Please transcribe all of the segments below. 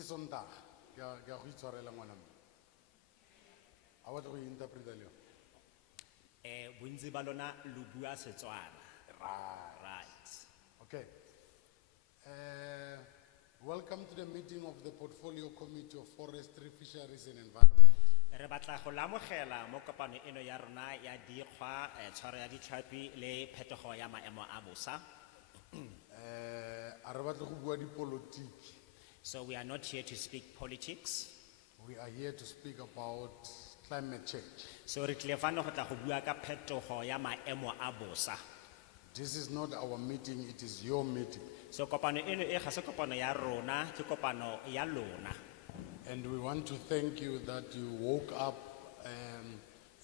ke Sontaga ke a go itshwarela ngwana mme a batla go interpreta le yone bontsi ba lona lo bua Setswana. Right. okay welcome to the meeting of the Portfolio Committee of Forestry, Fisheries and Environment. Re batla go lamogela mo kopano eno ya rona ya dikgwa tshwaro ya ditlhapi le phetogo ya maemo a bosa. A re batle go bua dipolotiki. So we are not here to speak politics. We are here to speak about climate change. So re tle fano go tla go bua ka phetogo ya maemo a bosa. This is not our meeting, it is your meeting. So kopano eno e ga se kopano ya rona, ke kopano ya lona. And we want to thank you that you woke up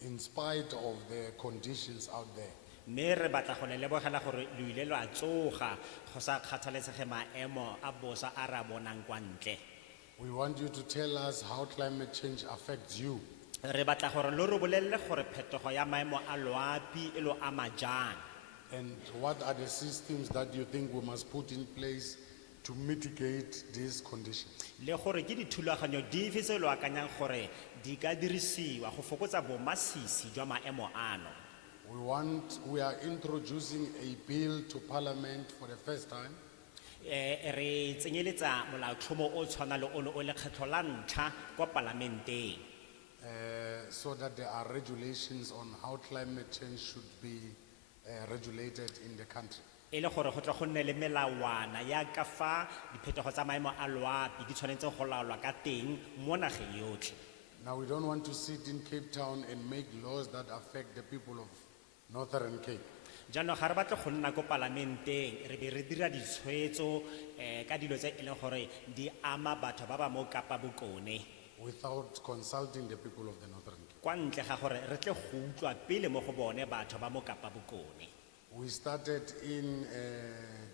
in spite of the conditions out there. Me re batla go le lebogela gore lo ile lwa tsoga go sa kgathaletsege maemo a bosa a ra bonang kwa ntle. We want you to tell us how climate change affects you. Re batla gore lo re bolelle gore phetogo ya maemo a loapi e lo ama jang. And what are the systems that you think we must put in place to mitigate these conditions? Le gore ke dithulaganyo dife tse lo akanyang gore di ka dirisiwa go fokotsa bomasisi jwa maemo ano. We are introducing a bill to Parliament for the first time. Re tsenyeletsa molaotlhomo o tshwana le ono o lekgetlo la ntlha kwa palamenteng. So that there are regulations on how climate change should be regulated in the country. E le gore go tla go nne le melawana ya ka fa diphetogo tsa maemo a loapi di tshwanetse go laolwa ka teng mo nageng yotlhe. Now we don't want to sit in Cape Town and make laws that affect the people of Northern Cape. Jaanong ga re batle go nna ko palamenteng re be re dira ditshwetso ka dilo tse e leng gore di ama batho ba ba mo Kapa Bokone Without consulting the people of the Northern Cape. kwa ntle ga gore re tle go utlwa pele mo go bone batho ba mo Kapa Bokone. We started in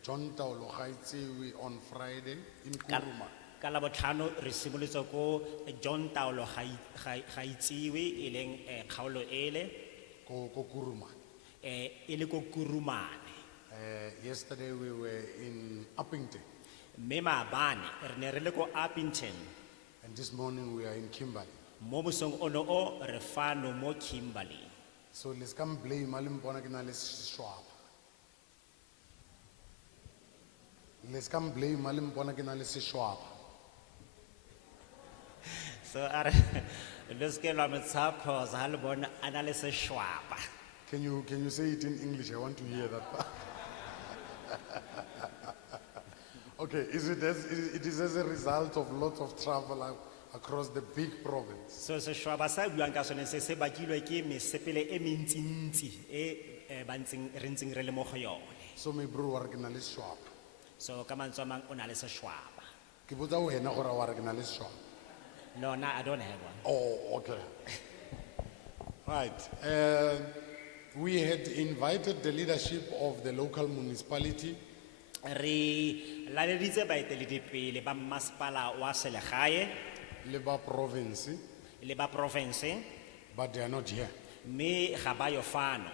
John Taolo Gaitsewe on Friday in Kuruma. Ka la botlhano re simolotse ko John Taolo ga itsiwe e leng kgaolo ele Ko Kuruma. e le ko Kurumane. Yesterday we were in Uppington Mme maabane re ne re le ko Appington. and this morning we are in Kimberley. Mo bosong ono o re fano mo Kimberley. So let's come blame Alimpona ke na le seshwaba. Let's come blame Alimpona ke na le seshwaba. So are let's get on with suppose halbon analysis schwaba. Can you say it in English? I want to hear that part. Okay, it is as a result of lots of travel across the big province. So schwaba sa buang ka sone se bakilwe ke mesepele e mentsintsi e bantsing re ntseng re le mo go yone. So my bro wa re ke na le seshwaba. So ka mantswe a mang o na le seshwaba. Ke botsa wena gore wa re ke na le seshwaba. No, I don't have one. Oh, okay. Right. We had invited the leadership of the local municipality Re laleditse baeteledipele ba masepala wa selegae le ba province, le ba province but they are not here. mme ga ba yo fano.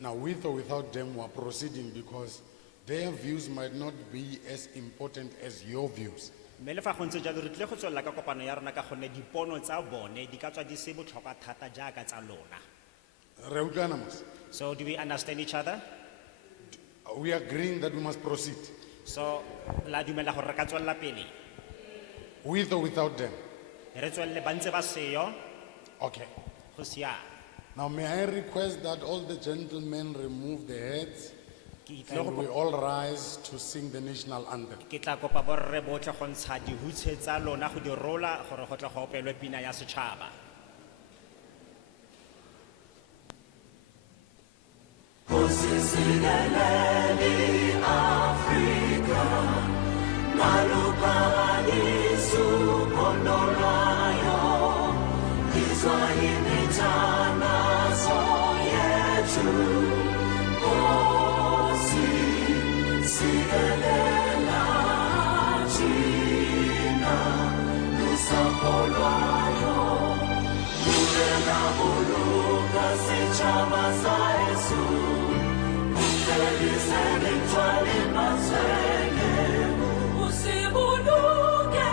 Now, with or without them, we are proceeding because their views might not be as important as your views. Mme le fa go ntse jalo re tle go tswelela ka kopano ya rona ka gonne dipono tsa bone di ka tswa di se botlhokwa thata jaaka tsa lona. Re utlwana mos? So do we understand each other? We are agreeing that we must proceed So la dumela gore re ka tswelela pele with or without them. re tswelele ba ntse ba seyo Okay. go siame. Now, may I request that all the gentlemen remove their heads Ke tlile and go we all rise to sing the national anthem. ke tla kopa borre botlhe go ntsha dihutshe tsa lona go di rola gore go tla go opelwe pina ya setšhaba. Usibuluke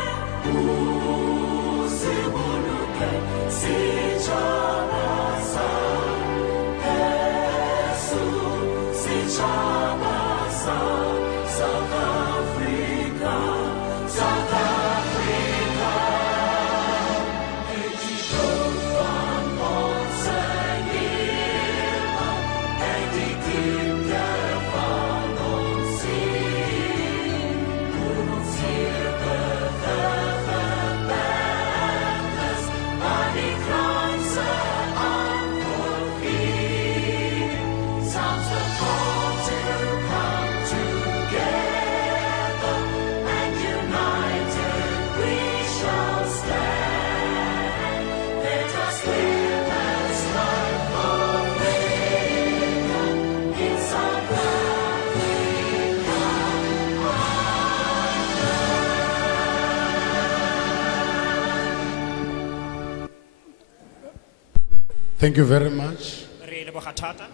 Thank you very much. Re leboga thata.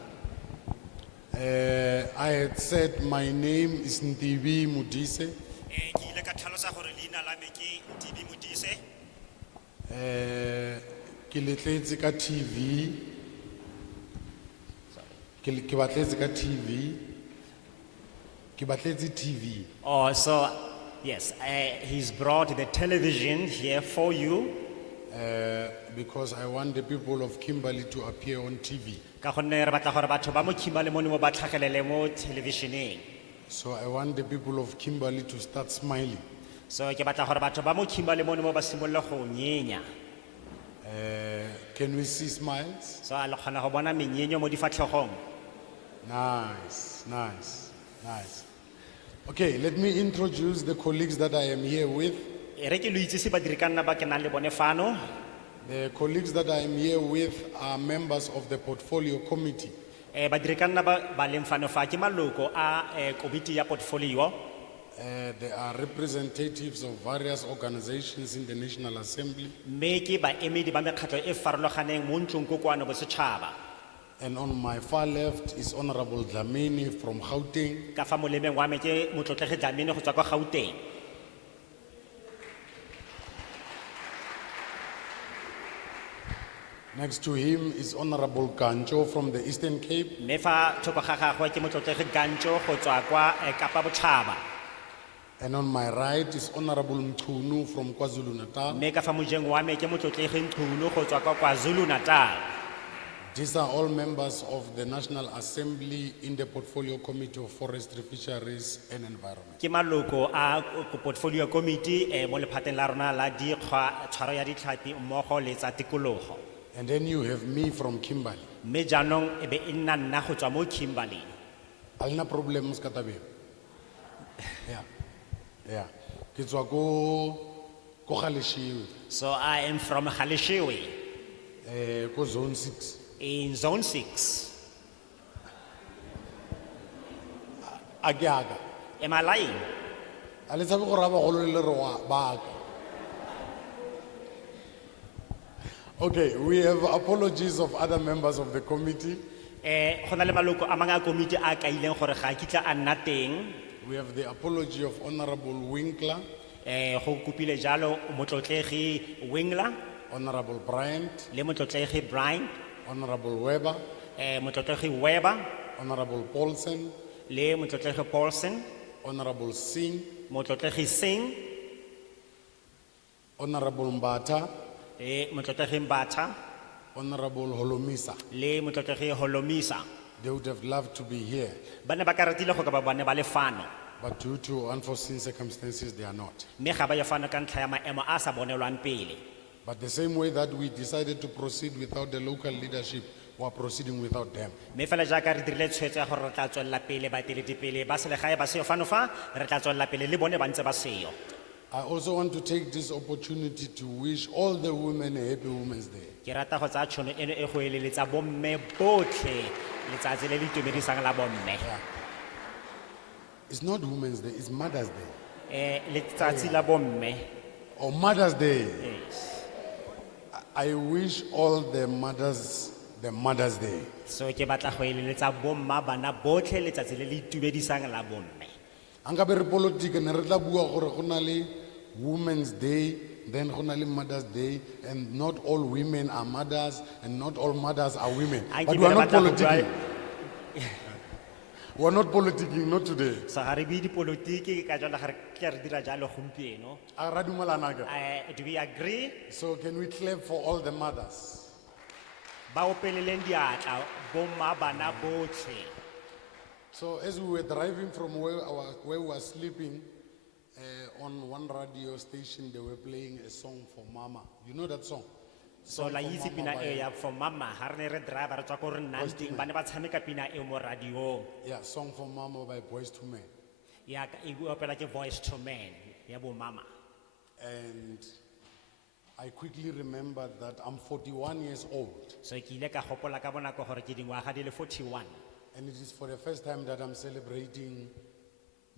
I had said my name is Ntivi Mudise. Ke ile ka tlhalosa gore leina la me ke Ntivi Modise. Ke letletse ka TV. Ke batletse ka TV. Ke batletse TV. Oh, so yes, he's brought the television here for you. Because I want the people of Kimberley to appear on TV. Ka gonne re batla gore batho ba mo Kimberley mo ba tlhagelele mo televisioneng. So I want the people of Kimberley to start smiling. So ke batla gore batho ba mo Kimberley mo ba simolola go nyenya. Can we see smiles? So a le kgona go bona menyenyo mo difatlhegong. Nice, nice, nice. Okay, let me introduce the colleagues that I am here with. Re ke lo itsise badiri ka nna ba ke nang le bone fano. The colleagues that I am here with are members of the portfolio committee. Badiri ka nna ba leng fano fa ke maloko a komiti ya portfolio. They are representatives of various organizations in the National Assembly. Me ke baemedi ba mekgatlho e farologaneng mo ntlong kokoano bosetšhaba. And on my far left is Honorable Dlamini from Gauteng. Ka fa molemeng wa me ke motlotlegi Dlamini go tswa kwa Gauteng. Next to him is Honorable Gancho from the Eastern Cape. Me fa thoko ga gagwe ke motlotlegi Gancho go tswa kwa Kapa Botlhaba. And on my right is Honorable Mchunu from KwaZulu-Natal. Me ka fa mojeng wa me ke motlotlegi Nqunu go tswa kwa KwaZulu-Natal. These are all members of the National Assembly in the Portfolio Committee of Forestry, Fisheries and Environment. Ke maloko a portfolio committee mo lephateng la rona la dikgwa tshwaro ya ditlhapi mmogo le tsa tikologo. And then you have me from Kimberley. Me jaanong e be e nna nna go tswa mo Kimberley. Alina problems katabe. Yeah. Yeah. Ke tswa ko Galeshewe, So I am from Galeshewe ko zone 6. in zone 6. Ake aka. Am I lying? Ale tsabe go raba golo le re wa baka. Okay, we have apologies of other members of the committee. Go na le maloko a mangwe a komiti a kaileng gore ga a kitla a nna teng. We have the apology of Honorable Winkler, Go kopile jalo motlotlegi Wingler Honorable Bryant, le motlotlegi Brian, Honorable Weber, motlotlegi Weber Honorable Paulsen, le motlotlegi Paulsen, Honorable Singh, motlotlegi Singh, Honorable Mbata, le motlotlegi Mbatha, Honorable Holomisa. le motlotlegi Holomisa. They would have loved to be here, Ba ne ba ka ratile go ka ba bone ba le fano. but due to unforeseen circumstances, they are not. Mme ga ba ya fano ka ntlha ya maemo a sa bonelwang pele. But the same way that we decided to proceed without the local leadership, we are proceeding without them. Mme fela jaaka re dirile tshwetso ya gore re tla tswelela pele baeteledipele ba selegae ba seo fano fa re tla tswelela pele le bone ba ntse ba seo. I also want to take this opportunity to wish all the women a happy Women's Day. Ke rata go tsaya tšhono eno e go eleletsa bomme botlhe letsatsi le le itumedisang la bomme. It's not Women's Day, it's Mother's Day. Letsatsi la bomme. Or Mother's Day. Yes. I wish all the mothers the Mother's Day. So ke batla go eleletsa bomma bana botlhe letsatsi le le itumedisang la bomme. Angabe re politika ne re tla bua gore go na le Women's Day, then go na le Mother's Day, and not all women are mothers, and not all mothers are women. Anke But we are be not re batla go politicking. We are not politicking, not today. Sa ga re bue dipolotiki ka jalo ga re ke re dira jalo gompieno. A ra dumelana ka? Do we agree? So can we clap for all the mothers? Ba opeleleng diatla bomma bana botlhe. So as we were driving from where we were sleeping, on one radio station they were playing a song for Mama. You know that song? So la itse pina e ya for mama ha re ne re driver re tswa ko re nnang teng ba ne ba tshameka pina e mo radiong. Yeah, Song for Mama by Boys to Men. Ya ka e opela ke Voice to Man ya bo mama. And I quickly remembered that I'm 41 years old, So ke ile ka gopola ka bonako gore ke dingwaga di le 41. and it is for the first time that I'm celebrating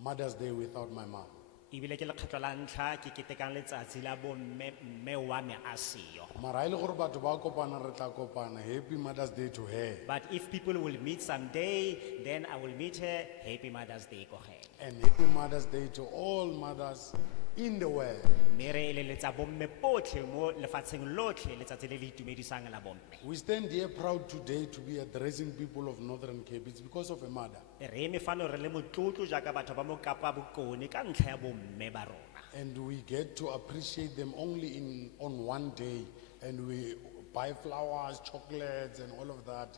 Mother's Day without my mom. ebile ke lekgetlo la ntlha ke ketekang letsatsi la mme wa me a siyo. Mara ha e le gore batho ba kopana re tla kopana. Happy Mother's Day to her. But if people will meet someday, then I will meet her. Happy Mother's Day ko ge. And happy Mother's Day to all mothers in the world. Mme re eleletsa bomme botlhe mo lefatsheng lotlhe letsatsi le le itumedisang la bomme. We stand here proud today to be addressing people of Northern Cape. It's because of a mother. Re eme fano re le motlotlo jaaka batho ba mo Kapa Bokone ka ntlha ya bomme ba rona. And we get to appreciate them only on one day. And we buy flowers, chocolates, and all of that.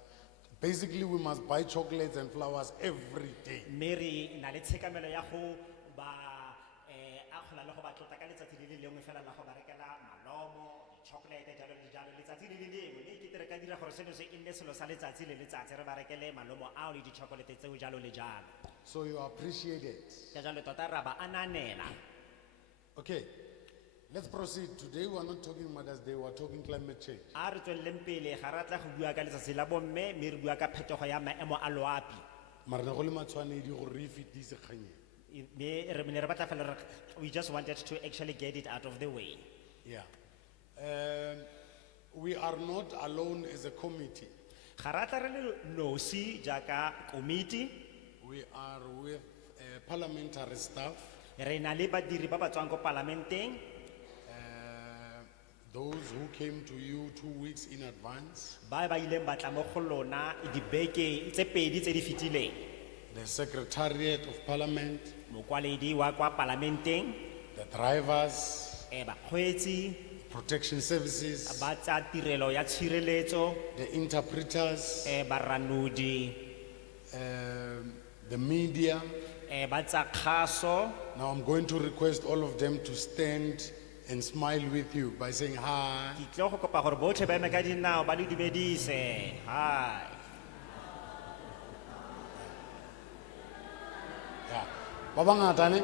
Basically, we must buy chocolates and flowers every day. Mme re na le tshekamelo ya go ba akgola le go ba tlotla ka letsatsi le le lengwe fela la go ba rekela malomo, chocolate jalo le jalo letsatsi le le lengwe. Mme ke tere ka dira gore seno se nne selo sa letsatsi le letsatsi re ba rekele malomo ao le di-chocolate tseo jalo le jalo. So you appreciate it. Ka jalo tota ra ba ananela. Okay, let's proceed. Today we are not talking Mother's Day, we are talking climate change. A re tswelleng pele ga ra tla go bua ka letsatsi la bomme mme re bua ka phetogo ya maemo a loapi. Mara ne go le matshwanedi gore re fetise kgang e. Mme re ne re batla fela we just wanted to actually get it out of the way. Yeah. We are not alone as a committee. Ga ra tla re le nosi jaaka committee. We are with parliamentary staff, Re na le badiri ba ba tswang ko parlamenteng, those who came to you 2 weeks in advance, ba ba ileng ba tla mo go lona dibeke tse pedi tse di fetileng. the secretariat of parliament, Mokwaledi wa kwa parlamenteng, the drivers, bakgweetsi, protection services, ba tsa tirelo ya tshireletso, the interpreters, baranodi, the media. ba tsa kgaso. Now I'm going to request all of them to stand and smile with you by saying hi. Ke tlo go kopa gore botlhe ba eme ka dinao ba le dumedise. Hi. Yeah. Ba bangata ne?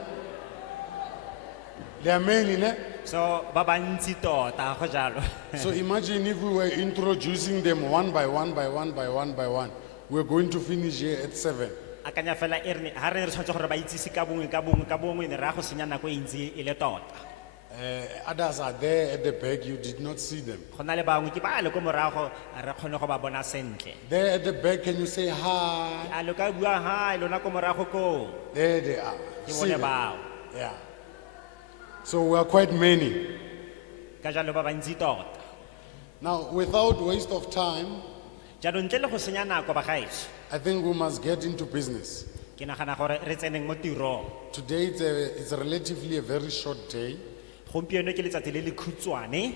They are many ne? So ba bantsi tota go jalo. So imagine if we were introducing them one by one by one by one by one. We're going to finish here at 7. Akanya fela ha re tshwantse gore ba itsisi ka bongwe ka bongwe ka bongwe ne ra go senya nako e ntsi e le tota. Others are there at the back, you did not see them. Go na le bangwe ke ba le ko morago re kgone go ba bona sentle. There at the back, can you say hi? A lo ka bua ha lona ko morago ko. There they are. Ke See bone them? bao. Yeah. So we are quite many. Ka jalo ba bantsi tota. Now, without waste of time, Jalo ntle le go senya nako ba gaetsho. I think we must get into business. Ke nagana gore re tseneng mo tirong. Today, it's a relatively a very short day. Gompieno ke letsatsi le le khutshwane.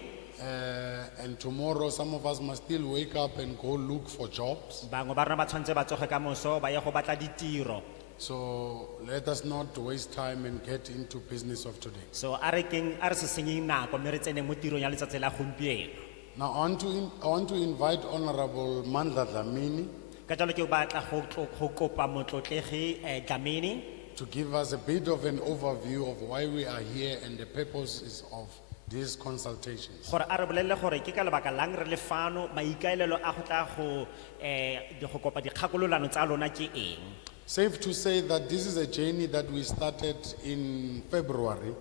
And tomorrow, some of us must still wake up and go look for jobs. Bangwe ba rona ba tshwantse ba tsoge ka moso ba ye go batla ditiro. So let us not waste time and get into business of today. So a re se senyeng nako mme re tseneng mo tirong ya letsatsi la gompieno. Now, I want to invite Honorable Mandla Dlamini Ka jalo ke batla go kopa motlotlegi Dlamini to give us a bit of an overview of why we are here and the purposes of these consultations. gore a re bolelle gore ke ka lebaka lang re le fano maikaelelo a go tla go kopa dikgakololano tsa lona ke eng. Safe to say that this is a journey that we started in February.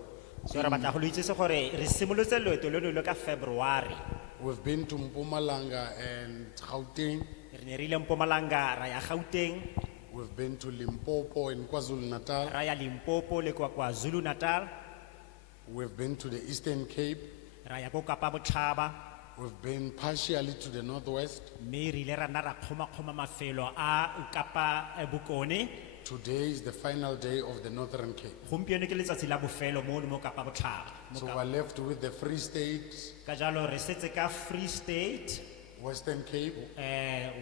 So re batla go lo itsese gore re simolotse loeto leno lo ka February. We've been to Mpumalanga and Gauteng. Re ne re ile Mpumalanga ra ya Gauteng, We've been to Limpopo and KwaZulu-Natal. ra ya Limpopo le kwa KwaZulu Natal, We've been to the Eastern Cape. ra ya ko Kapa Botlhaba, We've been partially to the Northwest. mme re ile ra nna ra kgoma mafelo a Kapa Bokone. Today is the final day of the Northern Cape. Gompieno ke letsatsi la bofelo mo Kapa Botlhaba. Mo So Kapa- we're left with the Free State, Ka jalo re setse ka Free State, Western Cape,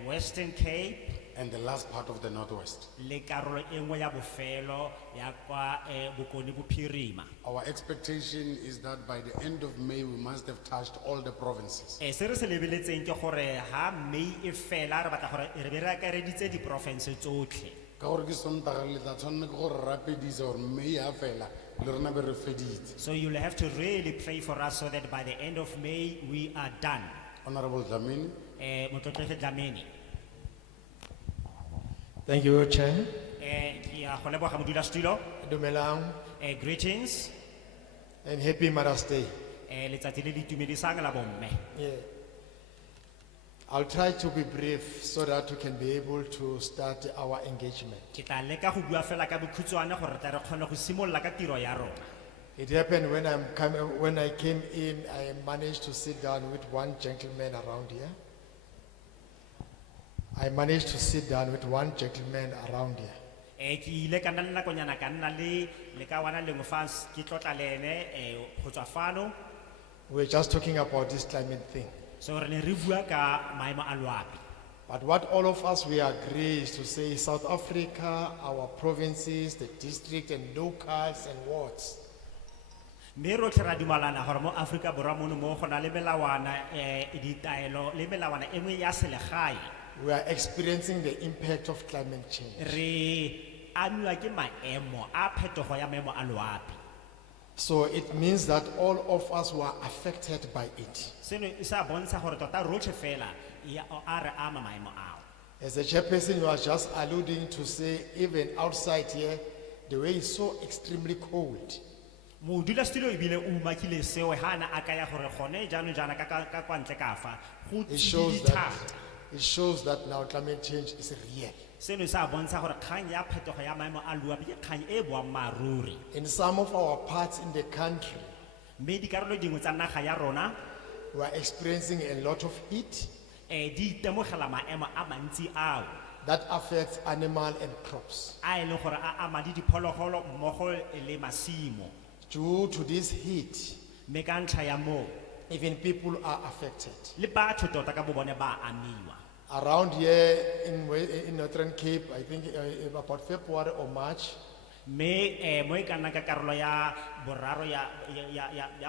Western Cape, and the last part of the Northwest. le karolo e nngwe ya bofelo ya kwa Bokone Bophirima. Our expectation is that by the end of May, we must have touched all the provinces. Se re se lebeletseng ke gore ha May e fela re batla gore re be re akareditse di-province tsotlhe. Ka gore ke Sontaga le tla tshwanela ke gore re rapedise gore May ha fela, le rona be re feditse. So you'll have to really pray for us so that by the end of May we are done. Honorable Dlamini. Motlotlegi Dlamini. Thank you, Chair. Ke a go leboga modulasetulo. Dumelang Greetings. and happy Mother's Day. Letsatsi le le itumedisang la bomme. Yeah. I'll try to be brief so that we can be able to start our engagement. Ke tla leka go bua fela ka bokhutshwane gore re kgone go simolola ka tiro ya rona. It happened when I came in, I managed to sit down with one gentleman around here. I managed to sit down with one gentleman around here. Ke ile ka nna le nakonyana ka nna le ka wana lengwe fa ke tlotla le ene go tswa fano. We're just talking about this climate thing. So re ne re bua ka maemo a loapi. But what all of us we agree is to say South Africa, our provinces, the district and locals and wards, Mme rotlhe ra dumalana gore mo Afrika Borwa mono mo go na le melawana ditaelo le melawana e nngwe ya selegae. we are experiencing the impact of climate change. Re amiwa ke maemo a phetogo ya maemo a loapi. So it means that all of us were affected by it. Seno se a bontsha gore tota rotlhe fela a re ama maemo ao. As a chairperson, you are just alluding to say, even outside here, the way is so extremely cold. Modulasetulo e bile o umakile seo ha ana a kaya gore gone jaanong jaana ka kwa ntle ka fa go It shows tsididi that, thata. it shows that now climate change is real. Seno se a bontsha gore kgang ya phetogo ya maemo a loapi ke kgang e boammaaruri. In some of our parts in the country, Mme dikarolo dingwe tsa naga ya rona we are experiencing a lot of heat di itemogela maemo a mantsi ao that affects animal and crops. a e leng gore a ama di diphologolo mmogo le masimo. Due to this heat, Mme ka ntlha ya moo even people are affected. le batho tota ka bobone ba amiwa. Around here in Northern Cape, I think about February or March, Mme mo e ka nnang ka karolo ya boraro ya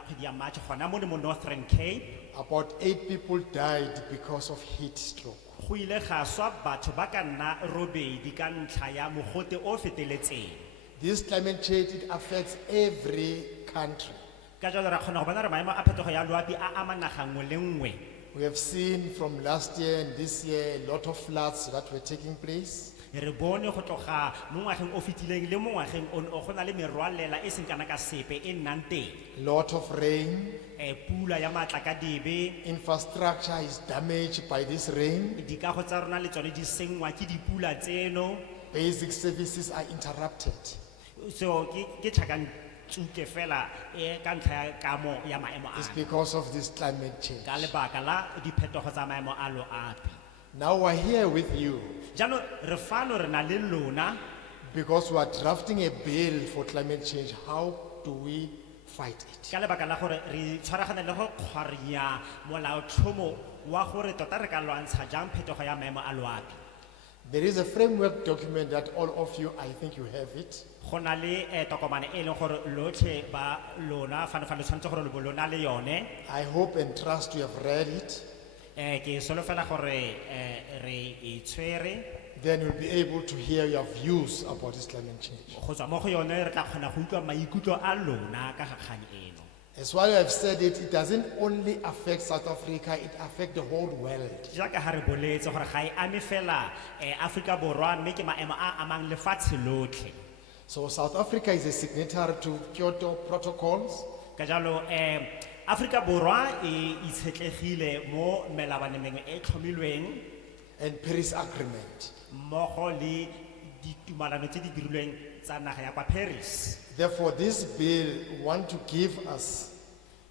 kgwedi ya March gona mo le mo Northern Cape about 8 people died because of heat stroke. go ile ga swa batho ba ka nna robedi ka ntlha ya mogote o feteletseng. This climate change, it affects every country. Ka jalo ra kgona go bona re maemo a phetogo ya loapi a ama naga nngwe le nngwe. We have seen from last year and this year a lot of floods that were taking place. Re bone go tloga mo ngwageng o fetileng le mo ngwageng o go na le merwalela e seng kana ka sepe e nnang teng. Lot of rain, Pula ya matla ka dibe, infrastructure is damaged by this rain, dikago tsa rona le tsone di sengwa ke dipula tseno. basic services are interrupted. So ke tlhakang tsuke fela ka ntlha ya kamo ya maemo It's a because of this climate change. ka lebaka la diphetogo tsa maemo a loapi. Now we're here with you Jaanong re fano re na le lona because we are drafting a bill for climate change. How do we fight it? ka lebaka la gore re tshwaragane le go kgwarinya molaotlhomo wa gore tota re ka lwantsha jang phetogo ya maemo a loapi. There is a framework document that all of you, I think you have it. Go na le tokomane e leng gore lotlhe ba lona fano le tshwanetse gore le bo lona le yone. I hope and trust you have read it. Ke solofela gore re e tshwere Then you'll be able to hear your views about this climate change. go tswa mo go yone re tla kgona go utlwa maikutlo a lona ka ga kgang eno. As well as I've said it, it doesn't only affect South Africa, it affects the whole world. Jaaka ha re boletse gore ga e ame fela Afrika Borwa mme ke maemo a amang lefatshe lotlhe. So South Africa is a signatory to Kyoto protocols. Ka jalo Afrika Borwa e itshetlegile mo melawana mengwe e tlhomilweng And Paris Agreement. mmogo le ditumalano tse di dirilweng tsa naga ya kwa Paris. Therefore, this bill want to give us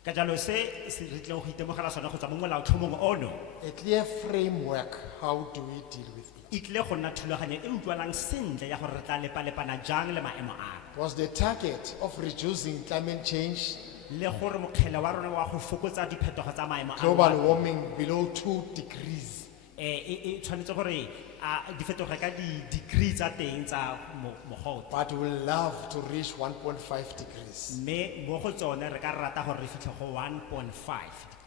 Ka jalo se re tlile go itemogela sone go tswa mo molaotlhomong ono a clear framework. How do we deal with it? e tlile go nna thulaganyo e utlwalang sentle ya gore re tla lepalepana jang le maemo a Was the target of reducing climate change, le gore mokgele wa rona wa go fokotsa diphetogo tsa maemo a global loapi, warming below 2 degrees. e tshwanetse gore di fetoge ka di-degree tsa teng tsa mogote. But we love to reach 1.5 degrees. Mme mo go tsone re ka rata gore re fitlhe go 1.5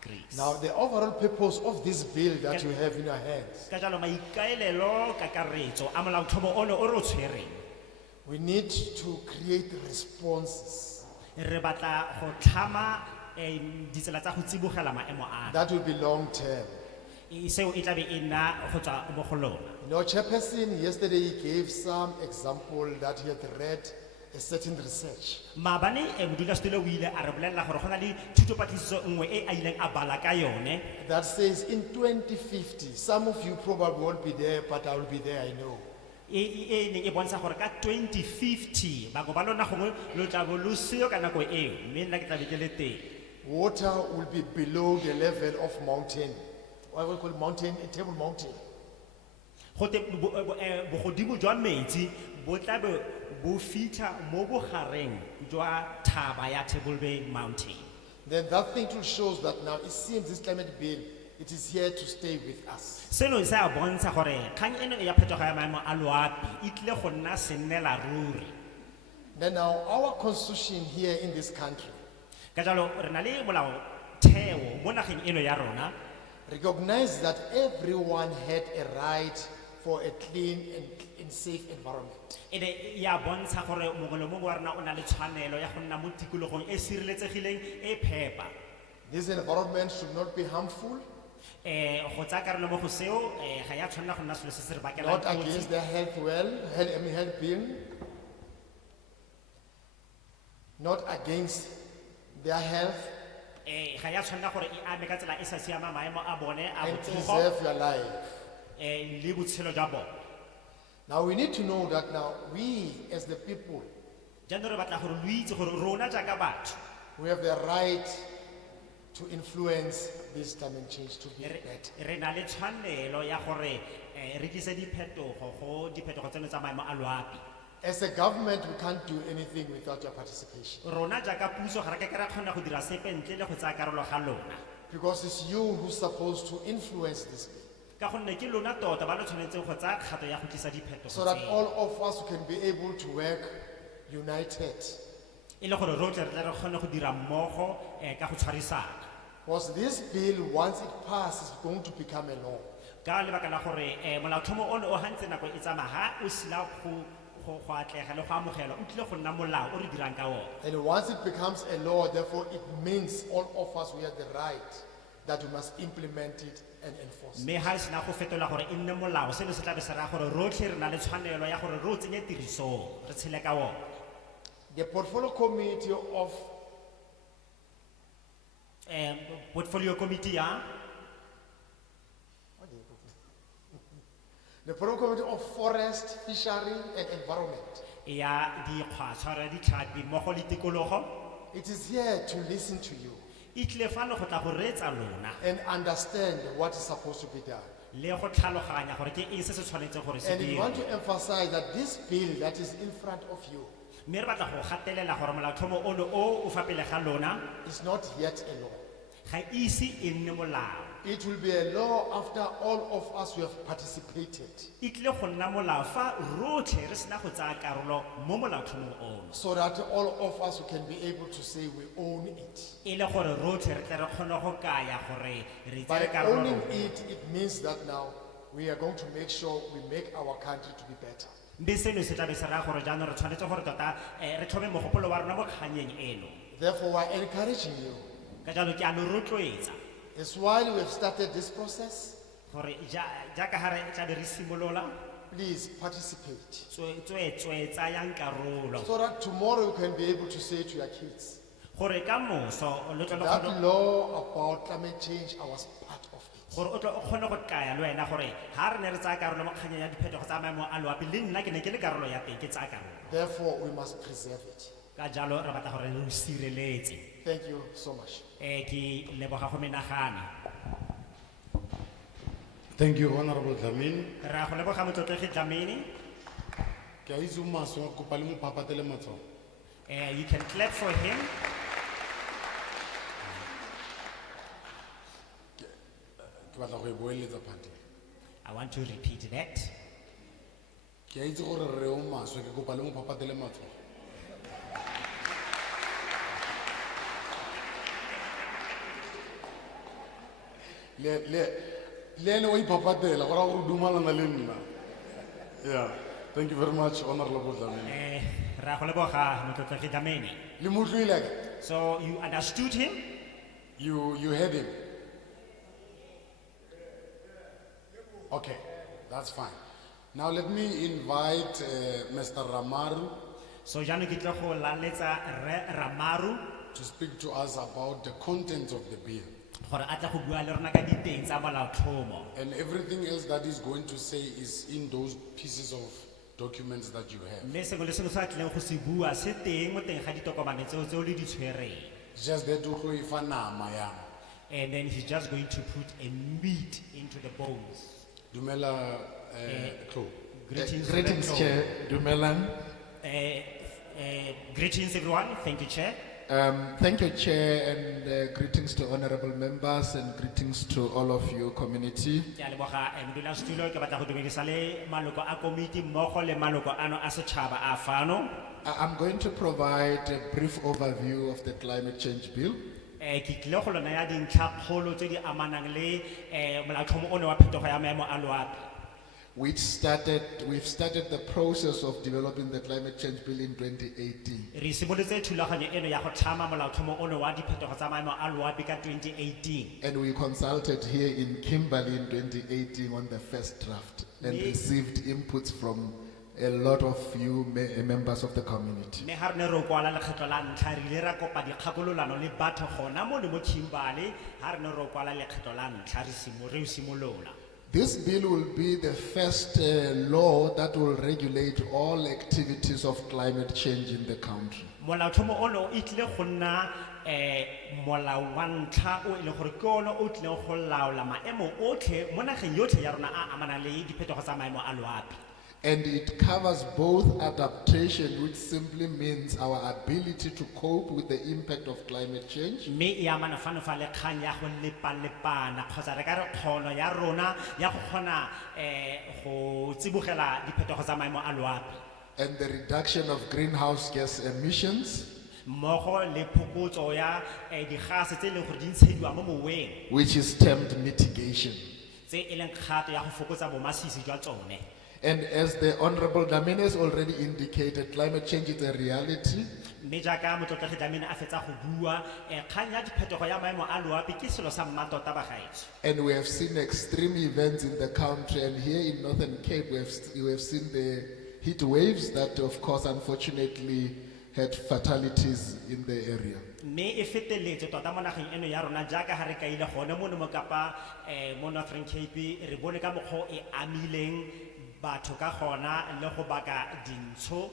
degrees. Now, the overall purpose of this bill that you have in your hands, Ka jalo maikaelelo kakaretso a molaotlhomo ono o re o tshwereng we need to create responses re batla go tlhama ditsela tsa go tsibogela maemo a that will be long term. seo e tla be e nna go tswa mo go lona. You know, Chairperson, yesterday he gave some example that he had read a certain research. Maabane modulasetulo o ile a re bolelela gore go na le thutopatlisiso nngwe e a ileng a bala ka yone That says in 2050, some of you probably won't be there, but I will be there, I know. e neng e bontsha gore ka 2050 bangwe ba lona gongwe lo tla bo lo seo ka nako eo mme nna ke tla be ke le teng. Water will be below the level of mountain. What we call mountain, a table mountain. Go te bogodimo jwa metsi bo tla be bo fitlha mo bogareng jwa thaba ya Table Bay Mountain. Then that thing too shows that now it seems this climate bill, it is here to stay with us. Seno se a bontsha gore kgang eno ya phetogo ya maemo a loapi e tlile go nna sennela ruri. Then now our constitution here in this country Ka jalo re na le molaotheo mo nageng eno ya rona recognizes that everyone had a right for a clean and safe environment. e ne ya bontsha gore mongwe le mongwe wa rona o na le tshwanelo ya go nna mo tikologong e sireletsegileng e phepa. This environment should not be harmful, Go tsaya karolo mo go seo ga ya tshwanela go nna selo se se re bakelang not kotsi. against their health health being, not against their health, Ga ya tshwanela gore e ame ka tsela e sa siamang maemo a bone a and botsogo preserve your life. le botshelo jwa bone. Now we need to know that now we as the people, Jaanong re batla gore lo itse gore rona jaaka batho we have the right to influence this climate change to be better. re na le tshwanelo ya gore re tlise diphetogo go diphetogo tseno tsa maemo a loapi. As a government, we can't do anything without your participation. Rona jaaka puso ga re ke ra kgona go dira sepe ntle le go tsaya karolo ga lona. Because it's you who's supposed to influence this bill. Ka gonne ke lona tota ba lo tshwanetseng go tsaya kgato ya go tlisa diphetogo So that tseo. all of us can be able to work united. E le gore rotlhe re tle re kgone go dira mmogo ka go tshwarisana. Because this bill, once it passes, is going to become a law. Ka lebaka la gore molaotlhomo ono o hantse nako e tsamaya ha o sila go atlega le go amogelwa o tlile go nna molao o re dirang ka ona. And once it becomes a law, therefore it means all of us, we have the right that we must implement it and enforce it. Mme ha e sena go fetola gore e nne molao seno se tla be se raya gore rotlhe re na le tshwanelo ya gore re o tsenye tirisong re tshele ka ona. The portfolio committee of Portfolio committee ya the portfolio committee of forest, fishery, and environment. ya dikgwatshwara ditlhapi mmogo le tikologo It is here to listen to you e tlile fano go tla go reetsa lona and understand what is supposed to be done. le go tlhaloganya gore ke eng se se tshwanetseng gore se And we dirwe. want to emphasize that this bill that is in front of you Mme re batla go gatelela gore molaotlhomo ono o fa pele ga lona is not yet a law. ga ise e nne molao. It will be a law after all of us who have participated, E tlile go nna molao fa rotlhe re sena go tsaya karolo mo molaotlhomong ono. so that all of us can be able to say we own it. E le gore rotlhe re tle re kgone go kaya gore re By tsere karolo. owning it, it means that now we are going to make sure we make our country to be better. Mme seno se tla be se raya gore jaanong re tshwanetse gore tota re tlhome mogopolo wa rona mo kganyeng eno. Therefore, we are encouraging you. Ka jalo ke a lo rotloetsa It's while we have started this process, gore jaaka ha re tla be re simolola please participate. tswee tsayang karolo So that tomorrow you can be able to say to your kids, gore ka moso lo tle lo that kgone- law about climate change, I was part of it. gore o tle o kgone go kaya le wena gore ha re ne re tsaya karolo mo kganyeng ya diphetogo tsa maemo a loapi le nna ke ne ke le karolo ya teng ke tsaya karolo. Therefore, we must preserve it. Ka jalo re batla gore re o sireletse. Thank you so much. Ke leboga go menagane. Thank you, Honorable Dlamini. Re a go leboga motlotlegi Dlamini. Ke a itse o maswe, kopa le mo phaphatele matsogo. You can clap for him. Ke batla go e boeletsa phate. I want to repeat that. Ke a itse gore re o maswe, ke kopa le mo phaphatele matsogo. Le ene o iphaphatela gore a gore o dumalana le nna. Yeah, thank you very much, Honorable Dlamini. Re a go leboga motlotlegi Dlamini. Le mo utlwile ke? So you understood him? You heard him. Okay, that's fine. Now let me invite Mr. Ramaru So jaanong ke tlo go laletsa Rre Ramaru to speak to us about the contents of the bill. gore a tla go bua le rona ka diteng tsa molaotlhomo. And everything else that he's going to say is in those pieces of documents that you have. Mme sengwe le sengwe se a tlileng go se bua se teng mo teng ga ditokomane tseo le di tshwereng. It's just that go ifa nama yang. And then he's just going to put a meat into the bones. Dumela Klo. Greetings, Greetings, Dr. Chair Dumelan. Greetings everyone, thank you Chair. Thank you, Chair, and greetings to honorable members and greetings to all of your community. Ke a leboga modulasetulo, ke batla go dumedisa le maloko a komiti mmogo le maloko ano a setšhaba a fano. I'm going to provide a brief overview of the climate change bill. Ke tlile go lona ya dintlha kgolo tse di amanang le molaotlhomo ono wa phetogo ya maemo a loapi. We've started the process of developing the climate change bill in 2018. Re simolotse thulaganyo eno ya go tlhama molaotlhomo ono wa diphetogo tsa maemo a loapi ka 2018. And we consulted here in Kimberley in 2018 on the first draft and Me- received inputs from a lot of you members of the community. Mme ha re ne re kwala lekgetlo la ntlha re ile ra kopa dikgakololano le batho gona mo le mo Kimberley ha re ne re kwala lekgetlo la ntlha re simolola. This bill will be the first law that will regulate all activities of climate change in the country. Molaotlhomo ono e tlile go nna molao wa ntlha o e leng gore ke ona o tlileng go laola maemo otlhe mo nageng yotlhe ya rona a amanang le diphetogo tsa maemo a loapi. And it covers both adaptation, which simply means our ability to cope with the impact of climate change, Mme e amana fano fa le kgang ya go lepalepana kgotsa re ka re kgono ya rona ya go kgona go tsibogela diphetogo tsa maemo a loapi. and the reduction of greenhouse gas emissions, Mmogo le phokotso ya digase tse e leng gore di ntshediwa mo moweng which is termed mitigation. tse e leng kgato ya go fokotsa bomasisi jwa tsone. And as the Honorable Damien has already indicated, climate change is a reality. Mme jaaka motlotlegi Dlamini a fetsa go bua kgang ya diphetogo ya maemo a loapi ke selo sa mmatota bagaetsho. And we have seen extreme events in the country, and here in Northern Cape, we have seen the heat waves that, of course, unfortunately had fatalities in the area. Mme e feteletse tota mo nageng eno ya rona jaaka ha re kaile gone mo mo Kapa mo Northern Cape re bone ka mokgwa e amileng batho ka gona le go baka dintsho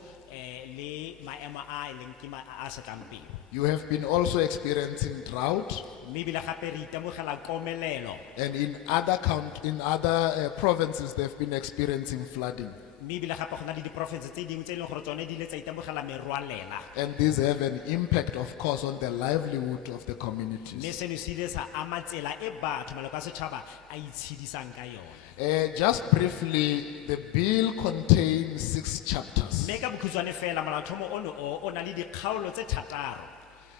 le maemo a e leng ke a sa tlang pele. You have been also experiencing drought, Mme ebile gape re itemogela komelelo. and in other provinces, they've been experiencing flooding. Mme ebile gape go na le diporofense tse dingwe tse e leng gore tsone di ile tsa itemogela merwalela. And these have an impact, of course, on the livelihood of the Mme communities. seno se ile sa ama tsela e batho maloko a setšhaba a itshedisang ka yone. Just briefly, the bill contains 6 chapters. Mme ka bokhutswane fela molaotlhomo ono o na le dikgaolo tse thataro.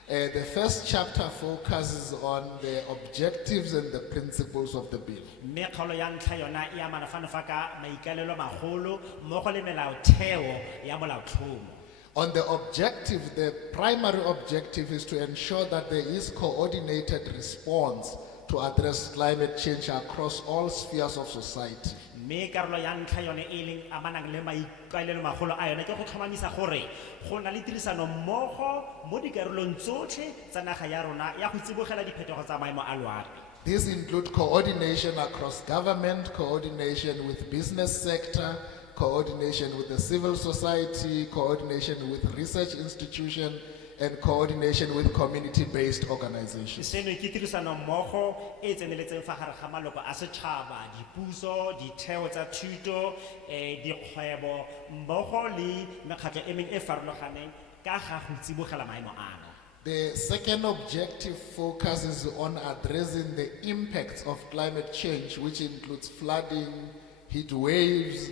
The first chapter focuses on the objectives and the principles of the bill. Mme kgaolo ya ntlha yona e amana fano fa ka maikalelo magolo mmogo le melaotheo ya molaotlhomo. On the objective, the primary objective is to ensure that there is coordinated response to address climate change across all spheres of society. Mme karolo ya ntlha yone e leng amanang le maikalelo magolo a yone ke go tlhomamisa gore go na le tirisano mmogo mo dikarolong tsotlhe tsa naga ya rona ya go tsibogela diphetogo tsa maemo a loapi. These include coordination across government, coordination with business sector, coordination with the civil society, coordination with research institutions, and coordination with community-based organizations. Seno ke tirisano mmogo e tseneletseng fa gare ga maloko a setšhaba, dipuso, ditheo tsa thuto, dikgwebo mmogo le mekgatlho e mengwe e farologaneng ka ga go tsibogela maemo ano. The second objective focuses on addressing the impacts of climate change, which includes flooding, heat waves,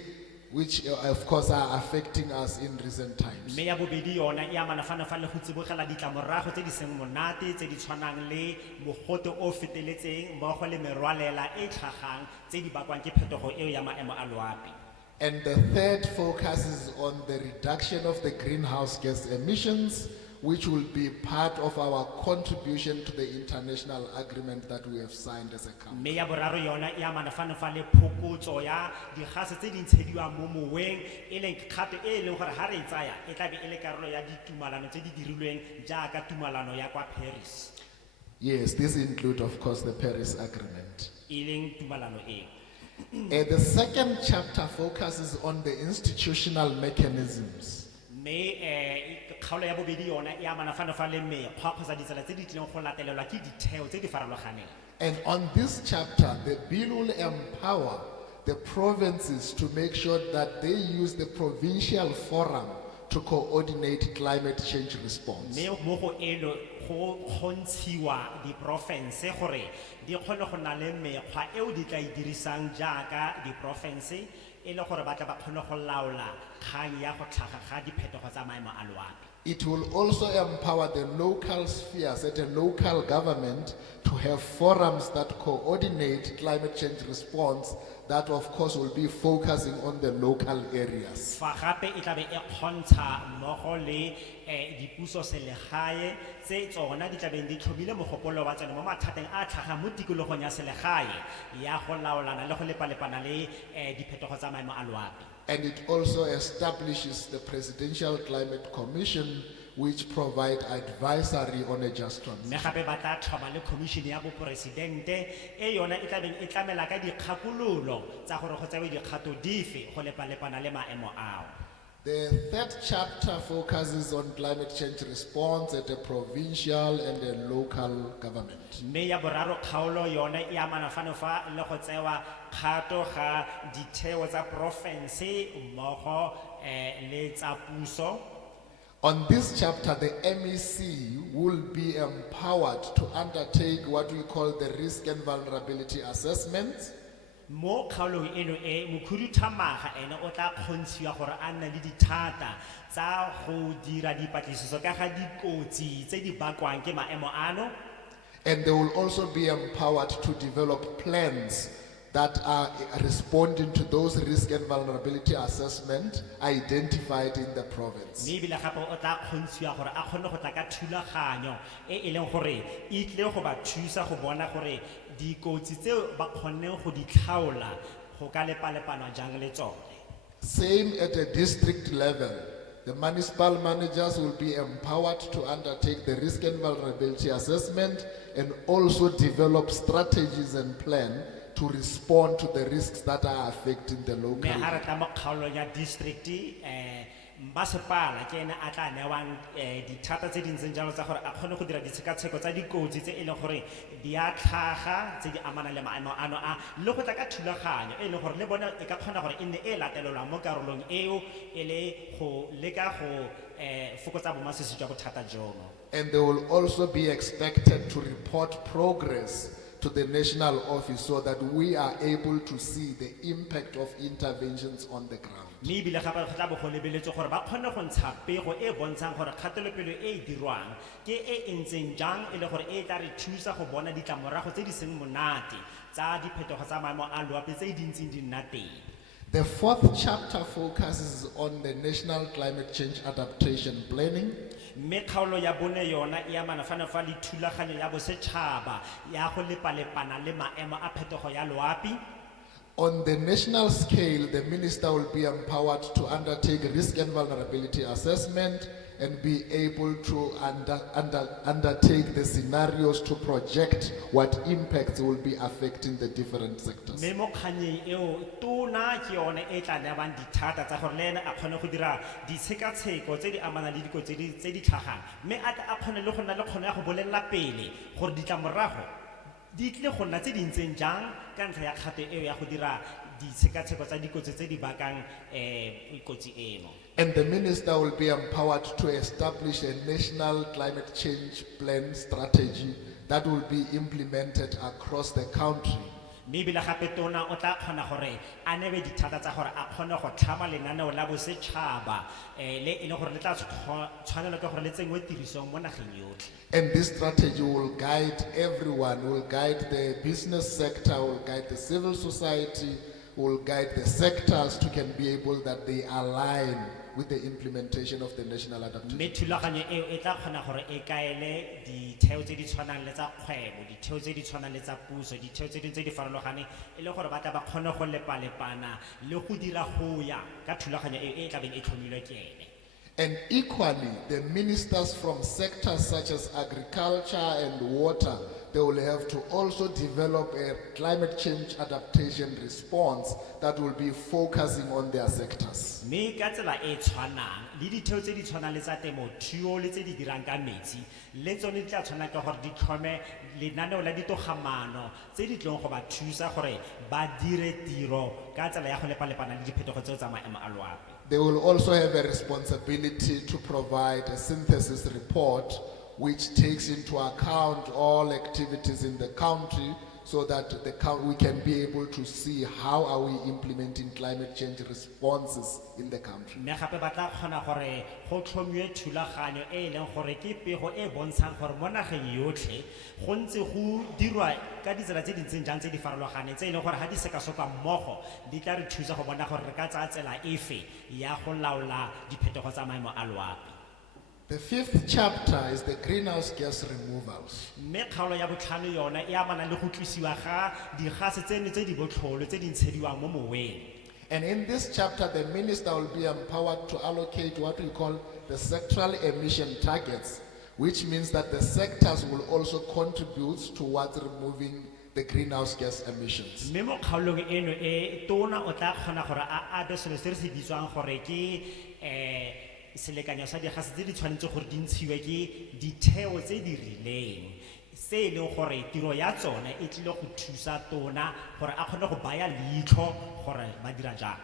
which of course are affecting us in recent times. Mme ya bobedi yona e amana fana fa le go tsibogela ditlamorago tse di seng monate tse di tshwanang le mogote o feteletseng mmogo le merwalela e tlhagang tse di bakwang ke phetogo eo ya maemo a loapi. And the third focuses on the reduction of the greenhouse gas emissions, which will be part of our contribution to the international agreement that we have signed as a country. mme ya boraro yona e amana fa le phokotso ya digase tse di ntshediwang mo moweng e leng kgato e e leng gore ha re e tsaya e tla be e le karolo ya ditumalano tse di dirilweng jaaka tumalano ya kwa Paris Yes, this includes, of course, the Paris Agreement. e leng tumalano eo. The second chapter focuses on the institutional mechanisms. mme kgaolo ya bobedi yona e amana fa le mekgwa kgotsa ditsela tse di tlileng go latelelwa ke ditheo tse di farologaneng. And on this chapter, the bill will empower the provinces to make sure that they use the provincial forum to coordinate climate change response. mme mo go eno go kgontshiwa di-province gore di kgone go na le mekgwa eo di tla e dirisang jaaka di-province e le gore ba tla ba kgone go laola kgang ya go tlhaga ga diphetogo tsa maemo a loapi. It will also empower the local spheres at a local government to have forums that coordinate climate change response that of course will be focusing on the local areas. Fa gape e tla be e kgontsha mmogo le dipuso selegae tse tsona di tla beng di tlhomile mogopolo wa tsone mo mathateng a tlhagang mo tikologong ya selegae ya go laolana le go lepalepana le diphetogo tsa maemo a loapi. And it also establishes the Presidential Climate Commission, which provide advisory on a just mme transition. gape ba tla tlhoma le commission ya boporesidente e yona e tla beng e tlamela ka dikgakololo tsa gore go tsewe dikgato dife go lepalepana le maemo ao. The third chapter focuses on climate change response at a provincial and a local government. mme ya boraro kgaolo yona e amana fa le go tsewa kgato ga ditheo tsa province mmogo le tsa puso. On this chapter, the MEC will be empowered to undertake what we call the risk and vulnerability assessments. Mo kgaolong eno e mokhuduthamaga ene o tla kgontshiwa gore a nne le dithata tsa go dira dipatlisiso ka ga dikotsi tse di bakwang ke maemo ano. And they will also be empowered to develop plans that are responding to those risk and vulnerability assessment identified in the province. mme ebile gape o tla kgontshiwa gore a kgone go tla ka thulaganyo e leng gore e tlile go ba thusa go bona gore dikotsi tseo ba kgonneng go di tlhaola go ka lepalepanwa jang le tsone. Same at a district level. The municipal managers will be empowered to undertake the risk and vulnerability assessment and also develop strategies and plan to respond to the risks that are affecting the local. mme ha re tla mo kgaolong ya district masepala ke ene a tla newang dithata tse di ntseng jalo tsa gore a kgone go dira ditshekatsheko tsa dikotsi tse e leng gore di a tlhaga tse di amana le maemo ano a le go tla ka thulaganyo e leng gore le bona e ka kgona gore e nne e latelelwang mo karolong eo e le go leka go fokotsa bomasisi jwa bothata jono. And they will also be expected to report progress to the national office so that we are able to see the impact of interventions on the ground. mme ebile gape go tla bo go lebeletswe gore ba kgone go ntsha pego e bontshang gore kgatelopele e e dirwang ke e ntseng jang e le gore e tla re thusa go bona ditlamorago tse di seng monate tsa diphetogo tsa maemo a loapi tse di ntseng di nna teng. The fourth chapter focuses on the National Climate Change Adaptation Planning. mme kgaolo ya bone yona e amana fa le thulaganyo ya bosetšhaba ya go lepalepana le maemo a phetogo ya loapi. On the national scale, the minister will be empowered to undertake risk and vulnerability assessment and be able to undertake the scenarios to project what impacts will be affecting the different sectors. mme mo kganyeng eo tona ke yone e tla nebang dithata tsa gore le ene a kgone go dira ditshekatsheko tse di amanang le dikotsi tse di tlhagang mme a kgone le go nna le kgono ya go bolelela pele gore ditlamorago di tlile go nna tse di ntseng jang ka ntlha ya kgato eo ya go dira ditshekatsheko tsa dikotsi tse di bakang kotsi eno. And the minister will be empowered to establish a national climate change plan strategy that will be implemented across the country. mme ebile gape tona o tla kgona gore a nebe dithata tsa gore a kgone go tlhama lenaneo la bosetšhaba le e leng gore le tla tshwanelwa ke gore le tsenngwe tirisong mo nageng yotlhe. And this strategy will guide everyone, will guide the business sector, will guide the civil society, will guide the sectors to can be able that they align with the implementation of the national adaptation. mme thulaganyo eo e tla kgona gore e kaele ditheo tse di tshwanang le tsa kgwebo, ditheo tse di tshwanang le tsa puso, ditheo tse dingwe tse di farologaneng e le gore ba tla ba kgone go lepalepana le go dira go ya ka thulaganyo eo e tla beng e tlhomilwe ke ene. And equally, the ministers from sectors such as agriculture and water, they will have to also develop a climate change adaptation response that will be focusing on their sectors. Mme ka tsela e tshwanang le ditheo tse di tshwanang le tsa temothuo le tse di dirang ka metsi le tsone di tla tshwana ka gore di tlhome lenaneo la ditogamano tse di tlong go ba thusa gore ba dire tiro ka tsela ya go lepalepana le diphetogo tseo tsa maemo a loapi. They will also have a responsibility to provide a synthesis report which takes into account all activities in the country so that we can be able to see how are we implementing climate change responses in the country. Mme gape ba tla kgona gore go tlhomiwe thulaganyo e leng gore ke pego e bontshang gore mo nageng yotlhe go ntse go dirwa ka ditsela tse di ntseng jang tse di farologaneng tse e leng gore ga di sekasoka mmogo di tla re thusa go bona gore re ka tsaya tsela efe ya go laola diphetogo tsa maemo a loapi. The fifth chapter is the greenhouse gas removals. Mme kgaolo ya botlhano yona e amana le go tlisiwa ga digase tseno tse di botlholo tse di ntshediwang mo moweng. And in this chapter, the minister will be empowered to allocate what we call the sectoral emission targets, which means that the sectors will also contribute towards removing the greenhouse gas emissions. Mme mo kgaolong eno e tona o tla kgona gore a abe selo se re se bitswang gore ke selekanyo sa digase tse di tshwanetse gore di ntshiwe ke ditheo tse di rileng se e leng gore tiro ya tsone e tlile go thusa tona gore a kgone go baya leitlho gore ba dira jang.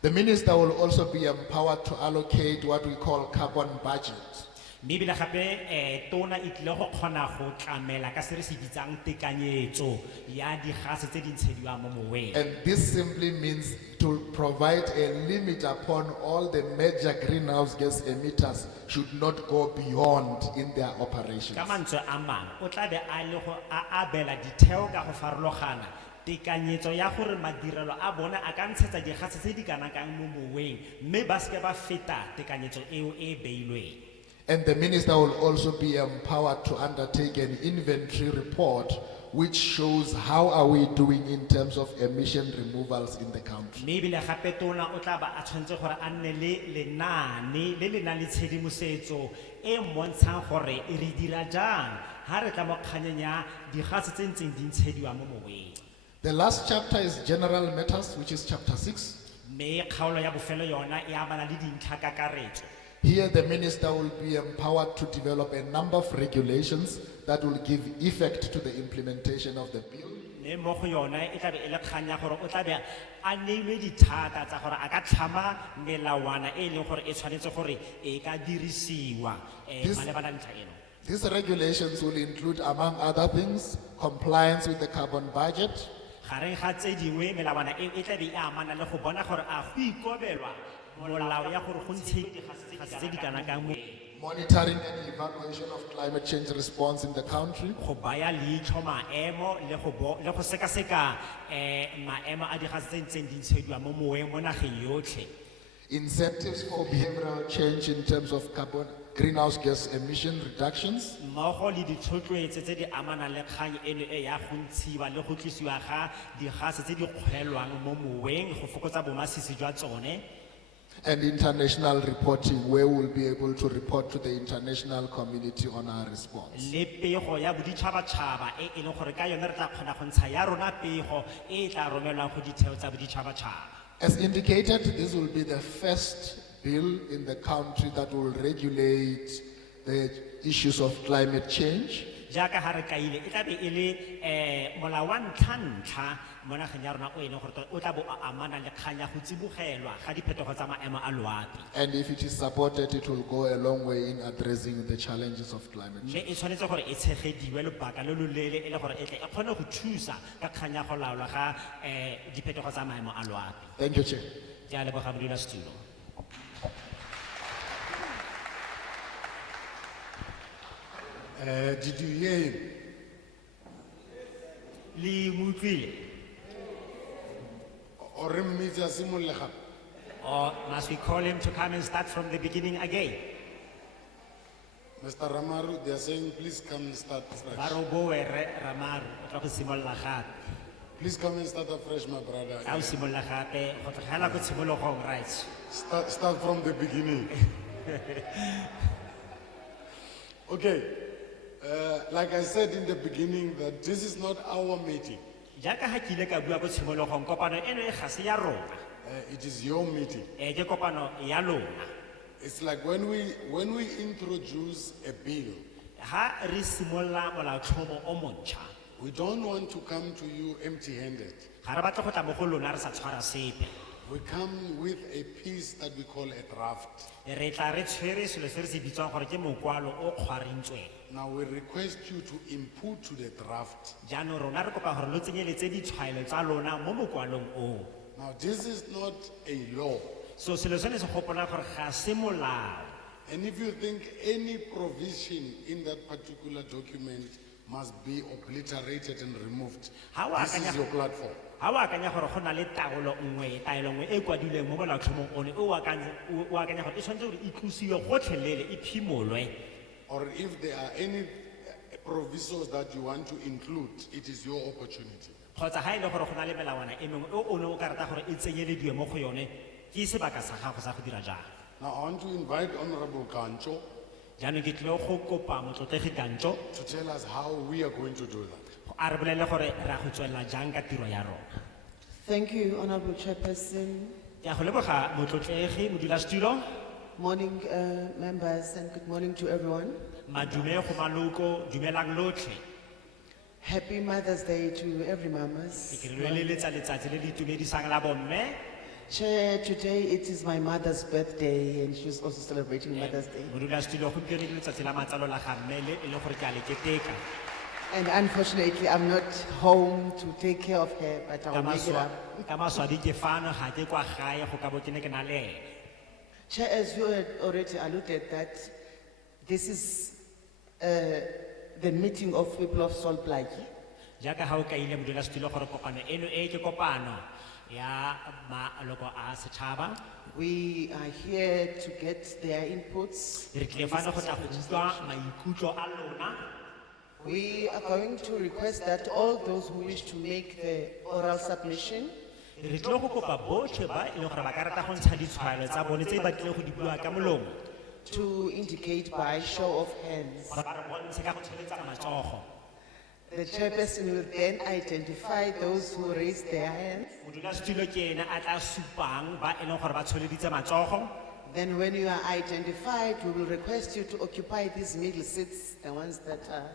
The minister will also be empowered to allocate what we call carbon budget. Mme ebile gape tona e tlile go kgona go tlamela ka se re se bitsang tekanyetso ya digase tse di ntshediwang mo moweng. And this simply means to provide a limit upon all the major greenhouse gas emitters should not go beyond in their operations. Ka mantswe a mangwe o tla be a le go a abela ditheo ka go farologana tekanyetso ya gore madirelo a bona a ka ntshetsa digase tse di kana kang mo moweng mme ba seke ba feta tekanyetso eo e beilweng. And the minister will also be empowered to undertake an inventory report which shows how are we doing in terms of emission removals in the country. Mme ebile gape tona o tla ba a tshwanetse gore a nne le lenaane le le nang le tshedimosetso e montshang gore re dira jang ha re tla mo kganyeng ya digase tse ntseng di ntshediwa mo moweng. The last chapter is general matters, which is chapter 6. Mme kgaolo ya bofelo yona e amana le dintlha ka karetso. Here the minister will be empowered to develop a number of regulations that will give effect to the implementation of the bill. Mme mo go yona e tla be e le kgang ya gore o tla be a neilwe dithata tsa gore a ka tlhama melawana e leng gore e tshwanetse gore e ka dirisiwa malebana le ntlha eno. These regulations will include, among other things, compliance with the carbon budget, Gareng ga tse dingwe melawana e tla be e amana le go bona gore a go ikobelwa molao ya gore go ntshiwe digase tse di kana kang mo monitoring and evaluation of climate change response in the country, go baya leitlho maemo le go sekaseka maemo a digase tse ntseng di ntshediwa mo moweng mo nageng yotlhe. incentives for behavioral change in terms of greenhouse gas emission reductions, Mmogo le ditlhotlhwetse tse di amanang le kgang eno e ya go ntshiwa le go tlisiwa ga digase tse di kgwelwang mo moweng go fokotsa bomasisi jwa tsone. and international reporting, where we'll be able to report to the international community on our response. Le pego ya boditšhabatšhaba e leng gore ka yone re tla kgona go ntsha ya rona pego e tla romelwang go ditheo tsa boditšhabatšhaba. As indicated, this will be the first bill in the country that will regulate the issues of climate change. Jaaka ha re kaile e tla be e le molao wa ntlha mo nageng ya rona o e leng gore o tla bo a amana le kgang ya go tsibogelwa ga diphetogo tsa maemo a loapi. And if it is supported, it will go a long way in addressing the challenges of climate change. Mme e tshwanetse gore e tshegediwe lobaka lo lo leele e le gore e tle e kgone go thusa ka kgang ya go laolwa ga diphetogo tsa maemo a loapi. Thank you, Chair. Ke a leboga modulasetulo. Didier, Le mo utlwile? o re mmitsa simolola gape? Or must we call him to come and start from the beginning again? Mr. Ramaru, they are saying, please come and start fresh. Baroboe Ramar, o tla go simolola gape. Please come and start afresh, my brother. Ka o simolola gape, go tlogela ko tshimologong, right? Start from the beginning. Okay, like I said in the beginning, that this is not our meeting. Jaaka ha ke ile ka bua ko tshimologong, kopano eno e ga se ya rona. It is your meeting. Ke kopano ya lona. It's like when we introduce a bill, Ha re simolola molaotlhomo o montšha, we don't want to come to you empty-handed. ga re batle go tla mo go lona re sa tshwara sepe. We come with a piece that we call a draft. Re tla re tshwere selo se re se bitswang gore ke mokwalo o kgwarintsweng. Now we request you to input to the draft. Jaanong rona re kopa gore lo tsenyeletse ditshwaelo tsa lona mo mokwalong oo. Now this is not a law. So selo se ne se gopola gore ga se molao. And if you think any provision in that particular document must be obliterated and removed, How this is your platform. Ha wa akanya gore go na le taolo nngwe e kwadilweng mo molaotlhomong one o akanya gore e tshwanetse gore e tlosiwe gotlhelele e phimolwe. Or if there are any provisos that you want to include, it is your opportunity. Kgotsa ha ile gore go na le melawana e mengwe o ne o ka rata gore e tsenyelediwe mo go yone ke sebaka sa gago sa go dira jang. Now I want to invite Honorable Kancho Jaanong ke tlile go kopa motlotlegi Kantso to tell us how we are going to do that. a re bolelle gore re a go tswelela jang ka tiro ya rona. Thank you, Honorable Chairperson. Ke a go leboga motlotlegi modulasetulo. Morning, members, and good morning to everyone. Madume go maloko, dumelang lotlhe. Happy Mother's Day to every mamas. Ke re le letsa letsatsi le le itumedisang la bomme. Chair, today it is my mother's birthday and she's also celebrating Mother's Day. Modulasetulo gompieno ke letsatsi la matsalo la ga mme le e le gore ke a le keteka. And unfortunately, I'm not home to take care of her, but I'll make it up. Ka maswadi ke fano ga ke kwa gae go ka bo ke ne ke na le ene. Chair, as you had already alluded that this is the meeting of people of Sol Plaatjie. Jaaka ha o ka ile modulasetulo gore kopano eno e ke kopano ya maloko a setšhaba. We are here to get their inputs. Re tlile fano go tla go utlwa maikutlo a lona. We are going to request that all those who wish to make the oral submission Re tlile go kopa botlhe ba e leng gore ba ka rata go ntsha ditshwaelo tsa bone tse ba tlile go di bua ka molomo to indicate by show of hands. gore ba re bontshe ka go tsheletsa matsogo. The chairperson will then identify those who raise their hands. Modulasetulo ke ene a tla supang ba e leng gore ba tsholeditse matsogo. Then when you are identified, we will request you to occupy these middle seats, the ones that are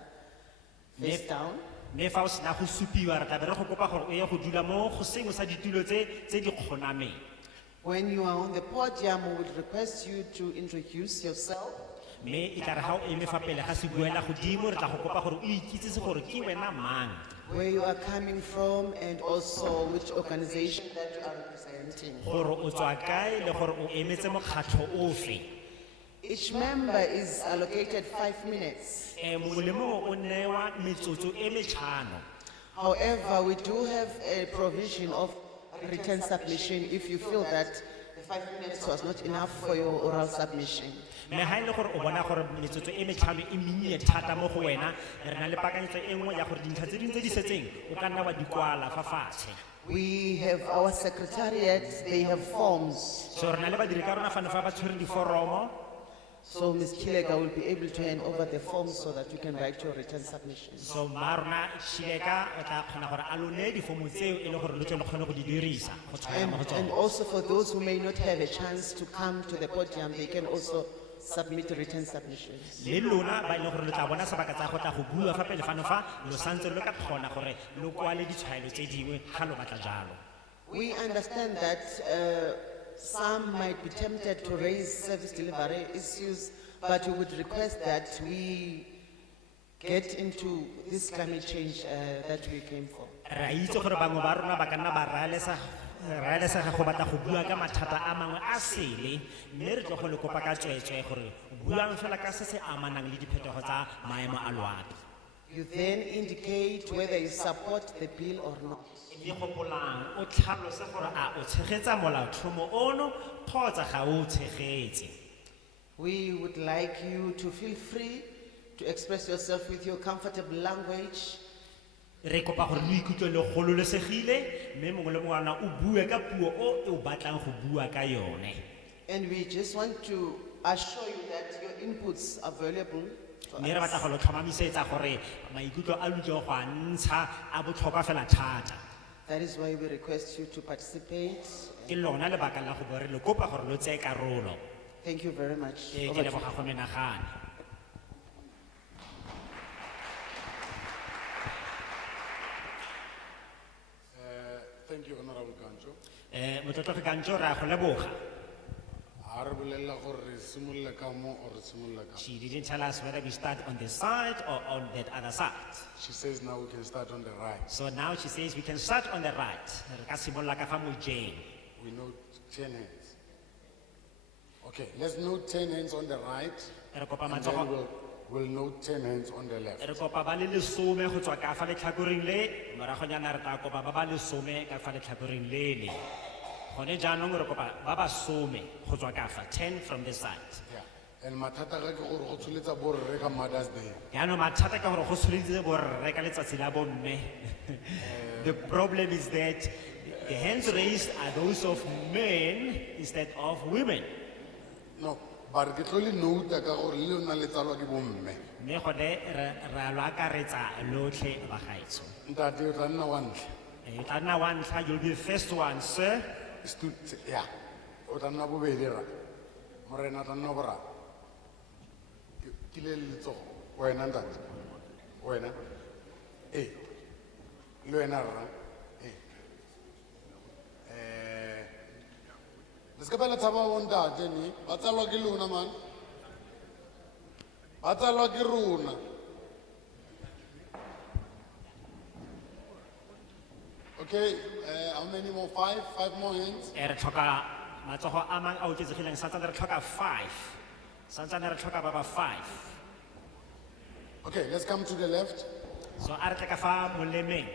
face down. Mme fa o sena go supiwa re tla be re go kopa gore o ye go dula mo go sengwe sa ditulo tse di kgonameng. When you are on the podium, we would request you to introduce yourself. Mme e tla re ha o eme fa pele ga se buela godimo re tla go kopa gore o ikitsise gore ke wena mang, Where you are coming from and also which organization that you are representing. gore o tswa kae le gore o emetse mokgatlho ofe. Each member is allocated 5 minutes. Mongwe le mongwe o newa metsotso e metlhano. However, we do have a provision of written submission if you feel that the 5 minutes was not enough for your oral submission. Mme ha e le gore o bona gore metsotso e metlhano e mennye thata mo go wena, re na le pakanyetso e nngwe ya gore dintlha tse dingwe tse di setseng o ka nna wa di kwala fa fatshe. We have our secretariat, they have forms. So re na le badiri ka rona fane fa ba tshwere diforomo. So Ms. Kilega will be able to hand over the forms so that you can write your written submission. So ba rona Shileka o tla kgona gore a lone difomo tseo e le gore lo tle lo kgone go di dirisa go tshwara mo go And tsona. also for those who may not have a chance to come to the podium, they can also submit written submissions. Le lona ba e leng gore lo tla bona sebaka tsa go tla go bua fa pele fano fa lo santse lo ka kgona gore lo kwale ditshwaelo tse dingwe ga lo batla jalo. We understand that some might be tempted to raise service delivery issues, but we would request that we get into this climate change that we came for. Ra itse gore bangwe ba rona ba ka nna ba raelesega go batla go bua ka mathata a mangwe a sele, mme re tlo go le kopa ka tsweetswe gore buang fela ka se se amanang le diphetogo tsa maemo a loapi. You then indicate whether you support the bill or not. mme gopolang o tlhalose gore a o tshegetsa molaotlhomo ono kgotsa ga o tshegetse. We would like you to feel free to express yourself with your comfortable language. Re kopa gore lo ikutlwe le gololosegile mme mongwe le mongwe wa lona o bue ka puo o o batlang go bua ka yone. And we just want to assure you that your inputs are valuable for mme re batla us. go lo tlhomamisetsa gore maikutlo a lo tlile go a ntsha a botlhokwa fela thata. That is why we request you to participate. Ke lona lebaka la go bo re le kopa gore lo tseye karolo. Thank you very much. Ke Over to you. leboga go menagane. Thank you, Honorable Kancho. Motlotlogi Kantso re a go leboga. Ha re bolela gore re simolle ka mo or re simolle ka. She didn't tell us whether we start on this side or on that other side. She says now we can start on the right. So now she says we can start on the right. Re ka simolola ka fa mojeng. We note 10 hands. Okay, let's note 10 hands on the right. Re kopa And then matsogo we'll note 10 hands on the left. re kopa ba le lesome go tswa ka fa letlhakoreng le moragonyana re tla kopa ba ba lesome ka fa letlhakoreng le le. Gone jaanong re kopa ba ba some go tswa ka fa 10 from this side. Yeah. And matata ga ke gore go tsholetsa borre ka Mother's Day. Yaanong mathata ka gore go tshwanetse borre ka letsatsi la bomme. The problem is that the hands raised are those of men instead of women. No, but ke tlo le note ka gore le lona le tsalwa ke bomme. Mme gone re lo akaretsa lotlhe ba gaetsho. Ntate o tla nna wa ntlha. O tla nna wa ntlha, you'll be the first one, sir. Yeah, o tla nna bobedi ra. Morena tla nna boraro. Ke le letsogo. Wena ntate. Wena. Eh. Le wena ra. Le ska bela tshaba bo ntate ni. Ba tsalwa ke lona man. Ba tsalwa ke rona. Okay, how many more? 5? 5 more hands? Re tlhoka matsogo a mang a oketsegileng, santsane re tlhoka 5. Santsane re tlhoka ba ba 5. Okay, let's come to the left. So a re tle ka fa molemeng.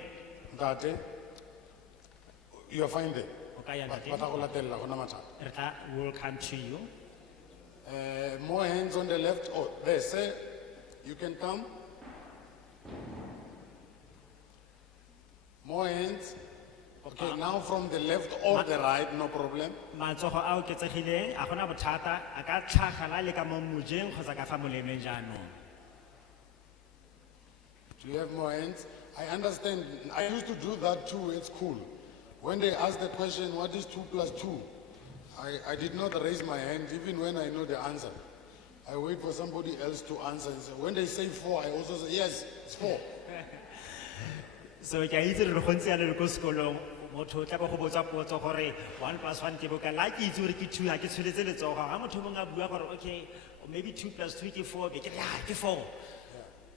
Ntate, you are fine there. O ka ya Ba ntate. tla go latella gona mathata. Re tla, we'll come to you. More hands on the left. Oh, there, sir. You can come. More hands. Okay, now from the left or the right, no problem. Matsogo a oketsegileng, a gona bothata, a ka tlhagala le ka mo mojeng kgotsa ka fa molemeng jaanong. Do you have more hands? I understand. I used to do that too at school. When they ask the question, what is 2 plus 2? I did not raise my hand even when I know the answer. I wait for somebody else to answer. And so when they say 4, I also say, yes, it's 4. So ke a itse re go ntse yana le ko sekolong, motho o tla ba go botsa potso gore 1 plus 1 ke bokae. La ke itse gore ke 2 ha ke tshwanetse letsogo. Ha motho mongwe a bua gore okay, or maybe 2 plus 2 ke 4, ke ya ke 4.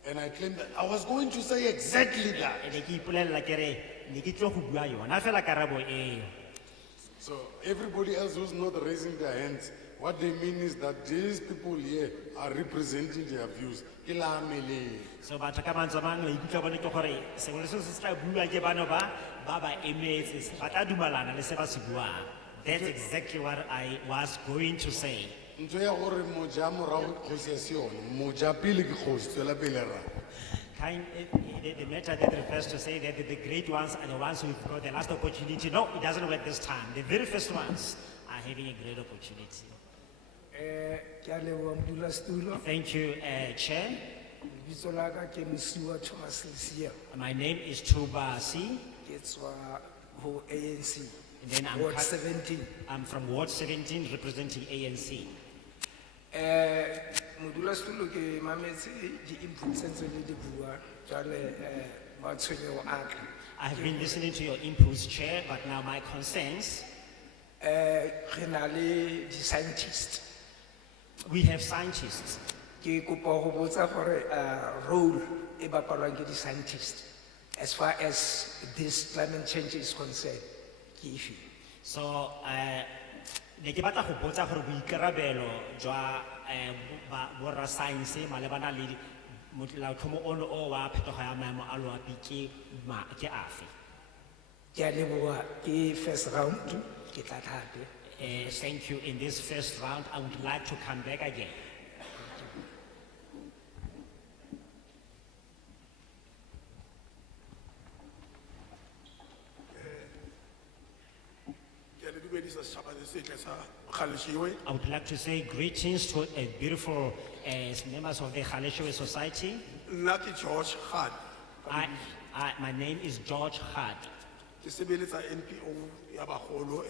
And I claim that I was going to say exactly that. E ke ipolelela ke re ne ke tlo go bua yona fela karabo eo. So everybody else who's not raising their hands, what they mean is that these people here are representing their views. Ke la mele. So batho ka mantswe a mang la ikutlwa bone ke gore sengwe le sengwe se se tla bua ke bano ba ba emetse ba tla dumalana le se ba se buang. That's exactly what I was going to say. Ntho ya gore moja morago kgosi ya se yone, moja pele ke kgosi, tswela pele ra. The matter that refers to say that the great ones are the ones who've got the last opportunity. No, it doesn't work this time. The very first ones are having a great opportunity. Ke a leboha modulasetulo. Thank you, Chair. Lebitso la ka ke Mosiuwa Thomas Lesia. My name is Tubasi. Ke tswa ho ANC. And then Ward 17. I'm from Ward 17 representing ANC. Modulasetulo ke mametse di-input tse ntse le di bua, jwale matshwenyeho a ka. I have been listening to your inputs, Chair, but now my concerns. Re na le di-scientist. We have scientists. Ke kopa ho botsa gore role e bapalwang ke di-scientist as far as this climate change is concerned ke efe? So, ne ke batla go botsa gore boikarabelo jwa borra science malebana le molaotlhomo ono o wa phetogo ya maemo a loapi ke afe? Ke a leboha, ke first round, ke tla hape. Thank you. In this first round, I would like to come back again. Ke le dumedisa setjhaba se setle sa Galeshewe. I would like to say greetings to a beautiful members of the Galeshewe Society. Nna ke George Khan. My name is George Hard. Ke sebeletsa NPO ya bagolo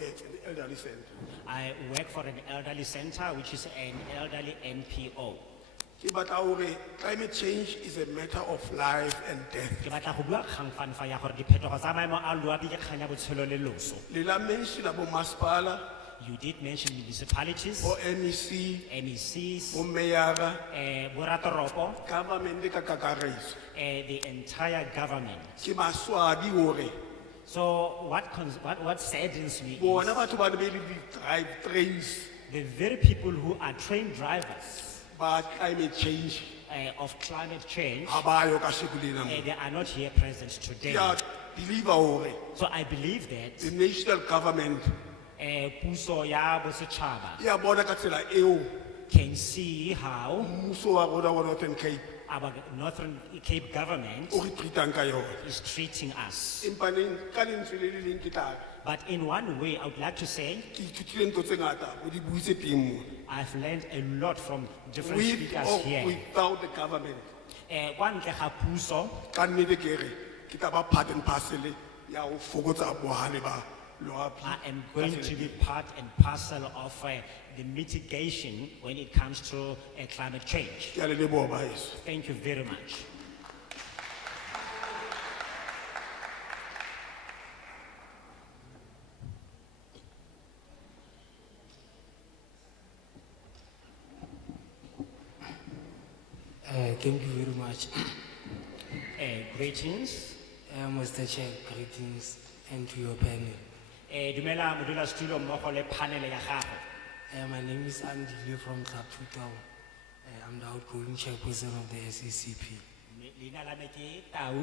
elderly center. I work for an elderly center, which is an elderly NPO. Ke batla hore climate change is a matter of life and death. Ke batla go bua kgang fa ya gore diphetogo tsa maemo a loapi ke kgang ya botshelo le loso. Le la mention bo masipala, You did mention municipalities, bo MEC, MECs, bo mayara, boratoropo, government ka kakaretso. the entire government. Ke maswabi hore So what saddens me bona is batho ba ne be le di-drive trains the very people who are trained drivers ba climate change of climate change, ha ba yo ka sheko lena mo. they are not here present today. Ke a believer hore So I believe that the national government puso ya bosetšhaba ya bona ka tsela eo can see how mmuso wa rona wa Northern Cape our Northern Cape government o re treatang ka yona. is treating us. Empa neng ka lentswe le le leng ke tla re, But in one way, I would like to say ke ithutile ntho tse ngata o di buitse teng mona. I've learned a lot from different With speakers or here. without the government, Kwa ntle ga puso, ka nnete ke re ke tla ba part and parcel ya go fokotsa bohale ba loapi. I am going to be part and parcel of the mitigation when it comes to climate change. Ke a le leboha baeso. Thank you very much. Thank you very much. Greetings. Mr. Chair, greetings and to your panel. Dumela modulasetulo mmogo le panel ya gago. My name is Andile from Club 2000. I'm the outgoing chairperson of the SACP. Leina la me ke Tau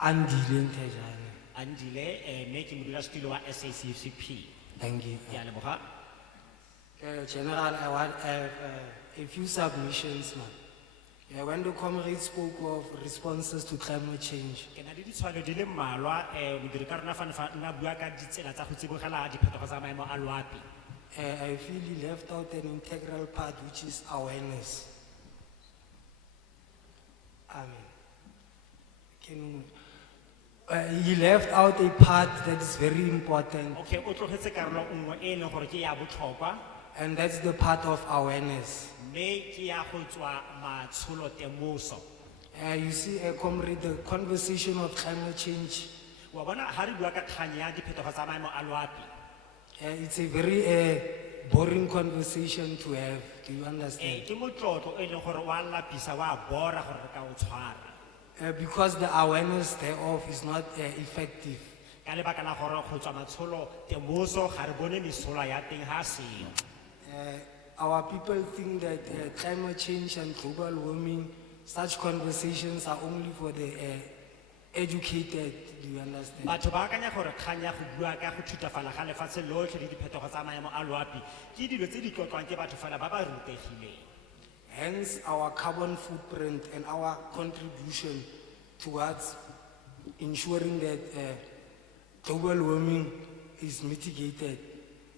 Andile Ntejane. Andile mme ke modulasetulo wa SACP. Thank you. Ke a leboga. General, I want a few submissions, man. When the comrade spoke of responses to climate change, Ke na le ditshwano di le mmalwa modiri ka rona fa nna bua ka ditsela tsa go tsibogela diphetogo tsa maemo a loapi. I feel he left out an integral part, which is awareness. He left out a part that is very important, Okay, o tlogetse karolo nngwe e leng gore ke ya botlhokwa and that's the part of awareness. mme ke ya go tswa matsholo temoso. You see, comrade, the conversation of climate change, Wa bona ha re bua ka kgang ya diphetogo tsa maemo a loapi, it's a very boring conversation to have. Do you understand? ke motlotlo e leng gore wa lapisa wa bora gore re ka o tshwara. Because the awareness thereof is not effective. Ka lebaka la gore go tswa matsholo temoso ga re bone mesola ya teng ha seyo. Our people think that climate change and global warming, such conversations are only for the educated. Do you understand? Batho ba akanya gore kgang ya go bua ka go thutafala ga lefatshe lotlhe le diphetogo tsa maemo a loapi ke dilo tse di tlotlwang ke batho fela ba ba rutegileng. Hence, our carbon footprint and our contribution towards ensuring that global warming is mitigated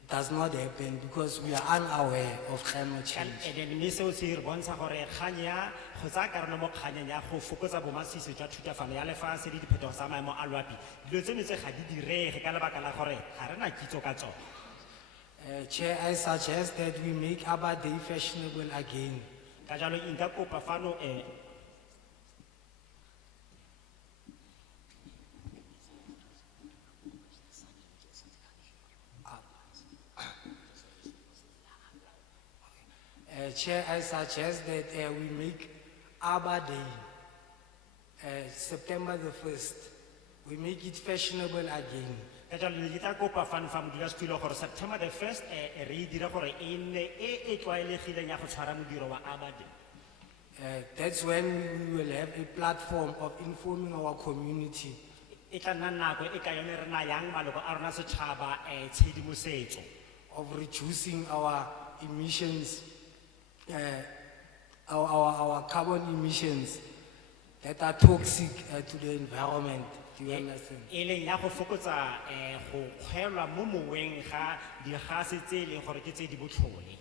does not happen because we are unaware of climate change. And then mme seo se re bontsha gore kgang ya go tsaya karolo mo kganyeng ya go fokotsa bomasisi jwa thutafalo ya lefatshe le diphetogo tsa maemo a loapi dilo tseno tse ga di direge ka lebaka la gore ga re na kitso ka tsone. Chair, I suggest that we make Arbor Day fashionable again. Ka jalo nka kopa fano Chair, I suggest that we make Arbor Day, September the 1st. We make it fashionable again. ka jalo ne ke tla kopa fano fa modulasetulo gore September the 1st re e dire gore e nne e tlwaelegileng ya go tshwara modiro wa Arbor Day. That's when we will have a platform of informing our community E tla nna nako e ka yone re nayang maloko a rona setšhaba tshedimosetso of reducing our emissions, our carbon emissions that are toxic to the environment. Do you understand? e leng ya go fokotsa go kgwelwa mo moweng ga digase tse e leng gore ke tse di botlhole.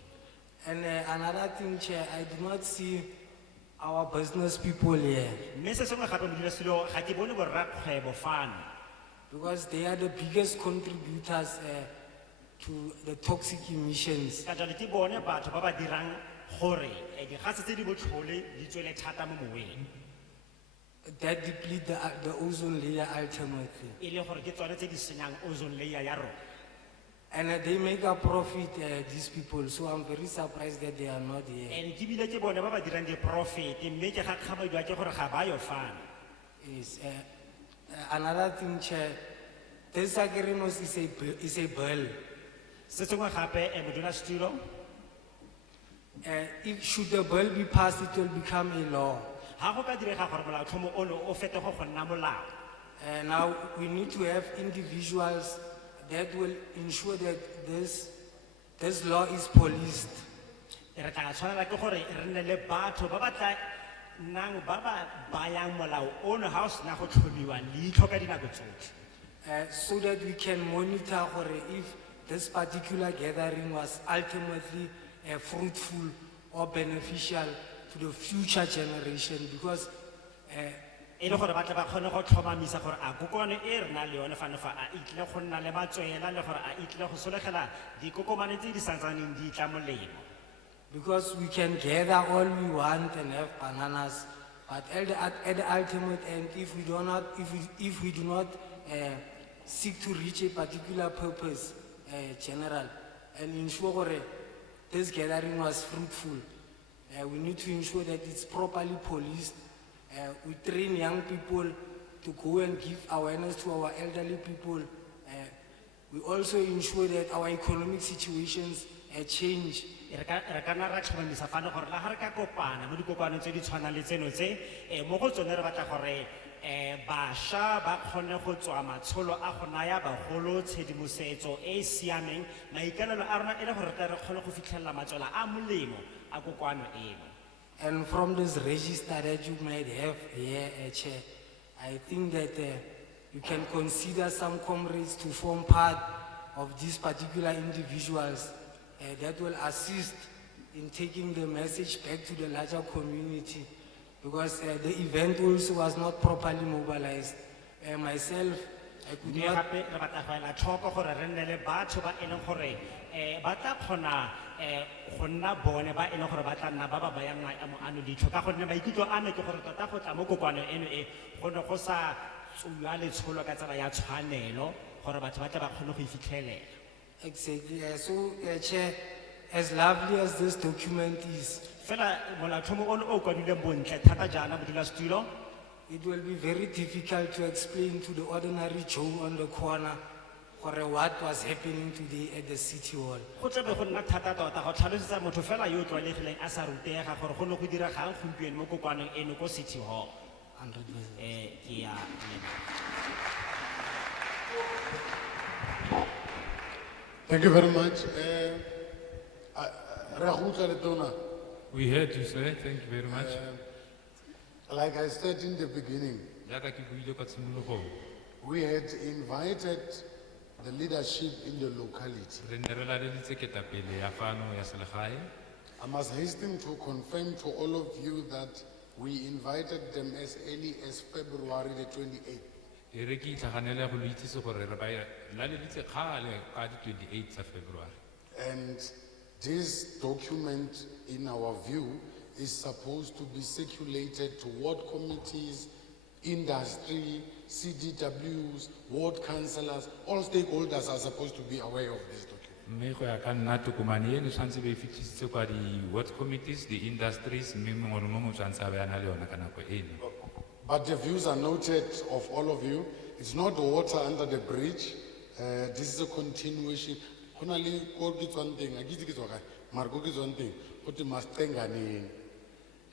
And another thing, Chair, I do not see our business people here Mme se sengwe gape modulasetulo ga ke bone borrakgwebo fano because they are the biggest contributors to the toxic emissions. ka jalo ke bone batho ba ba dirang gore digase tse di botlhole di tswele thata mo moweng That deplete the ozone layer ultimately. e leng gore ke tsone tse di senyang ozone layer ya rona. And they make a profit, these people, so I'm very surprised that they are not here. And ke bile ke bone ba ba dirang di-profit mme ke gakgabadiwa ke gore ga ba yo fana. Yes, another thing, Chair, this agreement is a bill. Se sengwe gape modulasetulo If should the bill be passed, it will become a law. ga go ka direga gore molaotlhomo ono o fetoge go nna molao Now we need to have individuals that will ensure that this law is policed. re tla tshwanela ke gore re nne le batho ba ba tla nnang ba ba bayang molao ono ga o sena go tlhomiwa leitlho ka dinako tsotlhe So that we can monitor if this particular gathering was ultimately fruitful or beneficial to the future generation because e le gore ba tle ba kgone go tlhomamisa gore a kokwane e re na le yone fano fa a itlile go nna le matswela le gore a itlile go solegela dikokomane tse di santsaneng di tla molemo because we can gather all we want and have bananas, but at the ultimate end, if we do not seek to reach a particular purpose, general, and ensure that this gathering was fruitful, we need to ensure that it's properly policed. We train young people to go and give awareness to our elderly people. We also ensure that our economic situations change. re ka nna ra tlhomamisa fano gore la ga re ka kopana mo dikokoanong tse di tshwanang le tseno tse mo go tsone re batla gore bašwa ba kgone go tswa matsholo a go naya bagolo tshedimosetso e e siameng maikalelo a rona e le gore re kgone go fitlhelela matswela a molemo a kokoano eno. And from this register that you might have here, Chair, I think that you can consider some comrades to form part of these particular individuals that will assist in taking the message back to the larger community because the event also was not properly mobilized. Myself, I could mme not. gape re batla go ela tlhoko gore re nne le batho ba e leng gore ba tla kgona go nna bone ba e leng gore ba tla nna ba ba bayang maemo ano ditlho ka gonne maikutlo a me ke gore tota go tla mo kokoano eno go ne go sa tswa letsholo ka tsela ya tshwanelo gore batho ba tla ba kgone go e fitlhelela. Exactly. So, Chair, as lovely as this document is, Fela molaotlhomo ono o kwadileng bontle thata jaana modulasetulo it will be very difficult to explain to the ordinary Joe on the corner what was happening today at the City Hall. go tlebe go nna thata tota go tlhalosetsa motho fela yo o tlwaelegileng a sa rutega gore go ne go diregang gompieno mo kokoanong eno ko City Hall. 100%. Ke ya Thank you very much. Rahutla Letona, We heard you, sir. Thank you very much. like I said in the beginning, Jaaka ke buile ka tshimologong, we had invited the leadership in the locality. re ne re laleditse ketapele ya fano ya selegae. I must hasten to confirm to all of you that we invited them as early as February the 28th. E re ke itlhaganele go lo itsise gore re ba laleditse kgale ka di 28 tsa February. And this document, in our view, is supposed to be circulated to ward committees, industry, CDWs, ward councillors, all stakeholders are supposed to be aware of this document. Mme go ya ka nna tokomane eno tshwanetse ba e fitlhisitse kwa di-ward committees, di-industries, mme mongwe le mongwe o tshwanetse a be a na le yona ka nako eno. But the views are noted of all of you. It's not water under the bridge. This is a continuation. Konali ko ke tswang teng, a ke itse ke tswa kae, mara ko ke tswang teng, go te Mastenganeng.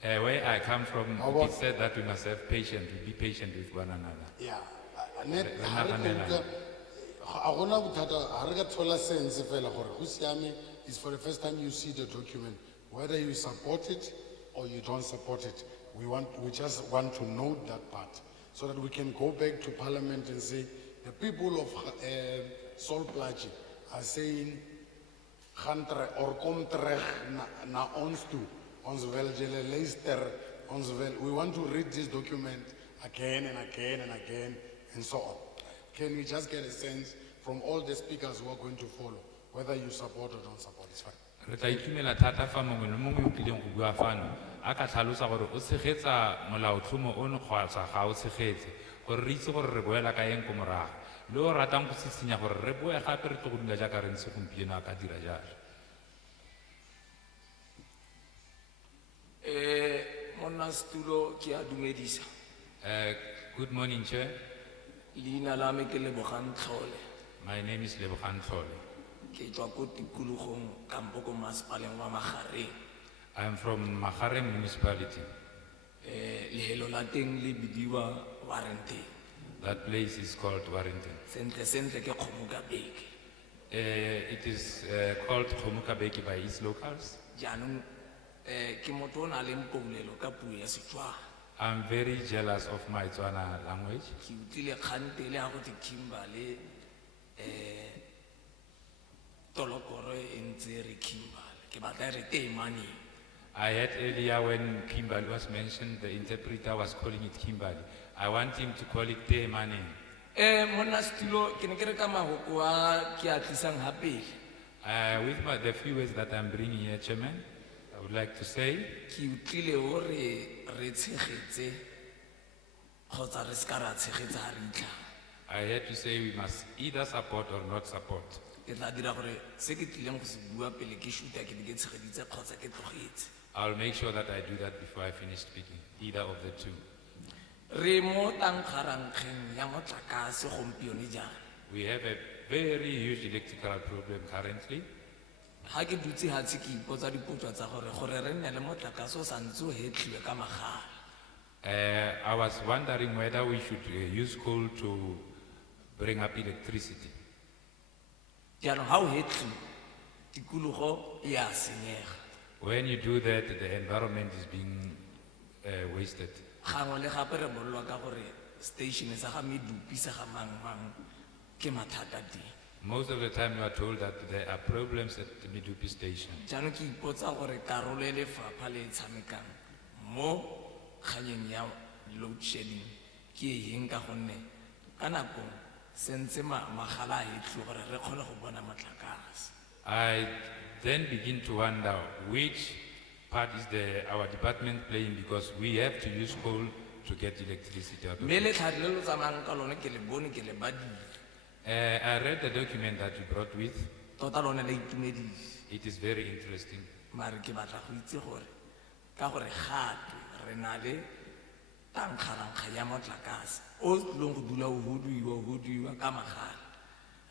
Where I come from, How it is said that we must have patience, we be patient with one another. Yeah, net, Re ha re naganela. ka utlwa- ha gona bothata, ha re ka thola sense fela gore go siame, it's for the first time you see the document, whether you support it or you don't support it. We just want to note that part, so that we can go back to Parliament and say, the people of Plaatjie are saying, Gantre or komtreg na ons toe, ons wil julle luister, ons wil, we want to read this document again and again and again and so on. Can we just get a sense from all the speakers who are going to follow, whether you support or don't support, it's fine. Re tla itumela thata fa mongwe le mongwe o tlileng go bua fano a ka tlhalosa gore o tshegetsa molaotlhomo ono kgotsa ga o tshegetse gore re itse gore re boela ka eng ko morago le o ratang go sisinya gore re boe gape re tlo go dula jaaka re ntse gompieno a ka dira jalo. Monna Stulo ke a dumedisa. Good morning, Chair. Leina la me ke Lebogang Tlhole. My name is Lebogang Tlhole. Ke tswa ko tikologong kampo ko masepaleng wa Magareng. I am from Magareng Municipality. Lehelo la teng le bidiwa Warrenton. That place is called Warrington. Sentle ke Kgomokabeke. It is called Khomukabeki by its locals. Jaanong ke motho o na leng poulelo ka puo ya Setswana. I'm very jealous of my Tswana language. Ke utlwile kgante le ha go te Kimberley tolokoro e ntse re Kimberley. Ke batla re teimane. I heard earlier when Kimberley was mentioned, the interpreter was calling it Kimberley. I want him to call it Teemane. Monna Stulo ke ne ke re ka mahoko a ke a tlisang hape. With the few words that I'm bringing here, Chairman, I would like to say, Ke utlwile hore re tshegetse kgotsa re ska ra tshegetsa ha re itlha. I had to say we must either support or not support. Ke tla dira gore se ke tlileng go se bua pele ke shoota ke be ke tshegeditse kgotsa ke tlogetse. I'll make sure that I do that before I finish speaking, either of the two. Re mo tankgarangkgeng ya motlakase gompieno jaana. We have a very huge electrical problem currently. Ha ke dutse hatse ke ipotsa dipotso tsa gore re nne le motlakase o santse o hetlhiwe ka magala. I was wondering whether we should use coal to bring up electricity. Jaanong ha o hetlhiwe tikologo e a senyega. When you do that, the environment is being wasted. Gangwe le gape re bolelwa ka gore station sa ga Medupi sa ga mang ke mathata teng. Most of the time you are told that there are problems at the Medupi station. Jaanong ke ipotsa gore karolo e lefapha le e tshamekang mo kganyeng ya load shedding ke eng ka gonne ka nako sentse magala a hetlhiwe gore re kgone go bona motlakase. I then begin to wonder which part is our department playing, because we have to use coal to get electricity out of Mme it. letlhare le lo tsamayang ka lone ke le bone ke le badile. I read the document that you brought with. Tota lone la itumedise. It is very interesting. Mare ke batla go itse gore ka gore gape re na le tankgarangkga ya motlakase o tlileng go dula o hodiwa ka magala.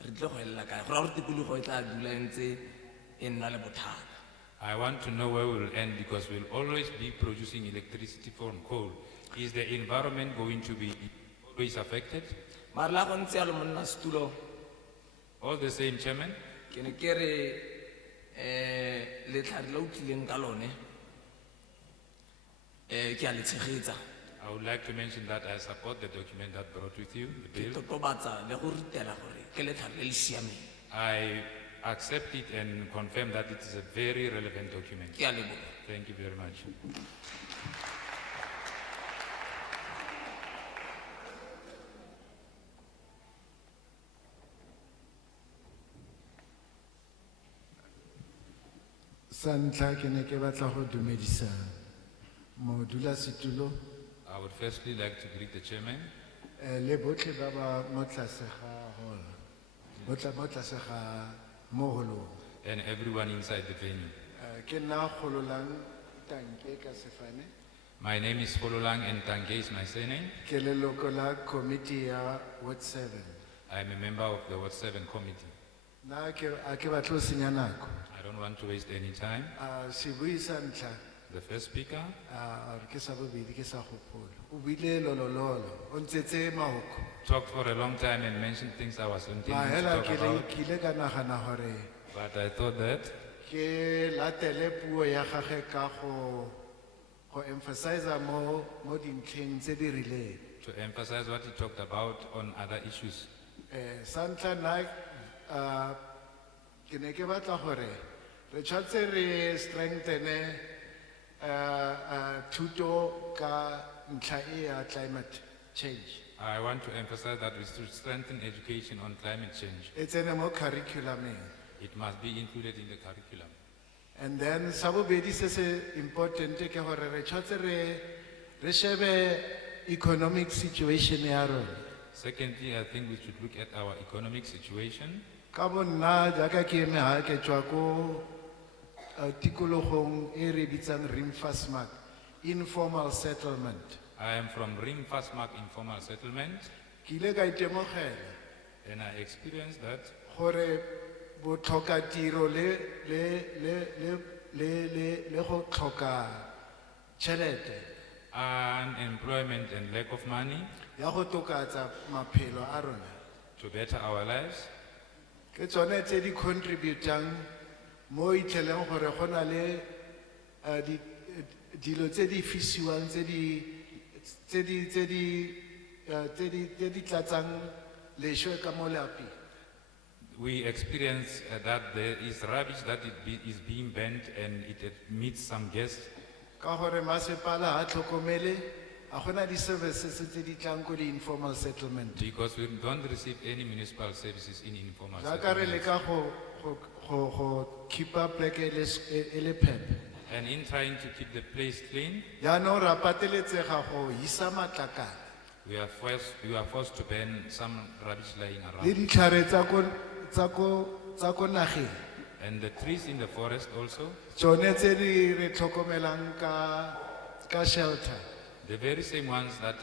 Re tle go elela kae gore gore tikologo e tla dula e ntse e nna le bothata. I want to know where we will end, because we'll always be producing electricity from coal. Is the environment going to be always affected? Mare la go ntse yalo monna Stulo All the same, Chairman, ke ne ke re letlhare la o tlileng ka lone ke a le tshegetsa. I would like to mention that I support the document that brought with you, the Ke bill. totobatsa le go ritela gore ke letlhare le le siameng. I accept it and confirm that it is a very relevant document. Ke a leboga. Thank you very much. Sa ntlha ke ne ke batla go dumedisa modulasetulo I would firstly like to greet the chairman le botlhe ba ba mo tlase ga hall, mo tlase ga mo holong. and everyone inside the venue. Ke nna Kgololang Tanke ka sefane, My name is Hololang and Tange is my surname. ke leloko la committee ya Ward 7. I am a member of the Ward 7 committee. Na a ke batle ho senya nako. I don't want to waste any time. Sebui sa ntlha The first speaker, ke sa bobedi ke sa kgopolo. O buile lolololo, o ntshetse mahoko. talked for a long time and mentioned things I was intending Ba to hela talk about, ke ile ka nagana hore but I thought that ke latele puo ya gagwe ka go emphasize mo dintlheng tse di rileng. to emphasize what he talked about on other issues. Santla na ke ne ke batla gore re tshwantse re strengthene thuto ka ntlha e ya climate change. I want to emphasize that we should strengthen education on climate change. E tsene mo curriculumeng. It must be included in the curriculum. And then sa bobedi se se important ke gore re tshwantse re shebe economic situation ya rona. Secondly, I think we should look at our economic situation. Ka bonna jaaka ke eme ha ke tswa ko tikologong e re bitsang Rimfasmark, informal settlement. I am from Ring Fastmark Informal Settlement, Ke ile ka itemogela and I experienced that gore botlhokatiro le go tlhoka tšhelete unemployment and lack of money ya go tokatsa maphelo a rona to better our lives ke tsone tse di contributang mo itlheleng gore go na le dilo tse di fisiwang tse di tlatsang lešwe ka mo lapeng. we experience that there is rubbish that is being bent and it meets some guests Ka gore masepala ha tlhokomele a gona di-services tse di tlang ko di-informal settlement. because we don't receive any municipal services in informal Jaaka re settlements. leka go keep-a pleke e le phepa. And in trying to keep the place clean, Jaanong ra pateletsega go hisa matlakala we are forced to burn some rubbish lying le around. ditlhare tsa ko nageng. And the trees in the forest also, Tsone tse di re tlhokomelang ka shelter. the very same ones that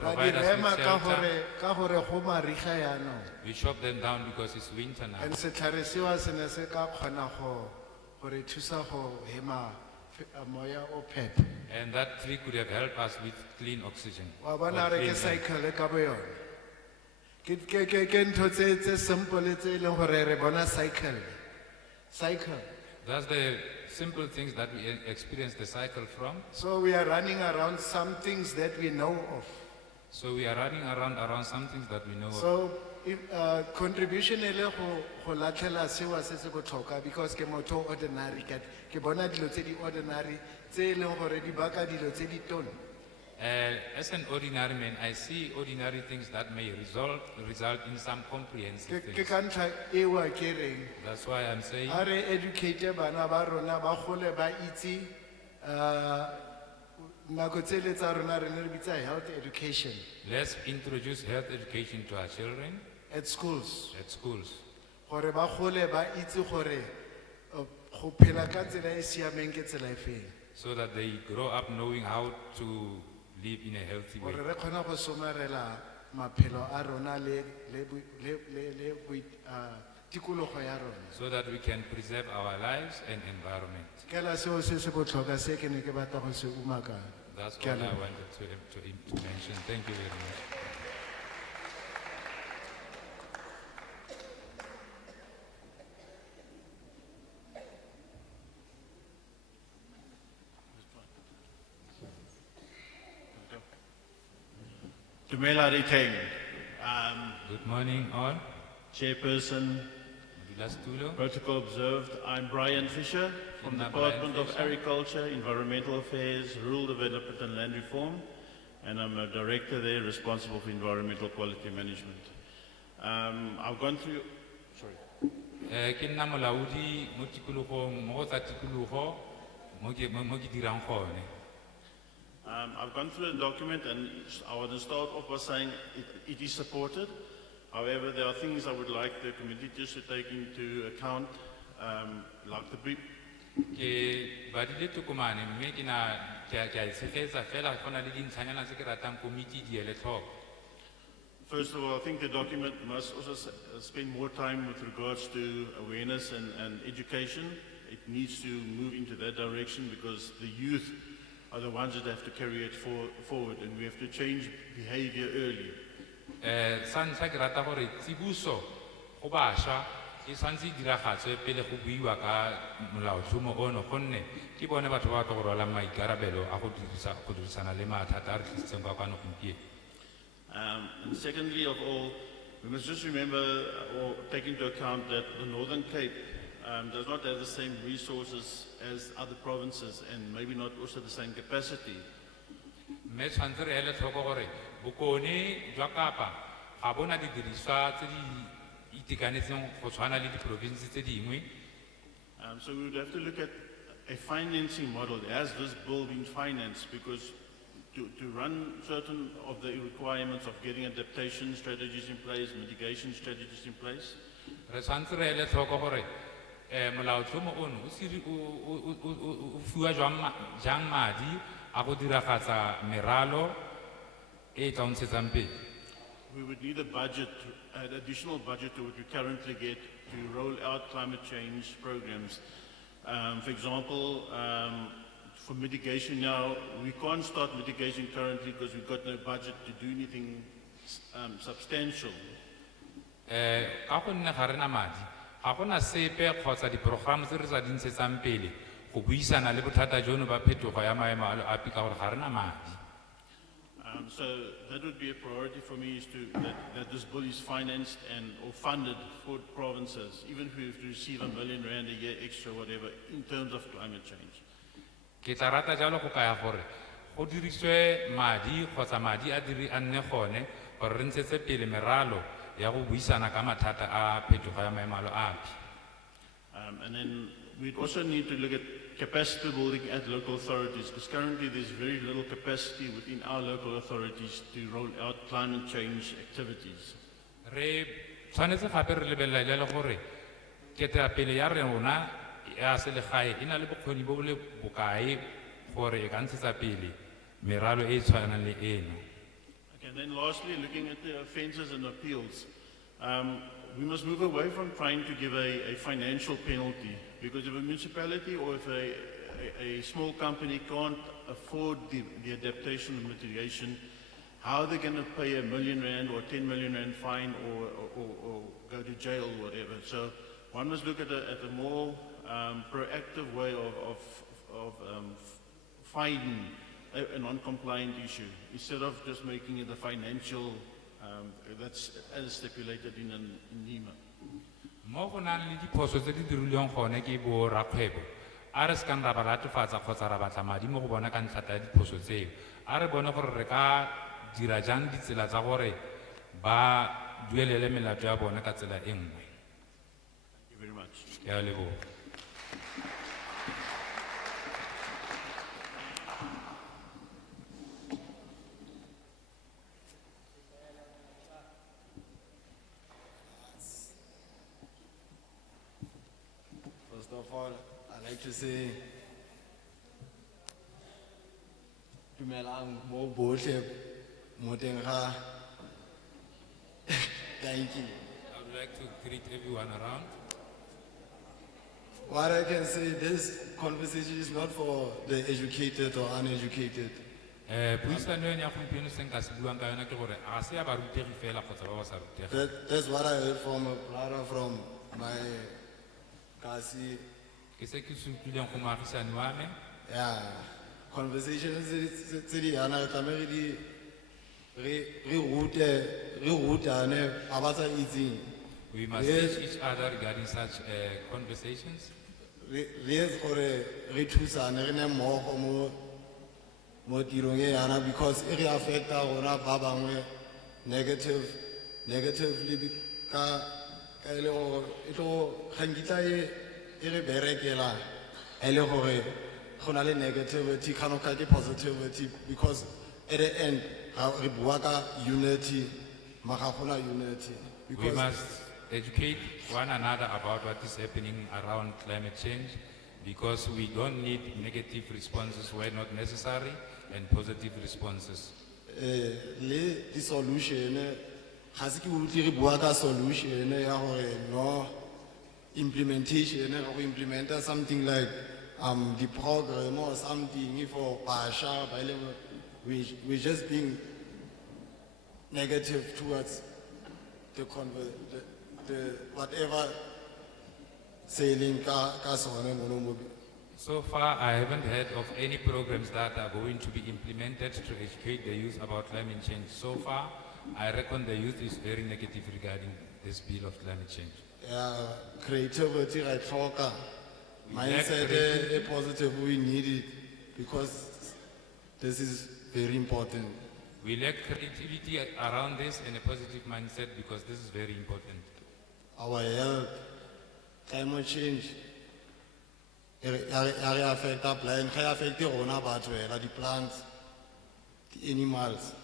Ra di provide us rema with shelter, ka gore go mariga yaanong. we chop them down because it's winter now. And setlhare sewa se ne se ka kgona go re thusa go hema moya o phepa. And that tree could have helped us with clean oxygen. Wa or bona re clean ke air. cycle ka bo yone. Ke ntho tse simple tse e leng gore re bona cycle. That's the simple things that we experience the cycle from. So we are running around some things that we know of. So we are running around some things that we know of. So if, contribution e le go latlhela sewa se se botlhokwa because ke motho o ordinary ke bona dilo tse di ordinary tse e leng gore di baka dilo tse di tona. As an ordinary man, I see ordinary things that may result in some comprehensive Ke things. ka ntlha ewa ke reng That's why I'm saying a re educate bana ba rona ba gole ba itse nako tse le tsa rona re ne re bitsa health education let's introduce health education to our children at schools at schools. gore ba gole ba itse gore go phela ka tsela e siameng ke tsela e feng So that they grow up knowing how to live in a healthy way. gore re kgona go somarela maphelo a rona le tikologo ya rona So that we can preserve our lives and environment. ke la seo se se botlhokwa se ke ne ke batla go se umaka. That's Ke a all I leboha. wanted to mention. Thank you very much. Dumela Riteng, Good morning all. Chairperson, Dulastulo. Protocol Observed. I'm Brian Fisher from the Ina Brian Department of Fisher. Agriculture, Environmental Affairs, Rural Development and Land Reform, and I'm a director there responsible for environmental quality management. I've gone through, sorry. Ke nna molaodi mo tikologong mo go tsa tikologo mo ke dirang gone. I've gone through the document and I want to start off by saying it is supported. However, there are things I would like the committee just to take into account, like the brief. Ke badile tokomane mme ke a e tshegetsa fela go na le dintlhanyana tse ke ratang committee di ele tlhoko. First of all, I think the document must also spend more time with regards to awareness and education. it needs to move into that direction because the youth are the ones that have to carry it forward, and we have to change behavior early. Sa ntlha ke rata gore tsibuso go bašwa e santse e diragatswe pele go buiwa ka molaotlhomo ono gonne ke bone batho ba tlo go rwalang maikarabelo a go dirisana le mathata a re tlisitseng kwa kwano gompieno. And secondly of all, we must just remember or take into account that the Northern Cape does not have the same resources as other provinces and maybe not also the same capacity. Mme tshwanetse re ele tlhoko gore bokone jwa Kapa ga bona didiriswa tse di itekanetseng go tshwana le diprovinsi tse dingwe. So we would have to look at a financing model. Has this bill been financed? Because to run certain of the requirements of getting adaptation strategies in place, mitigation strategies in place, Re tshwanetse re ele tlhoko gore molaotlhomo ono o fiwa jang madi a go diragatsa meralo e tla ntshetsang pele. we would need a budget, an additional budget to what we currently get to roll out climate change programs. For example, for mitigation now, we can't start mitigation currently because we've got no budget to do anything substantial. Ka gonne ga rena madi ga gona sepe kgotsa diprogramme tse re sa di ntshetsang pele go buisana le bothata jono ba phetogo ya maemo a loapi ka gore ga rena madi. So that would be a priority for me, is that this bill is financed or funded for provinces, even if we have to receive R1 million a year extra, whatever, in terms of climate change. Ke tla rata jalo go kaya gore go dirisiwe madi kgotsa madi a nne gone gore re ntshetse pele meralo ya go buisana ka mathata a phetogo ya maemo a loapi. And then we'd also need to look at capacity building at local authorities, because currently there's very little capacity within our local authorities to roll out climate change activities. Re tshwanetse gape re lebelele le gore ketapele ya rona ya selegae e na le bokgoni bo le bokae gore e ka ntshetsa pele meralo e tshwanang le eno. Okay, and then lastly, looking at the offences and appeals, we must move away from trying to give a financial penalty, because if a municipality or if a small company can't afford the adaptation and mitigation, how are they going to pay R1 million or R10 million fine or go to jail or whatever? So one must look at a more proactive way of fighting a non-compliant issue, instead of just making it a financial, that's as stipulated in NEMA. Mo go nang le diphoso tse di dirilweng gone ke bo rakgwebo a re sekang ra ba latofatsa kgotsa ra batla madi mo go bona ka ntlhata ya diphoso tseo, a re bone gore re ka dira jang ditsela tsa gore ba duelele melato ya bone ka tsela e nngwe. Thank you very much. Ke a leboga. First of all, I'd like to say, dumelang mo bohle mo teng ga. Thank you. I would like to greet everyone around. What I can say, this conversation is not for the educated or uneducated. Puisano ya gompieno se nka se buang ka yona ke gore a se ya barutegi fela kgotsa ba ba sa rutegi. That's what I heard from a brother from my Kasi. Ke se ke se utlwileng go moagisane wa me. Yeah, conversation tse di yana tlamehile re rutane a ba sa itseng. We must teach each other regarding such conversations. Re etse gore re thusane re ne mmogo mo tirong e yana, because e re affecta rona ba bangwe negatively ka e le gore e tlo gangitla e re berekela e le gore go na le negativity kano ka ke positivity, because at the end re bua ka unity ma ga gona unity. We Because must educate one another about what is happening around climate change, because we don't need negative responses where not necessary and positive responses. le di solution ga se ke utlwe re bua ka solution ya gore no implementation, we implement something like the program or something for Basha, we're just being negative towards the whatever sailing car, So far, I haven't heard of any programs that are going to be implemented to educate the youth about climate change. So far, I reckon the youth is very negative regarding this bill of climate change. creativity, right? Mindset, a positive, we need it because this is very important. We lack creativity around this and a positive mindset because this is very important. Our health, climate change, affect our plant, affect the plants, the animals.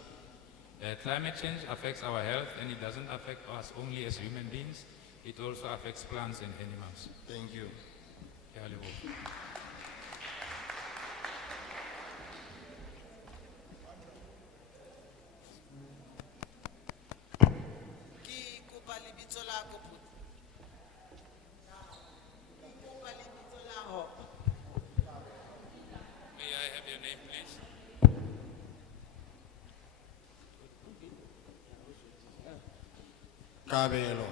Climate change affects our health and it doesn't affect us only as human beings, it also affects plants and animals. Thank you. Ke a leboha. Ki kopa lebitso la ko puti. Ki kopa lebitso la ho. May I have your name, please? Kabelo,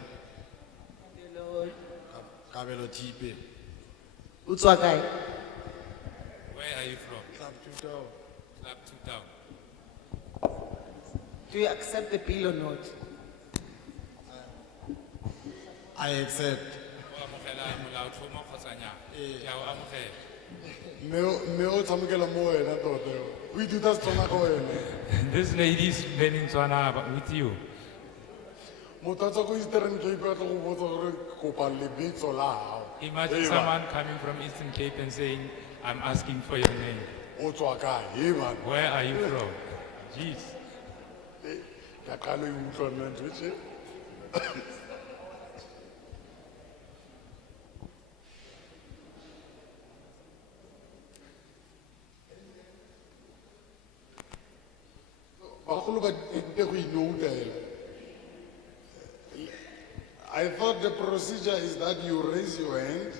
Hello. Kabelo Tipe. Utswa kae? Where are you from? Club 2000. Club 2000. Do you accept the bill or not? I accept. O amogela molaotlhomo kgotsa nnyaa? Ke a o amogela. Me o tshamekela mo wena tota yo. O ithuta Setswana ka wena. This lady is learning Tswana with you. Motho a tswa ko Eastern Cape a tlo go botsa gore kopa lebitso la hao. Imagine Hey, man. someone coming from Eastern Cape and saying, I'm asking for your name. O tswa kae? Hey, man. Where are you from? Jeez. Ka qala e utlwa nna ntho e tje. Bagolo ba ite go inoutela. I thought the procedure is that you raise your hand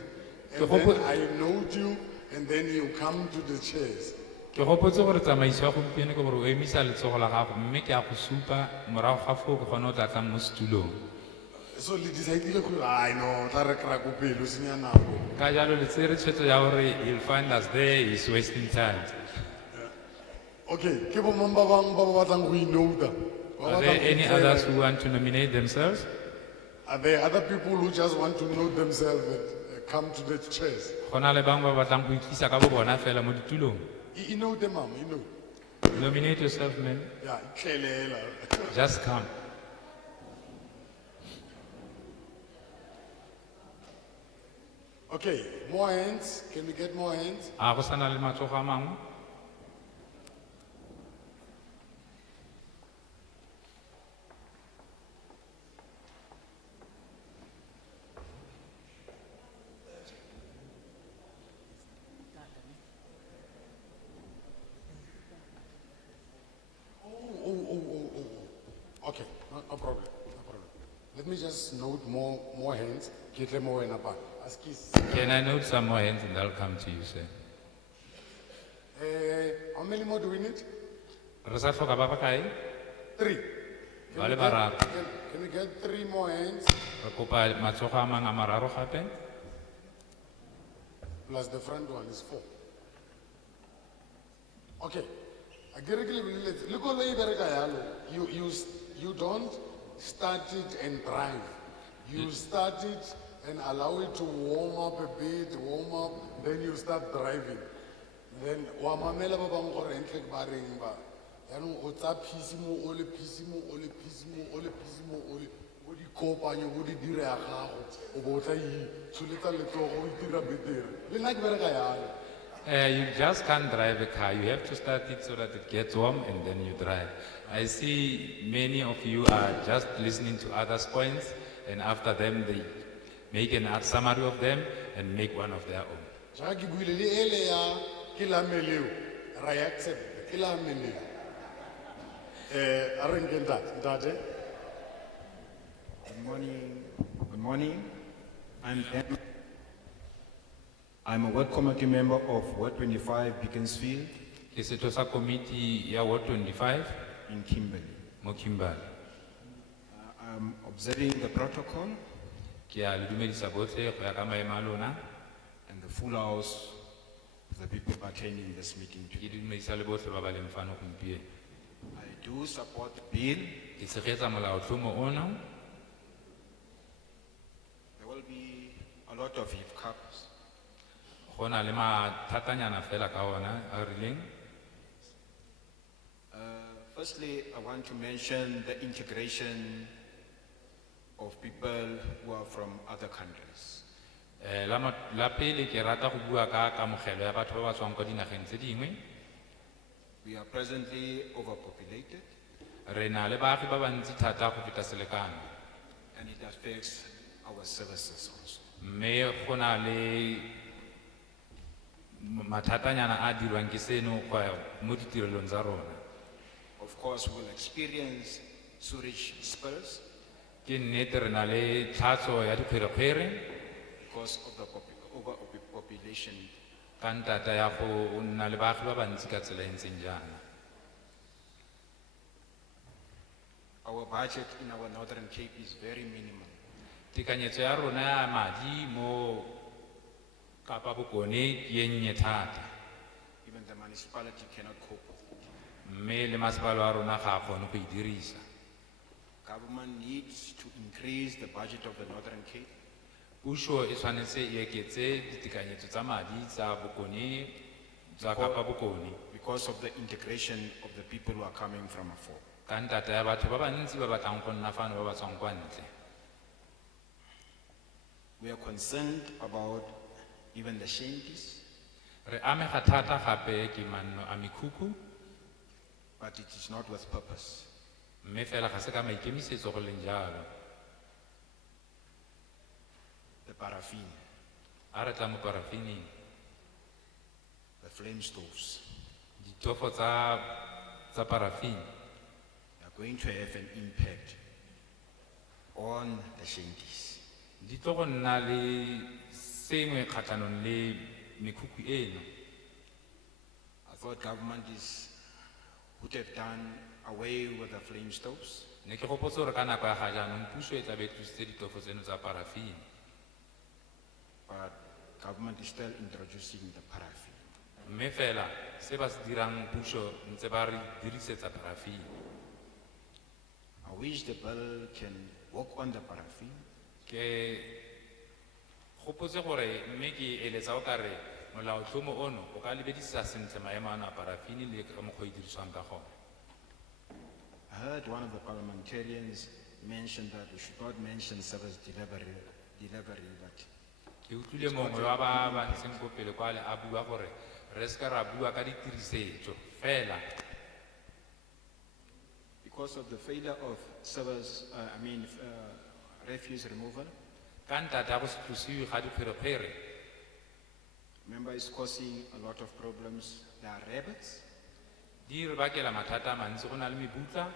and then I note you and then you come to the chairs. Ke gopotse gore tsamaiso ya gompieno ke gore o emisa letsogo la gago mme ke a go supa morago ga foo ke gone o tla tlang mo setulong. So le decidile go I know tla re kra go pelo senya nako. Ka jalo le tsere tshwetso ya gore he'll find us there, he's wasting time. Okay, ke bo mang ba bang ba ba batlang go inouta? Ba Are there batlang go any itseela? others who want to nominate themselves? Are there other people who just want to know themselves and come to the chairs? Go na le bang ba batlang go itlisa ka bo bona fela mo ditulong. Inoute mama, inoute. Nominate yourself, man. Yeah, iklelela. Just come. Okay, more hands. Can we get more hands? A go sana le matsogo a mangwe? Okay, no problem, no problem. Let me just note more hands. Get them more in a bar. Can I note some more hands and I'll come to you, sir? How many more do we need? Re sa tlhoka ba ba kae? 3. Ba le bararo. Can we get 3 more hands? Re kopa matsogo a mangwe a mararo gape. Plus the front one is 4. Okay. You don't start it and drive. You start it and allow it to warm up a bit, warm up, then you start driving. Then wa mamela ba bang gore entle ke ba reng ba. Yaanong o tsa phisimo o le phisimo o le phisimo o le phisimo o le o di kopanye o di dire ya gago o bo tla tsholetsa letlogo o itira betere. Le nna ke bereka yalo. You just can't drive a car. You have to start it so that it gets warm and then you drive. I see many of you are just listening to others' points and after them they make a summary of them and make one of their own. Ja ke buile le ele ya ke la meleo ra ya accept ke la meleo. A re ntate. Good morning. Good morning. I'm a ward committee member of Ward 25 Beaconsfield ke setho sa committee ya Ward 25 in Kimberley. mo Kimberley. I'm observing the protocol Ke a le dumedisa botlhe go ya ka maemo a lona. and the full house of the people attending this meeting Ke today. dumedisa le botlhe ba ba leng fano gompieno. I do support the bill. Ke tshegetsa molaotlhomo ono. There will be a lot of hiccups. Go na le mathatanyana fela ka ona a rileng. Firstly, I want to mention the integration of people who are from other countries. La pele ke rata go bua ka kamogelo ya batho ba ba tswang kwa dinageng tse dingwe. We are presently overpopulated Re na le baagi ba bantsi thata go feta selekano. and it affects our services also. Mme go na le mathatanyana a dirwang ke seno mo ditirelong tsa rona. Of course, we will experience sewage spills Ke nnete re na le tlhatso ya dikgwerekgwere because of the overpopulation. ka ntata ya go nna le baagi ba bantsi ka tsela e ntseng jaana. Our budget in our Northern Cape is very minimal. Tekanyetso ya rona ya madi mo Kapa Bokone ke e nnye thata. Even the municipality cannot cope with it. Mme le masepala wa rona ga a kgone go e dirisa. Government needs to increase the budget of the Northern Cape Puso e tshwanetse e eketse ditekanyetso tsa madi tsa Bokone tsa Kapa Bokone because of the integration of the people who are coming from afar. ka ntata ya batho ba bantsi ba batlang go nna fano ba ba tswang kwa ntle. We are concerned about even the shanties, Re amega thata gape ke manno a mekhukhu, but it is not with purpose. mme fela ga se ka maikemisetso go leng jalo. The paraffin, A re tla mo parafining, the flame stoves, ditofo tsa parafini they are going to have an impact on the shanties. di tlo go nna le sengwe kgatlhanong le mekhukhu eno. I thought government would have done away with the flame stoves, Ne ke gopotse gore ka nako ya ga jaanong puso e tla be e tlositse ditofo tseno tsa parafini, but government is still introducing the paraffin. mme fela se ba se dirang puso ntse ba re dirisetsa parafini. I wish the bill can work on the paraffin, Ke gopotse gore mme ke eletsa o ka re molaotlhomo ono o ka lebedisa sentle maemo ano a parafini le ka mokgwa o e dirisiwang ka gone. I heard one of the parliamentarians mention that we should not mention service delivery, but Ke utlwile mongwe wa ba ntseng ko pele kwa le a bua gore re seka ra bua ka ditirisetso fela because of the failure of service, refuse removal, ka ntata ya go se tlosiwe ga dikgwerekgwere. remember it's causing a lot of problems. There are rabbits. Di re bakela mathata a mantsi, go na le mebutla.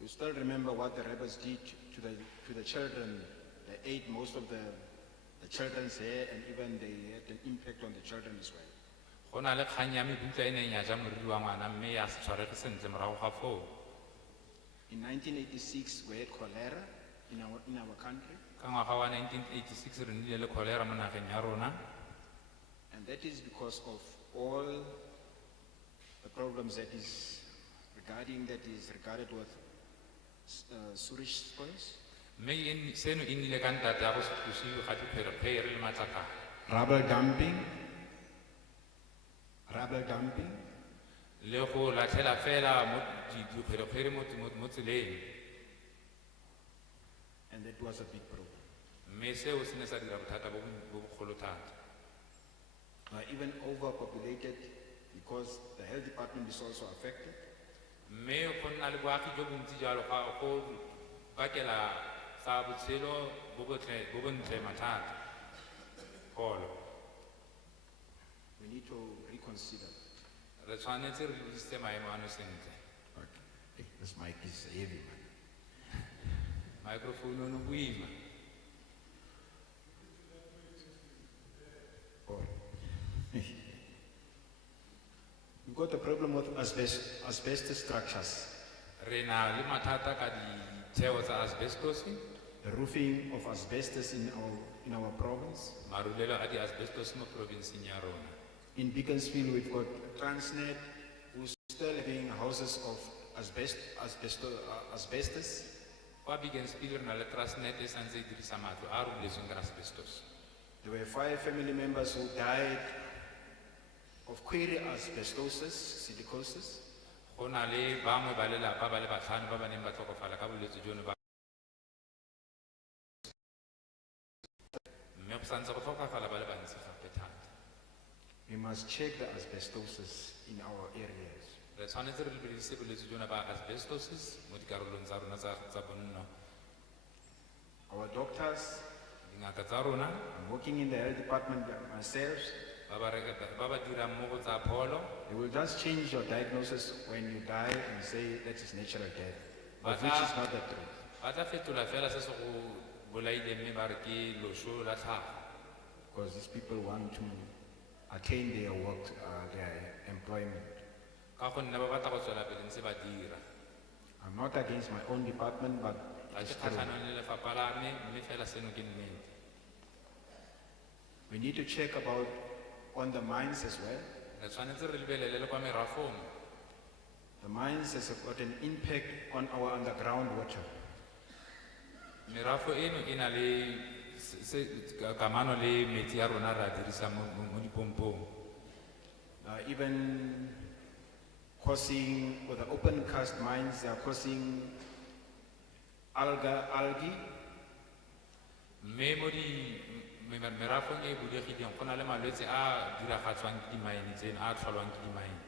You still remember what the rabbits did to the children. They ate most of the children's hair, and even they had an impact on the children as well. Go na le kgang ya mebutla e neng ya ja moriri wa ngwana mme ya se tshwarege sentle morago ga foo. In 1986, we had cholera in our country, Ka ngwaga wa 1986 re nnile le kholera mo nageng ya rona, and that is because of all the problems that is regarded with sewage spills, mme seno e nnile ka ntata ya go se tlosiwe ga dikgwerekgwere le matlakala. rubber dumping, Le go latlhela fela mo dikgwerekgwere mo tseleng, and that was a big problem. mme seo se ne sa dira bothata bo bogolo thata. We are even overpopulated because the health department is also affected. Mme go nna le boagi jo bontsi jalo go bakela sa botshelo bo bontle mathata. Pholo, We need to reconsider. re tshwanetse re lebisitse maemo ano sentle. Hey, this mic is heavy, man. Microphone ono boima. got a problem with asbestos structures, Re na le mathata ka ditheo tsa asbestos, the roofing of asbestos in our province. marulelo a di-asbestos mo provinceng ya rona. In Beaconsfield, we've got Transnet, who's still having houses of asbestos. Kwa Beaconsfield re na le Transnet e santse e dirisa matlo a a ruletsweng ka asbestos. There were 5 family members who died of query asbestosis, silicosis. Go na le bangwe ba lelapa ba le batlhano ba ba neng ba tlhokofala ka bolwetse jono ba mme go santse go tlhokafala ba le bantsi gape thata. We must check the asbestosis in our areas. Re tshwanetse re lebeletse bolwetse jono ba asbestosis mo dikarolong tsa rona tsa bonno. Our doctors, Dingaka tsa rona I'm working in the health department myself, ba ba dirang mo go tsa pholo they will just change your diagnosis when you die and say that is natural death, But which is not the truth. ba tla fetola fela se se go bolaileng mme ba re ke loso la tlhago. Because these people want to attain their work, their employment. Ka gonne ba batla go tswela pele ntse ba dira. I'm not against my own department, but Ga it's ke true. kgatlhanong le lefapha la me mme fela seno ke nnete. We need to check about on the mines as well. Re tshwanetse re lebelele le kwa merafong. The mines has got an impact on our underground water. Merafo eno e na le kamano le metsi a rona re a dirisa mo dipompong. Even causing, with the open cast mines, they are causing algae. Mme mo merafong e bulegileng go na le malwetse a diragatswang ke di-mine tseno a tlholwang ke di-mine.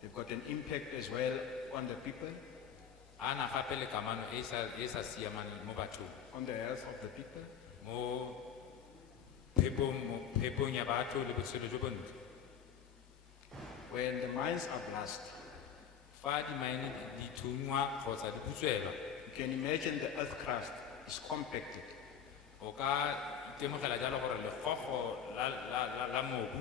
They've got an impact as well on the people, A na gape le kamano e e sa siamang mo bathong, on the health of the people. mo phepong ya batho le botshelo jo bontle. When the mines are blasted, Fa di-mine di thungwa kgotsa di butswelwa, you can imagine the earth crust is compacted. o ka itemogela jalo gore legogo la mobu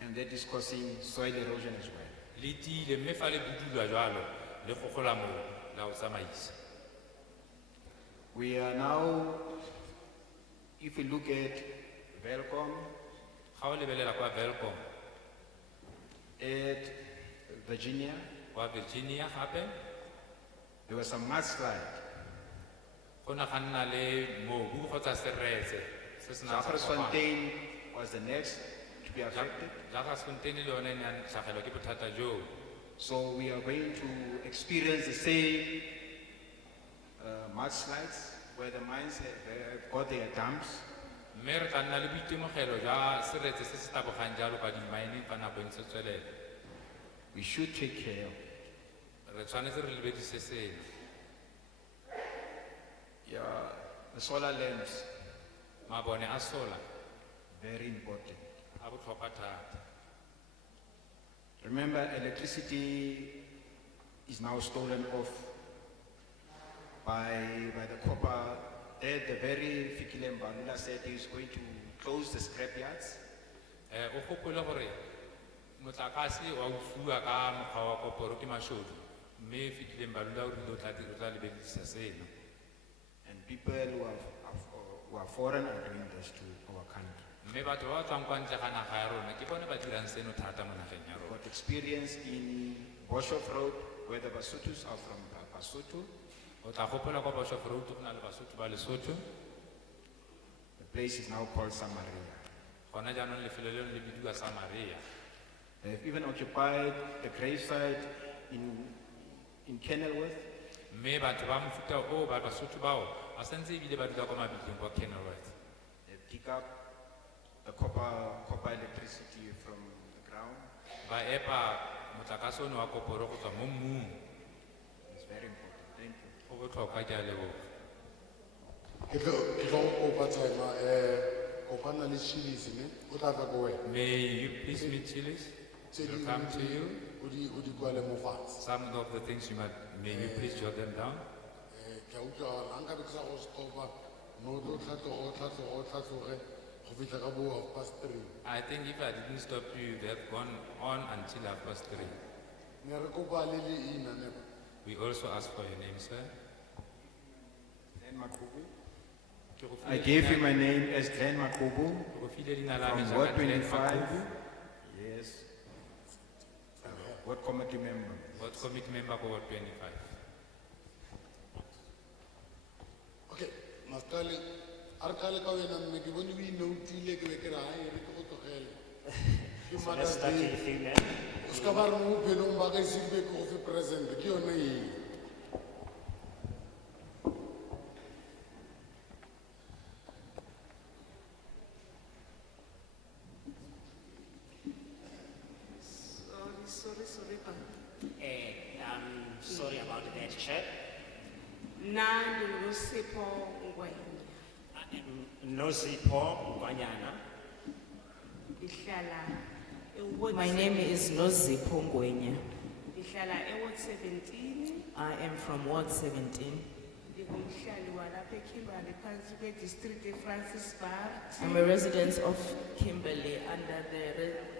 And that is causing soil erosion as well. le tiile mme fa le budulwa jalo le gogola mobu la o tsamaisa. We are now, if we look at Velcom, Ga o lebelela kwa Welkom, at Virginia, kwa Virginia gape, there was a mudslide. go na ga nna le mobu kgotsa seretse se se nang sa kgogano. Fontaine was the next to be affected. Jagersfontein le yone e ne ya tlhagelwa ke bothata joo. So we are going to experience the same mudslides where the mines have got their dumps. Mme re tla nna le boitemogelo jwa seretse se se tabogang jalo kwa di-mine fa nako e ntse e tswelela. We should take care. Re tshwanetse re lebedise seno. Yeah, the solar lamps, Mabone a sola very important. a botlhokwa thata. Remember, electricity is now stolen off by the copper. There, the very Fikile Mbalula said he is going to close the scrap yards. O gopole gore motlakase wa utswiwa ka mokgwa wa koporo ke mashodu mme Fikile Mbalula o rile o tla lebedisa seno. And people who are foreign are doing this to our country. Mme batho ba ba tswang kwa ntle ga naga ya rona ke bone ba dirang seno thata mo nageng ya rona. Got experience in Boshoff Road, where the Basutus are from Basutu. O tla gopola kwa Boshoff Road go na le Basotho ba Lesotho. The place is now called Samaria. Gona jaanong lefelo leno le bidiwa Samaria. They've even occupied the gravesite in Kenilworth. Mme batho ba mofuta o ba Basotho bao ba santse ebile ba dula kwa mabitleng kwa Kenilworth. They dig up the copper electricity from the ground. Ba epa motlakase one wa koporo go tswa mo mmung. It's very important. Thank you. Go botlhokwa ke a leboga. Ke tlo kopa tsena kopana le Chili's ne o tla tla go wena. May you please meet Chilis? Will come to you. O di kwale mo fatshe. Some of the things may you please jot them down? Ke a utlwa la nka be ke sa go stopa no tlo tlhatloge go fihla ka bo 3:30. I think if I didn't stop you, they've gone on until 3:30. Ne re kopa le leina ne ba. We also ask for your name, sir. Ke go I file gave you leina- my name as Glenn Makubu ke go file leina la me from jaaka Ward Glenn 25. Makubu, Yes. Ward committee member. Ward committee member ko Ward 25. Okay, Maskali, arkale ka wena mme ke bone o inoutile ke be ke re hae re ke go tlogele. Ke So let's start Mother's with Day. female. O ska ba re mo bophelong ba ka ise ke be ke go fe present ke yone eng. Sorry, pa. Sorry about that, Chair. Nani ngusipho ngwenya. Nosipho Gwanyana. Ihlala eWard. My name is Nozipho Ngwenya. Ihlala eWard 17. I am from Ward 17. Ndingumhlali walapha eKimberley phansi kwe-district eFrancis Bar. I'm a resident of Kimberley under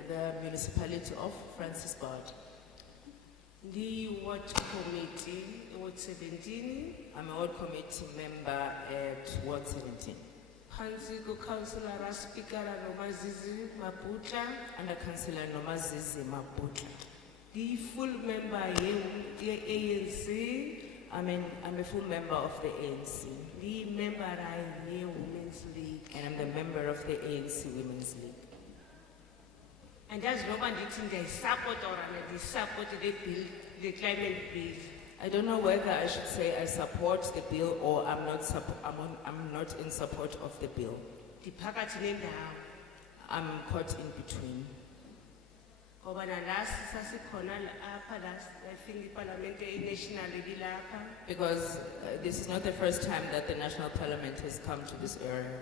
the municipality of Francis Bard. Ndi-ward committee eWard 17. I'm a ward committee member at Ward 17. Phansi kuCouncillor Speaker Nomazizi Mabutla. Under Councillor Nomazizi Mabutla. Ndi-full member ye-ANC. I'm a full member of the ANC. Ndi-member ye-Women's League. And I'm the member of the ANC Women's League. Andazi noba ndithi ndiyayisupport or andiyisupport le bill, the climate bill. I don't know whether I should say I support the bill or I'm not in support of the bill. Ndiphakathi nendawo. I'm caught in between. Ngoba nalasi sasikhona apha last, I think iParliament national ilapha. Because this is not the first time that the National Parliament has come to this area.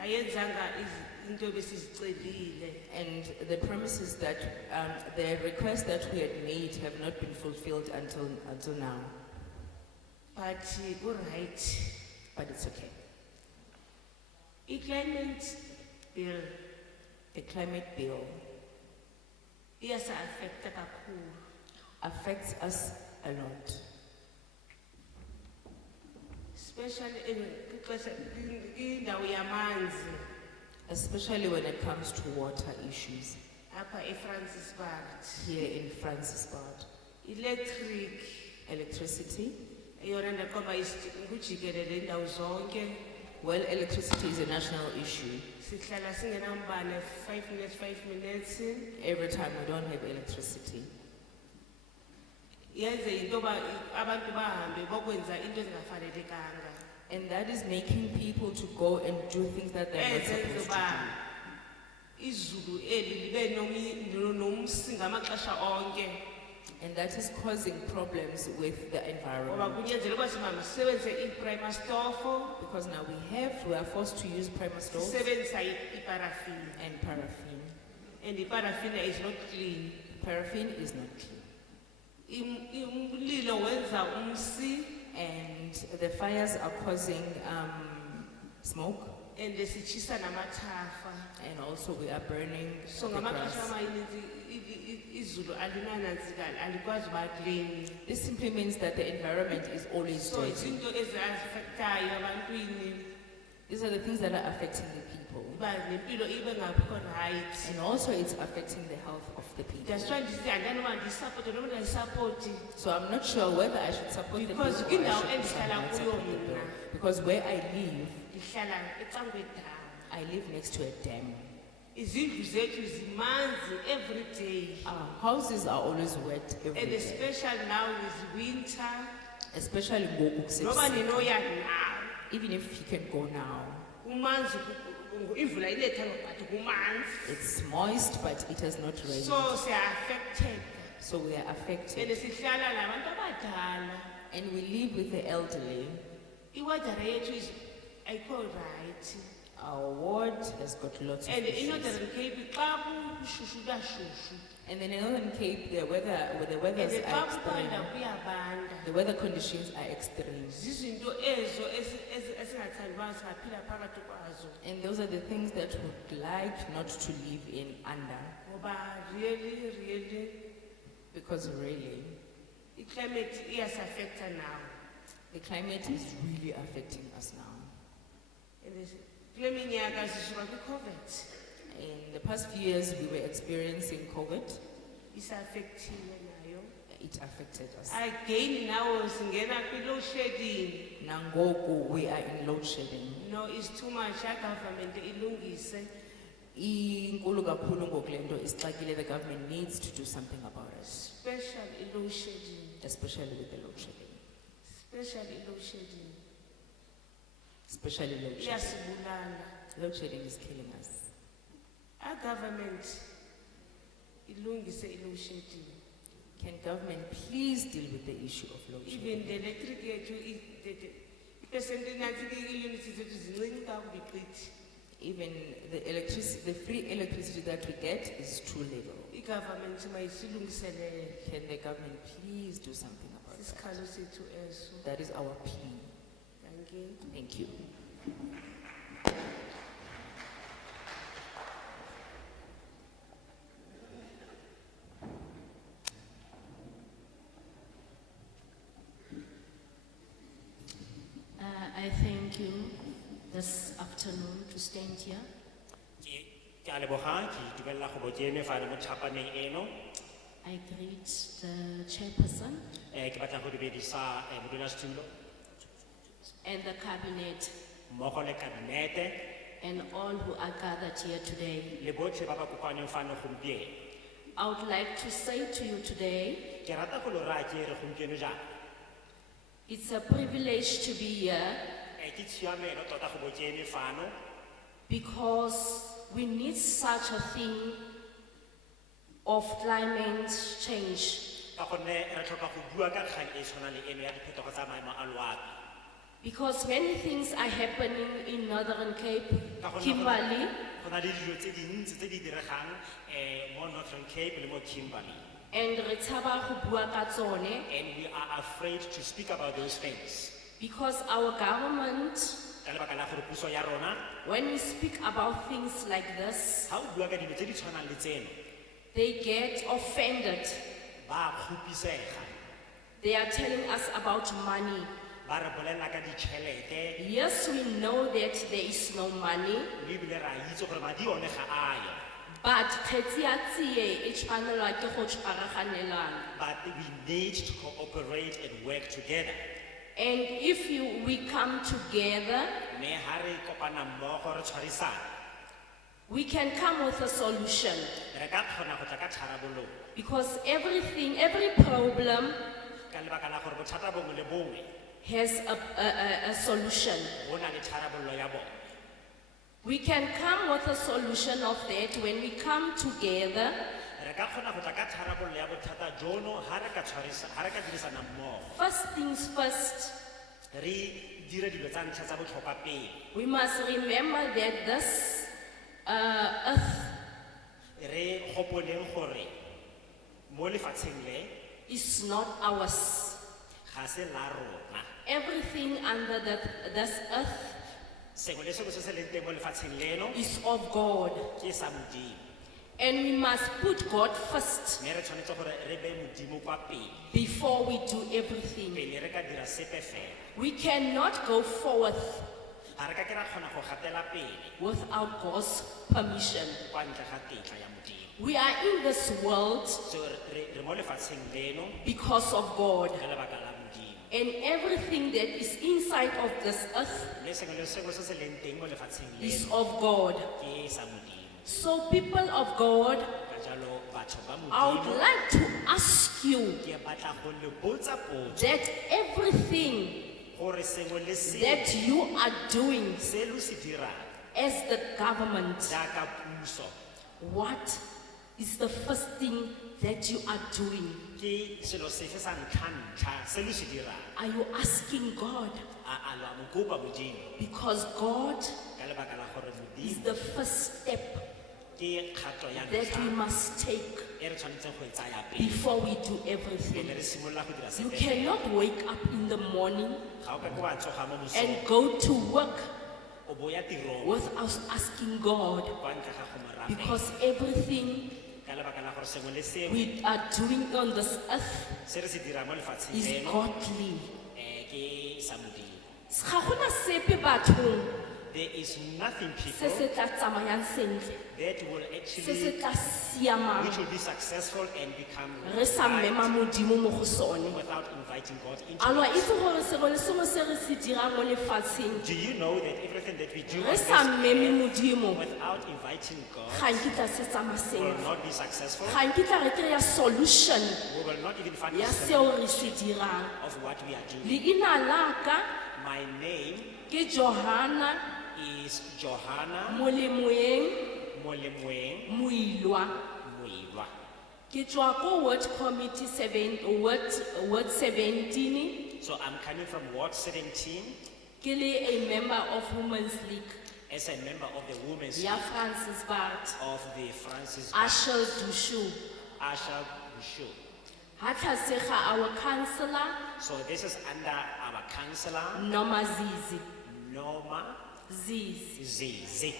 Ayenzanga into besizicelile. And the premises that, the requests that we had made have not been fulfilled until now. But right. But it's okay. I-climate bill The climate bill iyasa-affecta kakhulu. affects us a lot, Especially indawo yamanzi especially when it comes to water issues apha eFrancis Bar. here in Francis Bard. Electric Electricity, yona ndaqomba ngujikelele indawo zonke. well, electricity is a national issue. Sihlala singenambane 5 minutes. Every time we don't have electricity. Yenze into ba abantu bahambe bokwenza into ezingafanelekanga. And that is making people to go and do things that they're not Ezenza supposed to ba do. izulu eli libe nomsi ngamaxesha onke. And that is causing problems with the Ngoba environment. kunyanzeleka uba simamisebenzise i-primer stofo, Because now we are forced to use primer stoves sisebenzisa iparafin. and paraffin. And iparafin is not clean. Paraffin is not clean. Umlilo wenza umsi. And the fires are causing smoke, And sichisa namathafa. and also we are burning So the ngamaxesha grass. amaninzi izulu alinananzikala alikwazi uba clean. This simply means that the environment is always So dirty. izinto eziaffectayo abantwini These are the things that are affecting the people. uba nempilo ibe ngapho right. And also it's affecting the health of the people. That's why ndisithi andanoba ndiyisapoti noma ndayisapoti. So I'm not sure whether I should support the bill or I Because should indawo not endihlala kuyo support the bill. mna. Because where I live, Ndihlala ecangwedam. I live next to a dam. Izindlu zethu zimanzi every day. Our houses are always wet every And day. especially now with winter. Especially ngoku Noba kusebusika. ninoya now. Even if you can go now. Umanzi imvula inetha but kumanzi. It's moist, but it has not rained. So siya-affected. So we are And affected. sihlala nabantu abadala. And we live with the elderly. I-weather yethu is ayikho right. Our ward has got lots of And in issues. Northern Cape xa kushushu kuyashushu. And then in Northern Cape, the weather And is xa extreme. kubanda kuyabanda. The weather conditions are extreme. Zizinto ezo esingathandi uba singaphila phakathi kwazo. And those are the things that would like not to live in under. Ngoba really, Because really, i-climate iyasi-affecta now. the climate is really affecting us now. And kule minyaka sisuka kwi-COVID, In the past few years, we were experiencing COVID. isa-affectile nayo. It affected us. Again now singena kwi-load shedding. Nangoku, we are in load shedding. No, it's too much, our government ilungise. Inkulu kakhulu ngoku le nto isixakile, the government needs to do something about it, Special load shedding. especially with the load shedding. Special load shedding. Especially load shedding. Iyasibulala. Load shedding is killing us. Our government ilungise load shedding. Can government please deal with the issue of load shedding? Even the electric yethu i-percent enanti units zethu zincinci kakubi qithi. Even the free electricity that we get is too little. I-government mayisilungiselele. Can the government please do something about that? Sisikhalo sethu eso. That is our plea. Thank you. Thank you. I thank you this afternoon to stand here. Ke a leboga, ke itumella go bo ke eme fane mo tšhapaneng eno. I greet the chairperson Ke batla go dumedisa modulasetulo and the cabinet mmogo le kabinete and all who are gathered here today. le botlhe ba ba kopaneng fano gompieno. I would like to say to you today, Ke rata go lo raya ke re gompieno jaana. it's a privilege to be here Ke tshiamelo tota go bo ke eme fano because we need such a thing of climate change. ka gonne re tlhoka go bua ka kgang e tshwana le eno ya diphetogo tsa maemo a loapi. Because many things are happening in Northern Cape, Ka gonne Kimberley, go na le dilo tse dintsi tse di diregang mo Northern Cape le mo Kimberley. and re tshaba go bua ka tsone And we are afraid to speak about those things. because our government, Ka lebaka la gore puso ya rona, when we speak about things like this, ha o bua ka dilo tse di tshwanang le tseno, they get offended. ba khupisega. They are telling us about money. Ba re bolela ka ditšhelete, Yes, we know that there is no money, mme ebile ra itse gore madi one ga ayo. but kgetsi ya tsie e tshwanelwa ke go tshwaraganelana. But we need to cooperate and work together. And if we come together, Mme ha re kopana mmogo re tshwarisana, we can come with a solution. re ka kgona go tla ka tharabololo. Because every problem Ka lebaka la gore bothata bongwe le bongwe has a solution. bo na le tharabololo ya bona. We can come with a solution of that when we come together. Re ka kgona go tla ka tharabololo ya bothata jono ha re ka dirisana mmogo. First things first, Re dire dilo tsa ntlha tsa botlhokwa pele. we must remember that this earth Re gopoleng gore mo lefatsheng le is not ours. ga se la rona. Everything under this earth Sengwe le sengwe se se leng teng mo lefatsheng leno is of God. ke sa Modimo. And we must put God first Mme re tshwanetse gore re be Modimo kwa pele before we do everything. pele re ka dira sepe fela. We cannot go forward Ga re ka ke ra kgona go gatela pele without God's permission. kwa ntle ga tetla ya Modimo. We are in this world So re mo lefatsheng leno because of God. ka lebaka la Modimo. And everything that is inside of this earth Mme sengwe le sengwe se se leng teng mo lefatsheng is leno of God. ke sa Modimo. So people of God, Ka jalo batho ba I would Modimo like to ask you ke batla go le botsa potso that everything gore sengwe le sengwe that you are doing se lo se dirang as the government, jaaka puso what is the first thing that you are doing? ke selo sefe sa ntlha se lo se dirang. Are you asking God? A lo a mo kopa Modimo Because God ka lebaka la gore is Modimo the first step. ke ke kgato ya that we ntlha must take e re tshwanetseng go e tsaya pele before we do everything. pele re simolola go dira You sepe cannot wake up in the morning ga o ka ke wa tsoga mo mosong and go to work o bo ya tirong without asking God, kwa ntle ga go morafe because everything ka lebaka la gore sengwe le sengwe we are doing on this earth se re se dirang mo lefatsheng is leno godly. ke sa modimo Ga gona sepe bathong there is nothing se people se tla tsamayang sentle, that will se se actually tla siamang which will be successful and become re sa right mema modimo mo go sone. without inviting God into Alwa it. itse gore sengwe le sengwe se re se dirang mo lefatsheng Do you know that everything that we do on re this sa meme earth modimo without inviting God ga nkitla se tsama will sentle, not be successful? ga nkitla re kry-a solution We will not even find ya a seo solution re se dirang. of what we are doing. Leina laka My name ke Johana is Johanna Molemoeng Molemoeng Muilwa. Muilwa. Ke tswa ko Ward Committee 7, Ward 17, So I'm coming from Ward 17 ke le a member of Women's League as a member of the Women's ya League Francis Bart, of the Francis Ashel Dushu. Asha Bushu. Ha tlase ga our councillor So this is under our councillor Noma Zizi. Norma Zizi. Zizi.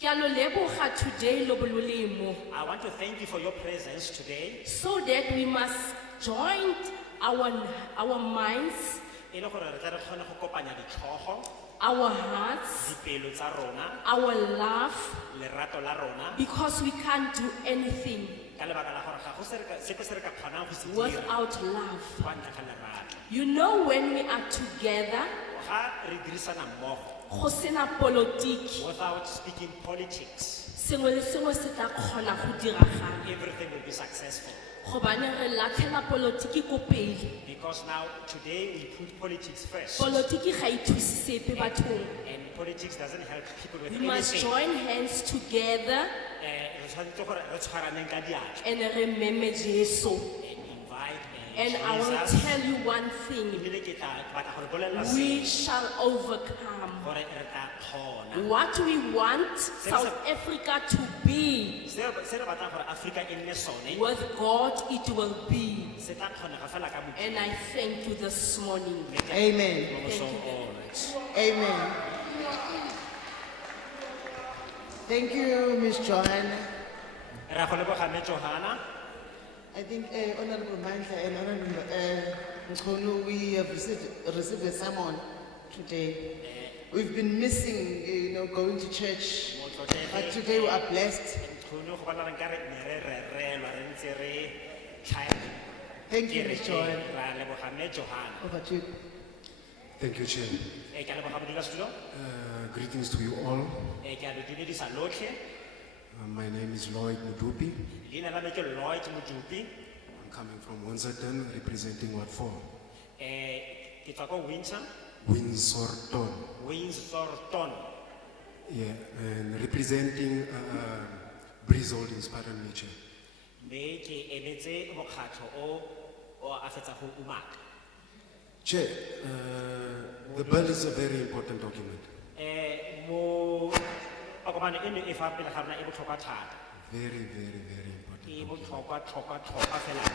Ke a lo leboga today lo bololemo, I want to thank you for your presence today. so that we must join our minds, E le gore re tla re kgone go kopanya ditlhogo, our hearts, dipelo tsa rona, our love, lerato la rona, because we can't do anything ka lebaka la gore ga go sepe se re ka kgonang go se dira without love. kwa ntle ga lerato. You know, when we are together, Ga re dirisana mmogo go sena politiki, without speaking politics, sengwe le sengwe se tla kgona go diragala. everything will be successful. Gobane re latlhela politiki ko pele. Because now, today, we put politics first. Politiki ga e thuse sepe bathong. And politics doesn't help people with We must anything. join hands together Re tshwanetse gore re tshwaraneng ka diatla and re meme Jesu. and invite And I will Jesus. tell you one thing, Ebile ke tla batla gore bolelela we sengwe, shall overcome. gore re tla kgona. What we want South Africa to be, Se re batlang gore Africa e nne sone, with God it will be. se tla kgonega fela ka Modimo. And I thank you this morning. Amen. Mo Thank mosong you very ono. much. Amen. Thank you, Ms. Joanna. Re a go leboga mme Johanna. I think Honorable Mandla and Honorable Mkhulu, we have received a sermon today. We've been missing, going to church, but today we are blessed. Nkgono go bona re nka re ne re rerelwa re ntse re tlhaela. Thank you, Ms. Joanna. Ra leboga mme Johanna. Over to you. Thank you, Chair. Ke a leboga modulasetulo. Greetings to you all. Ke a le dumedisa lotlhe. My name is Lloyd Mudupi. Leina la me ke Lloyd Modupi. I'm coming from Windsor, representing Ward 4, Ke tswa ko Windsorton. Windsorton. Yeah, and representing Breeze Holdings Parent Nature. Mme ke emetse mokgatlho o a fetsa go umaka. Chair, the bill is a very important document. Mo tokomane eno e fa pele ga rona e botlhokwa thata. Very, very, very important. E botlhokwa fela.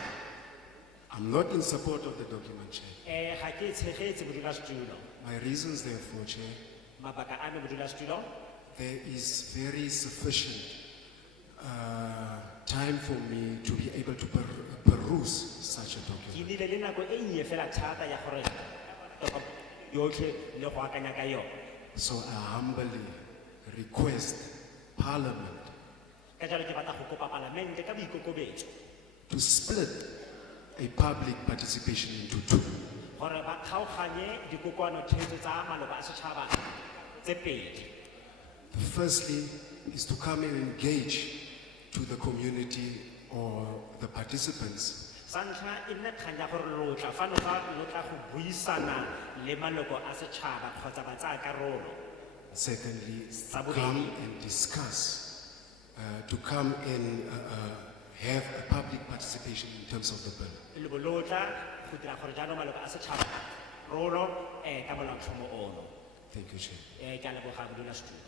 I'm not in support of the document, Chair. Ga ke tshegetse modulasetulo. My reasons therefore, Chair, Mabaka a me modulasetulo. there is very sufficient time for me to be able to peruse such a Ke document. nile le nako e nnye fela thata ya gore tokomane yotlhe le go akanya ka yone. So I humbly request Parliament Ka jalo ke batla go kopa palamente ka boikokobetso to split a public participation into two. gore ba kgaoganye dikokoano theetso tsa maloba a setšhaba tse pedi. Firstly, is to come and engage to the community or the participants Sa ntlha e nne kgang ya gore lo tla fano fa lo tla go buisana le maloko a setšhaba kgotsa ba tsaya karolo. Secondly, Sabobedi. come and discuss, to come and have a public participation in terms of the bill. Le bo lo tla go dira gore jaanong maloko a setšhaba rolo ka molaotlhomo ono. Thank you, Chair. Ke a leboga modulasetulo.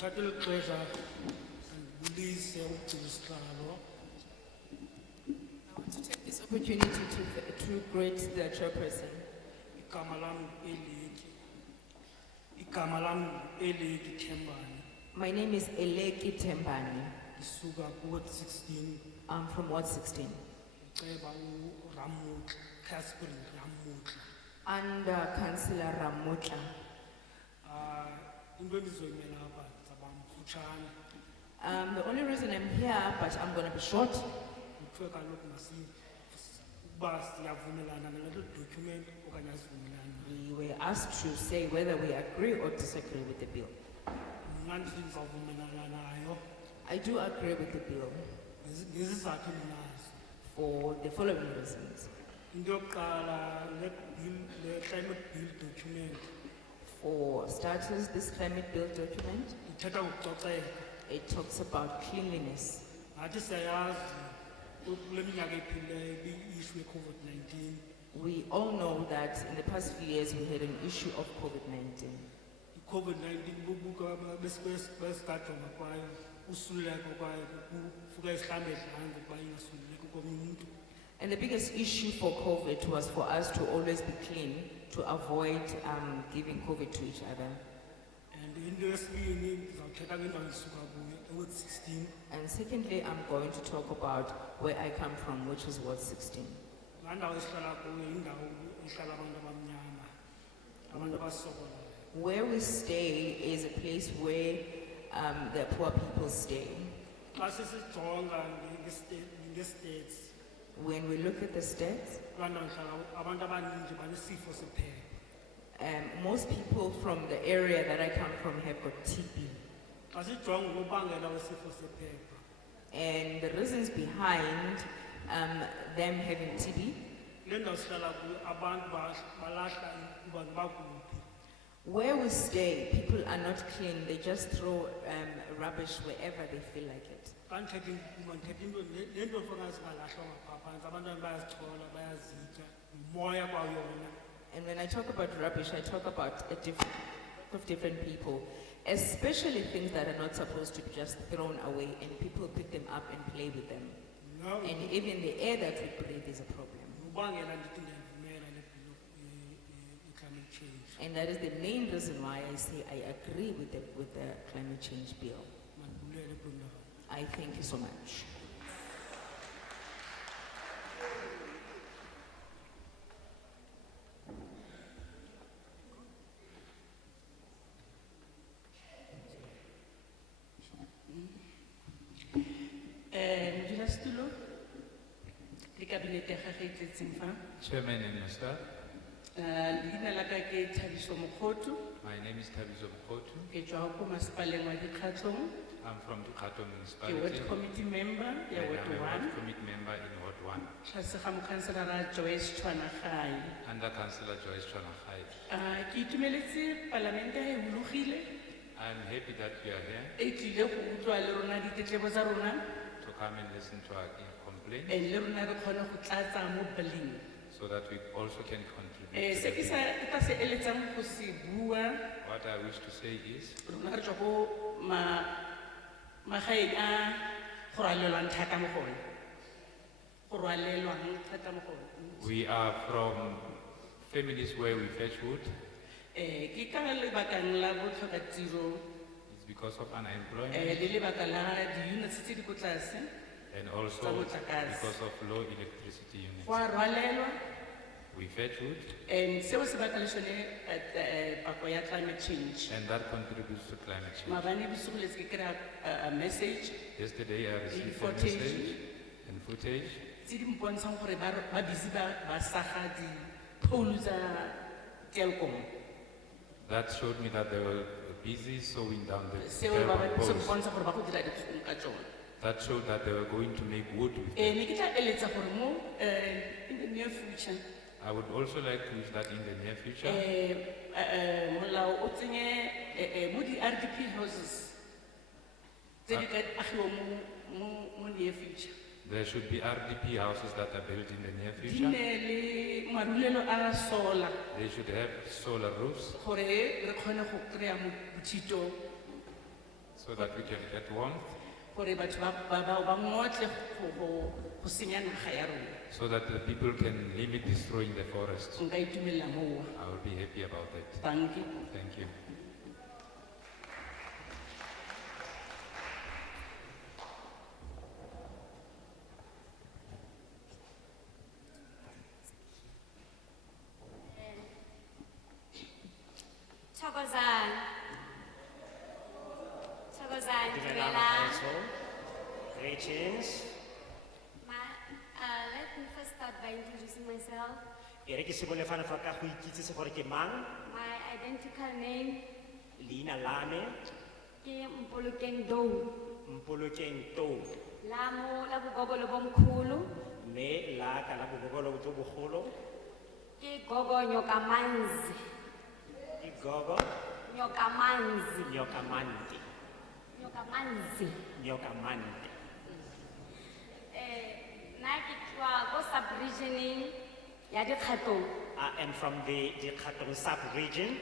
ngithatha eli xesha ndibulise uGcisihlalo I want to take this opportunity to greet the chairperson. igama lam Eleki. Igama lam Eleki Thembani. My name is Eleki Tembani. Ndisuka kuWard 16. I'm from Ward 16. Ndiceba uRamotla, Catherine Ramotla. Under Councillor Ramotla. Into endizoyimela apha ndizawuba mfutshane. The only reason I'm here, but I'm going to be short, Kuthiwe kaloku ukuba siyavumelana nale document okanye asivumelani. we were asked to say whether we agree or disagree with the bill. Mna ndithi ndizawuvumelana nayo I do agree with the bill ngezizathu endinazo. for the following reasons. Into yokuqala le climate bill document For starters, this climate bill document, ithetha ngokucoceka. it talks about cleanliness. Nathi siyayazi kule minyaka ephilileyo i-issue ye-COVID-19. We all know that in the past few years we had an issue of COVID-19. I-COVID-19 bubuka besikajoma kwayo usuleleko kwayo kufuka isihlambe edlange ukuba ingasuleleki komnye umuntu. And the biggest issue for COVID was for us to always be clean, to avoid giving COVID to each other. And into yesibini ndizawuthetha ngendawo endisuka kuyo eWard 16. And secondly, I'm going to talk about where I come from, which is Ward 16. Laa ndawo esihlala kuyo yindawo ehlala abantu abamnyama, abantu abasokolayo. Where we stay is a place where the poor people stay. Xa sisijonga nge-states, When we look at the stats, kulaa ndawo ndihlala abantu abaninzi banesifo sephepha. most people from the area that I come from have got TB. Xa sijonga unobangela wesifo sephepha, And the reasons behind them having TB, le ndawo sihlala kuyo abantu balahla ukuba ngibakuphi. where we stay, people are not clean. They just throw rubbish wherever they feel like it. Xa ndithetha ukuba ndithetha into le nto fana zingalahlwa ngaphaa phantsi, abantwana bayazichola bayazitya umoya kwayona. And when I talk about rubbish, I talk about a different people, especially things that are not supposed to be just thrown away, and people pick them up and play with them. No, And even the air that we breathe is a problem. ubangela ndithi ndiyavumela le bill climate change. And that is the main reason why I say I agree with the climate change bill. Mandibulele kuloo ndawo. I thank you so much. Modulasetulo, le kabinete ya gagwe e tletseng fa. Chairman and Minister, Leina la ka ke Thabiso Mokgoto, my name is Tabizo Mkotu. ke tswa ko masepaleng wa Dikgatlong, I'm from Dukato ke Municipality. ward committee member ya And Ward I'm a 1, ward committee member in Ward 1, tlase ga mokhanselara Joyce Tshwanagai. under Councillor Joyce Chonachai. Ke itumeletse palamente ha e hologile, I'm happy that we are here e tlile go utlwa le rona ditletlebo tsa rona, to come and listen to our complaint le rona re kgone go tlatsa mo billing. so that we also can contribute. Se ke tla se eletsang go se bua, What I wish to say is, rona re tswa go magaeng a go rwalelwang thata mo go one. Go rwalelwang thata mo go one. we are from families where we fetch wood. Ke ka lebakang la botlhokatiro, It's because of unemployment le lebaka la di-units tse di ko tlase, and tsa also motlakase. because of low electricity units. Go a rwalelwa, We fetch wood and seo se baka le sone pako ya climate change. and that contributes to climate change. Maabane bosigo letse ke kry-a a message Yesterday I received a footage. message and footage tse di mpontshang gore ba busy ba saga diphoulo tsa Telkom. that showed me that they were busy sewing down the Seo telephone se poles. mpontsha gore ba go dira dikgong ka tsone. That showed that they were going to make wood with them. Ne ke tla eletsa gore mo in the near future I would also like to use that in the near future. molao o tsenye mo di-RDP houses tse di ka agiwa mo near future. There should be RDP houses that are built in the near Di future. ne le marulelo a solar They should have solar roofs gore re kgone go kry-a bothito so that we can get warmth, gore batho ba ngotle go senya naga ya rona. so that the people can limit destroying the forest. Nka itumelela moo. I will be happy about that. Thank you. Thank you. Dumelang, Dumelang. Council. Greetings. Let me first start by introducing myself. E re ke sebole fana fa ka go ikitsise gore ke mang, My identical name leina la me, is Mpolokeng Dou. Mpolokeng Tou, Lamo la Bugogo lo bomkhulu, mme la ka la bobogolo jo bogolo, ke Gogo Nyokamanzi. Igogo, Nyokamanzi. Nyokamante, Nyokamanzi. Nyokamante. Na ke tswa go sub-regioning ya Dikgatong, I am from the Khatong sub-region,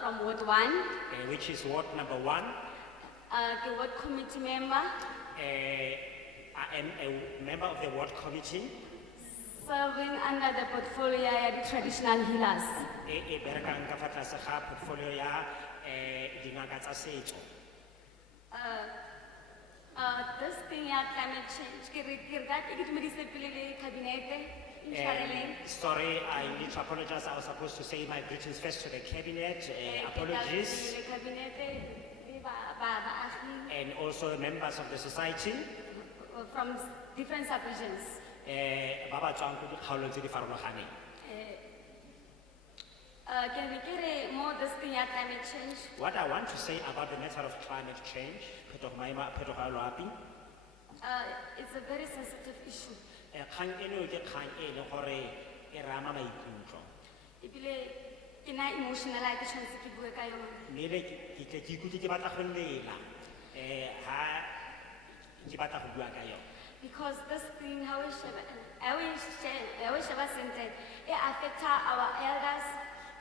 from Ward 1. which is ward number 1. Ke ward committee member, I am a member of the ward committee, serving under the portfolio ya the traditional healers. e berekang ka fa tlase ga portfolio ya dingaka tsa setso. This thing ya climate change, ke itumedise pele le cabinet, intshwareleng. Sorry, I need to apologize. I was supposed to say my greetings first to the cabinet. Apologies. Le cabinet, le baagi, And also members of the society. from different sub-regions. Ba ba tswang ko dikgaolong tse di farologaneng. Ke ne ke re mo this thing ya climate change, What I want to say about the matter of climate change, phetogo ya loapi, it's a very sensitive issue. kgang eno ke kgang e leng gore e rama maikutlo. Ebile ke na emotional ha ke tshwanetse ke bue ka yona. Mme le ke tle ke ikutlwe ke batla go lela ha ke batla go bua ka yona. Because this thing, how we sheba sentle, it affects our elders,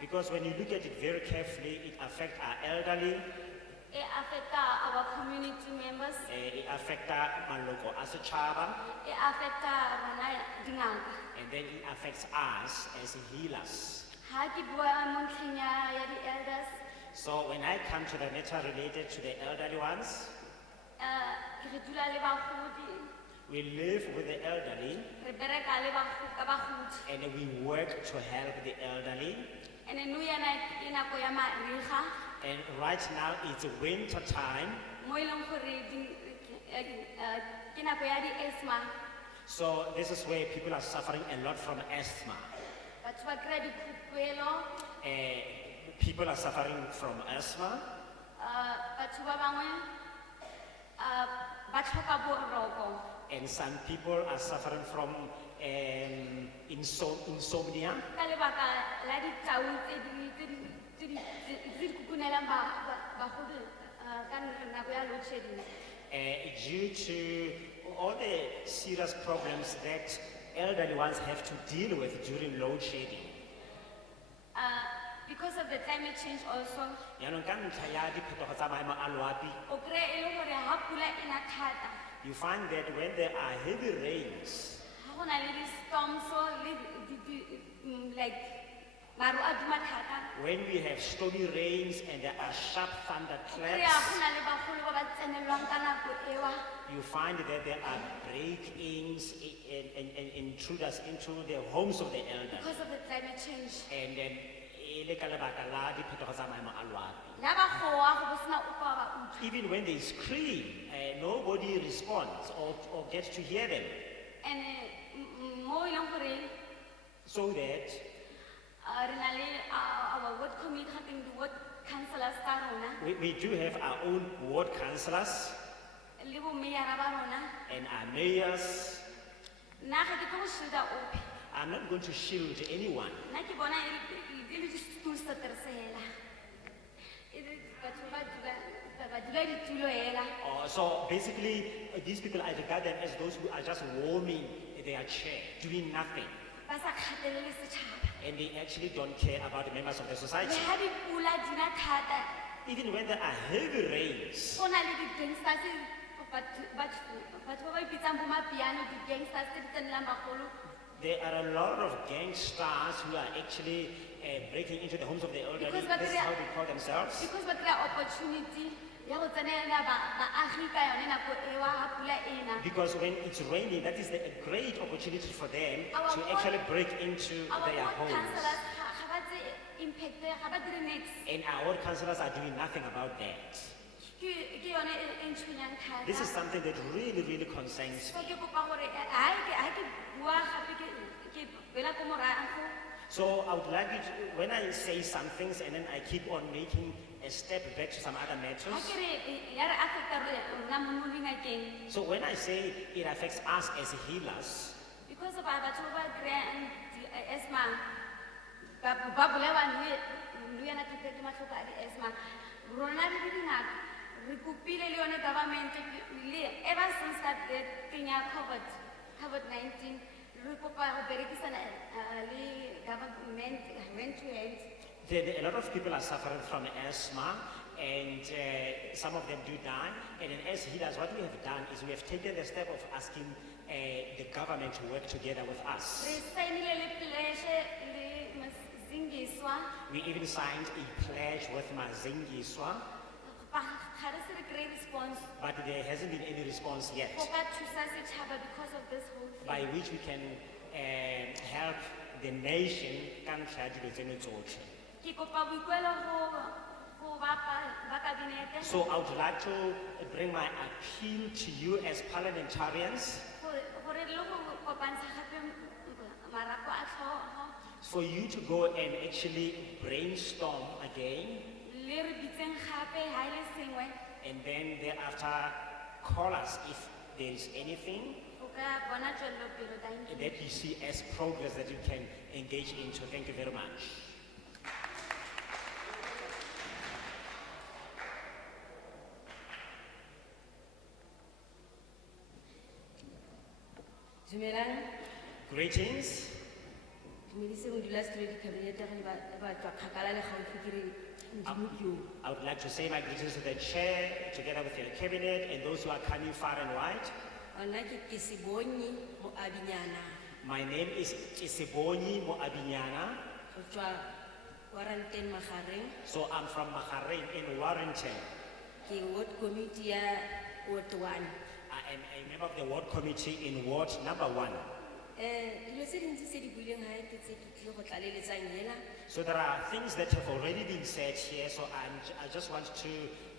Because when you look at it very carefully, it affects our elderly, it affects our community members, it affects maloko a setšhaba, it affects rona dingaka. and then it affects us as healers. Ha ke bua mo ntlheng ya di-elders, So when I come to the matter related to the elderly ones, re dula le bagodi, we live with the elderly re bereka le ka bagodi. and we work to help the elderly. And then nou yana ke nako ya mariga, And right now it's winter time, mo e leng gore ke nako ya di-asthma. so this is where people are suffering a lot from asthma. Batho ba kry-a dikhutlwelo, People are suffering from asthma. batho ba bangwe ba tlhoka boroko. And some people are suffering from insomnia Ka lebaka la ditau tse di kukunelang bagodi ka nako ya load shedding. due to all the serious problems that elderly ones have to deal with during load shedding. Because of the climate change also, Yaanong ka ntlha ya diphetogo tsa maemo a loapi, o kry-e e le gore ha pula e na thata, you find that when there are heavy rains, ha go na le di-storms, like maru a duma thata, when we have stormy rains and there are sharp o kry-a thunderclaps, go na le bagolo ba ba tsenelwang ka nako ewa. you find that there are break-ins and intruders into the homes of the elderly. Because of the climate change. And then ele ka lebaka la diphetogo tsa maemo a loapi. La ba goa go bo sena opa wa ba utlwa. Even when they scream, nobody responds or gets to hear them. And mo e leng gore So that re na le our ward committee, gateng di-ward councillors tsa rona, we do have our own ward councillors le bo meyara ba rona. and our mayors. Nna ga ke tlo go shielda ope. I'm not going to shield anyone. Nna ke bona e le di-stool setters hela. E le batho ba dula ditulo hela. So basically, these people, I regard them as those who are just warming their chair, doing nothing. Ba sa kgathalele setšhaba. And they actually don't care about the members of the Le society. ha dipula di na thata, Even when there are heavy rains, Go na le di-gangsters, batho ba ba ipitsang bo mapiano, di-gangsters tse di tsenelang bagolo. there are a lot of gangsters who are actually breaking into the homes of the elderly. Because what This is they are- how they call themselves. Because ba kry-a opportunity ya go tsenela baagi ka yone nako eo ha pula ena. Because when it's raining, that is a great opportunity for them Our to ward- actually break into Our their ward homes. councillors ga ba tse impact, ga ba dire niks. And our ward councillors are doing nothing about that. Ke yone e ntshwenyang thata. This is something that really concerns So me. ke kopa gore ha ke bua gape ke bela ko morago. So I would like you to, when I say some things and then I keep on making a step back to some other Ha matters. ke re ya re affecta rona mo dingakeng. So when I say it affects us as healers, Because batho ba kry-ang di-asthma, ba bolewa nou yana thata ke matlhoko a di-asthma. Rona re le dingaka, re kopile le yone government ever since that thing ya COVID-19, re kopa go berekisana le government hand to hand. a lot of people are suffering from asthma and some of them do die. And then as healers, what we have done is we have taken the step of asking the government to work together with us. Re signile le pledge le Mazingiswa, We even signed a pledge with Mazingiswa, ga re se re kry response. but there hasn't been any response yet, Go ka thusa setšhaba because of this whole thing. by which we can help the nation ka ntlha ya dilo tseno tsotlhe. Ke kopa boikuelo go ba kabinete So I would like to bring my appeal to you as parliamentarians gore le go kopantsha gape marapo a tlhogo for you to go and actually brainstorm again le re bitseng gape ha ile sengwe and then thereafter call us if there is anything go ka bona tswelelopele. Thank you. that you see as progress that you can engage into. Thank you very much. Dumelang, Greetings. dumedise modulasetulo wa dikhabinete ga ba tswa kgakala le gaufi ke re Modimo ke yo. I would like to say my greetings to the chair, together with your cabinet, and those who are coming far and wide. Nna ke Sebonyi mo Abinyana My name is Isibonyi Moabinyana. go tswa Warrenton Magareng, So I'm from Magareng in Warrington. ke ward committee ya Ward 1. I am a member of the ward committee in Ward number 1. Dilo tse dintsi tse di buileng ga ke tse ke tlile go tlaleletsang hela. So there are things that have already been said here, so I just want to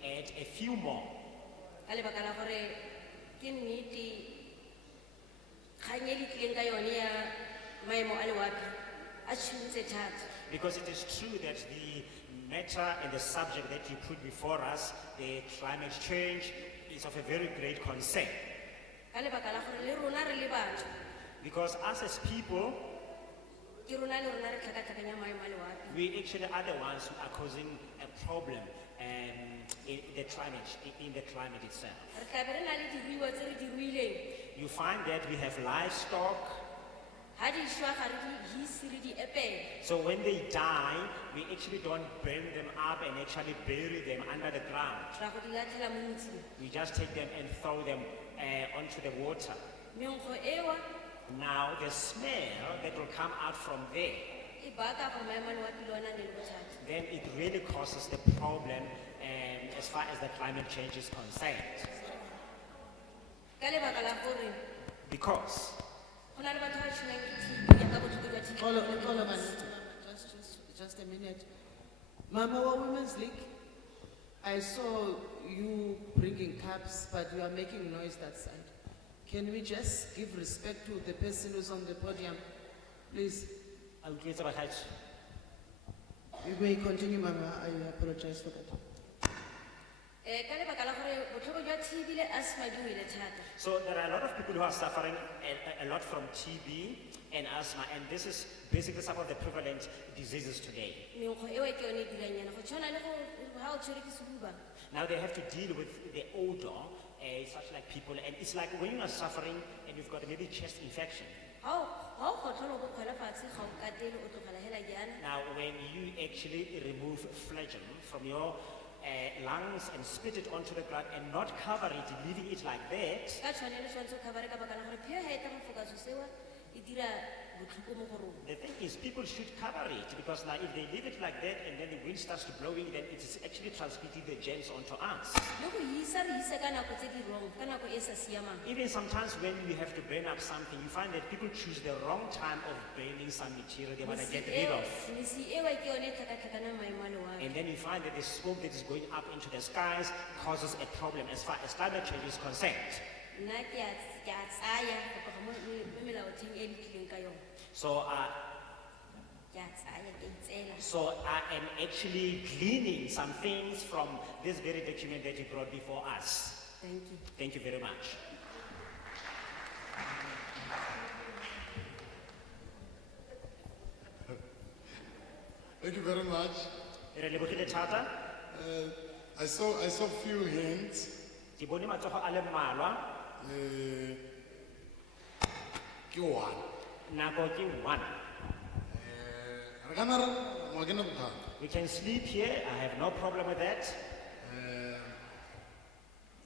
add a few more. Ka lebaka la gore ke nnete kgang e le tlileng ka yone ya maemo a lewapi a tshwantse thata. Because it is true that the matter and the subject that you put before us, the climate change, is of a very great concern. Ka lebaka la gore le rona re le batho, Because us as people, ke rona le rona re tlhakatlhakanya maemo a lewapi. we actually are the ones who are causing a problem in the climate itself. Re tla be re na le diruiwa tse re di ruileng. You find that we have livestock, Ha di shwa ga re di hisi re di epela. so when they die, we actually don't burn them up and actually bury them under the ground. Ra go di latlhela mo motseng. We just take them and throw them onto the water. Menkgo ewa Now, the smell that will come out from there, e baka gore maemo a lewapi le ona a nne le bothata. then it really causes the problem as far as the climate change is concerned. Ka lebaka la gore Because go na le batho ba tshwenang ke TB ya ka botlhoko jwa TB. Xolo man, just a minute. Mama wa Women's League, I saw you bringing cups, but you are making noise that side. Can we just give respect to the person who's on the podium? Please, I would like to you may continue, Mama. I apologize for that. Ka lebaka la gore botlhoko jwa TB le asthma di wele thata. So there are a lot of people who are suffering a lot from TB and asthma, and this is basically some of the prevalent diseases today. Menkgo ewa ke yone e dulang yana go tshwana le go ha o tshwere ke sehuba. Now they have to deal with the odor, such like people, and it's like when you are suffering and you've got maybe chest infection. Ha o kgotlhola go kgwela fatshe ga o katele o tlogela hela ke yana. Now when you actually remove phlegm from your lungs and spit it onto the ground and not cover it, leaving it like that, Ka tshwanelo tshwanetse o cover-e ka baka la gore phio ha e tla go foka so sewa, e dira botlhoko mo go rona. the thing is people should cover it because now if they leave it like that and then the wind starts to blowing, then it is actually transmitting the germs onto us. Le go isa re ise ka nako tse di wrong, ka nako e sa siamang. Even sometimes when we have to burn up something, you find that people choose the wrong time of burning some material they want to get rid of. Mesi eo ke yone e tlhakatlhakana maemo a loapi. And then you find that the smoke that is going up into the skies causes a problem as far as climate change is concerned. Nna ke a tsaya go tloga mo melaotheong e lokileng ka yone. So, Ke a tsaya, ke a itseela. so I am actually gleaning some things from this very document that you brought before us. Thank you. Thank you very much. Thank you very much. Re lebogile thata. I saw few hands. Ke bone matsogo a le mmalwa. Ke one. Nako ke one. Re kana re wa kena bothata. We can sleep here. I have no problem with that.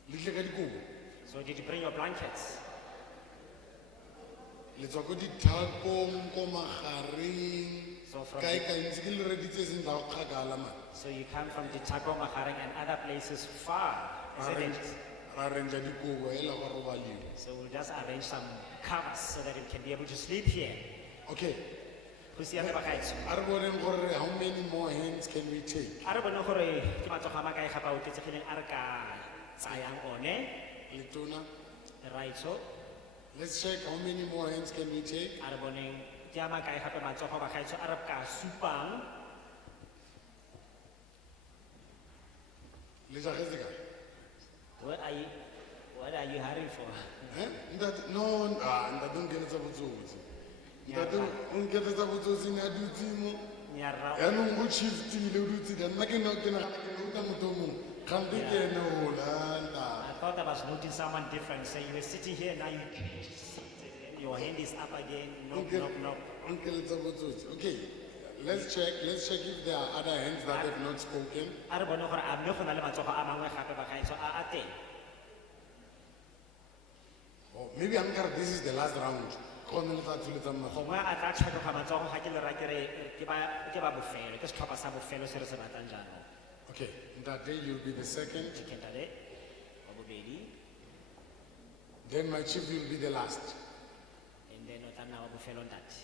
Le tle ka dikobo. So did you bring your blankets? Le tswa ko dithakong ko magareng. So from Kae ka ntse ke le reditse seng tla go kgakala man. So you come from the Tako Mahareng and other places far. Isn't it? Ra arrange dikobo e la go robaliwa. So we'll just arrange some covers so that we can be able to sleep here. Okay. Go siame bagaetsho. Are boneng gore how many more hands can we take? A re bone gore ke matsogo a makae gape a oketsegileng a re ka tsayang one. Letona. Right, so Let's check how many more hands can we take. a re boneng ke a makae gape matsogo bagaetsho a re ka supang. Le jagetse kae? What are you hurrying for? Ntate, no, ntate o nkeletsa botsotsi. Ntate o nkeletsa botsotsi ne a dutse mo. Yaanong o shiftile o dutse ka nna ke nagana ke ruta motho o mongwe. Kgante ke ene o la ntate. I thought I was noting someone different. So you were sitting here, now you changed seats and then your hand is up again. Nope, nope, nope. O nkeletsa botsotsi. Okay, let's check if there are other hands that have not spoken. A re bone gore a mme go na le matsogo a mangwe gape bagaetsho a teng. Oh, maybe I'm sure this is the last round. Gone le tla tshuletsang matsogo. Gongwe a tla tlhatlhoga matsogo ga ke le ra ke re ke ba bofelo, ke setlhopha sa bofelo se re se ratang jaanong. Okay, Ntate, you'll be the second. Ke ntate wa bobedi, Then my chief will be the last. and then o tla nna wa bofelo ntate.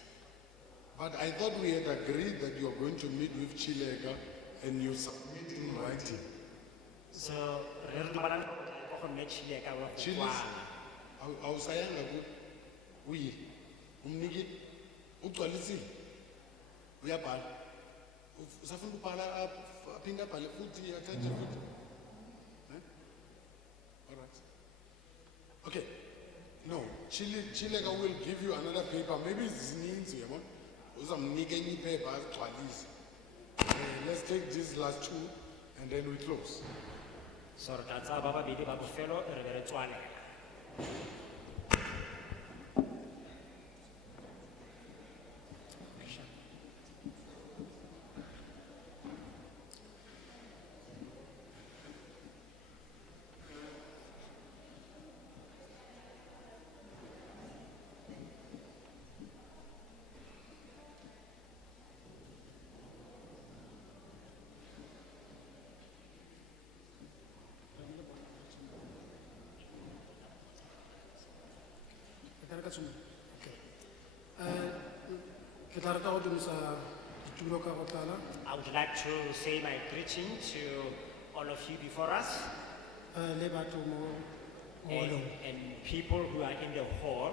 But I thought we had agreed that you are going to meet with Chilega and you submit in writing. So re re dumalane go go nne Chile ka wa go Chilis, kwala. awusayanga ku uyi umniki ugcwalisile uyabhala usafuna ukubhala aphinda abhale futhi athathe futhi all right okay no Chilega will give you another paper maybe zininzi yabona uzamnika enye iphepha azigcwalise. Let's take these last two and then we close. So re tla tsaya ba babedi ba bofelo re be re tswalela. I would like to say my greeting to all of you before us and people who are in the hall.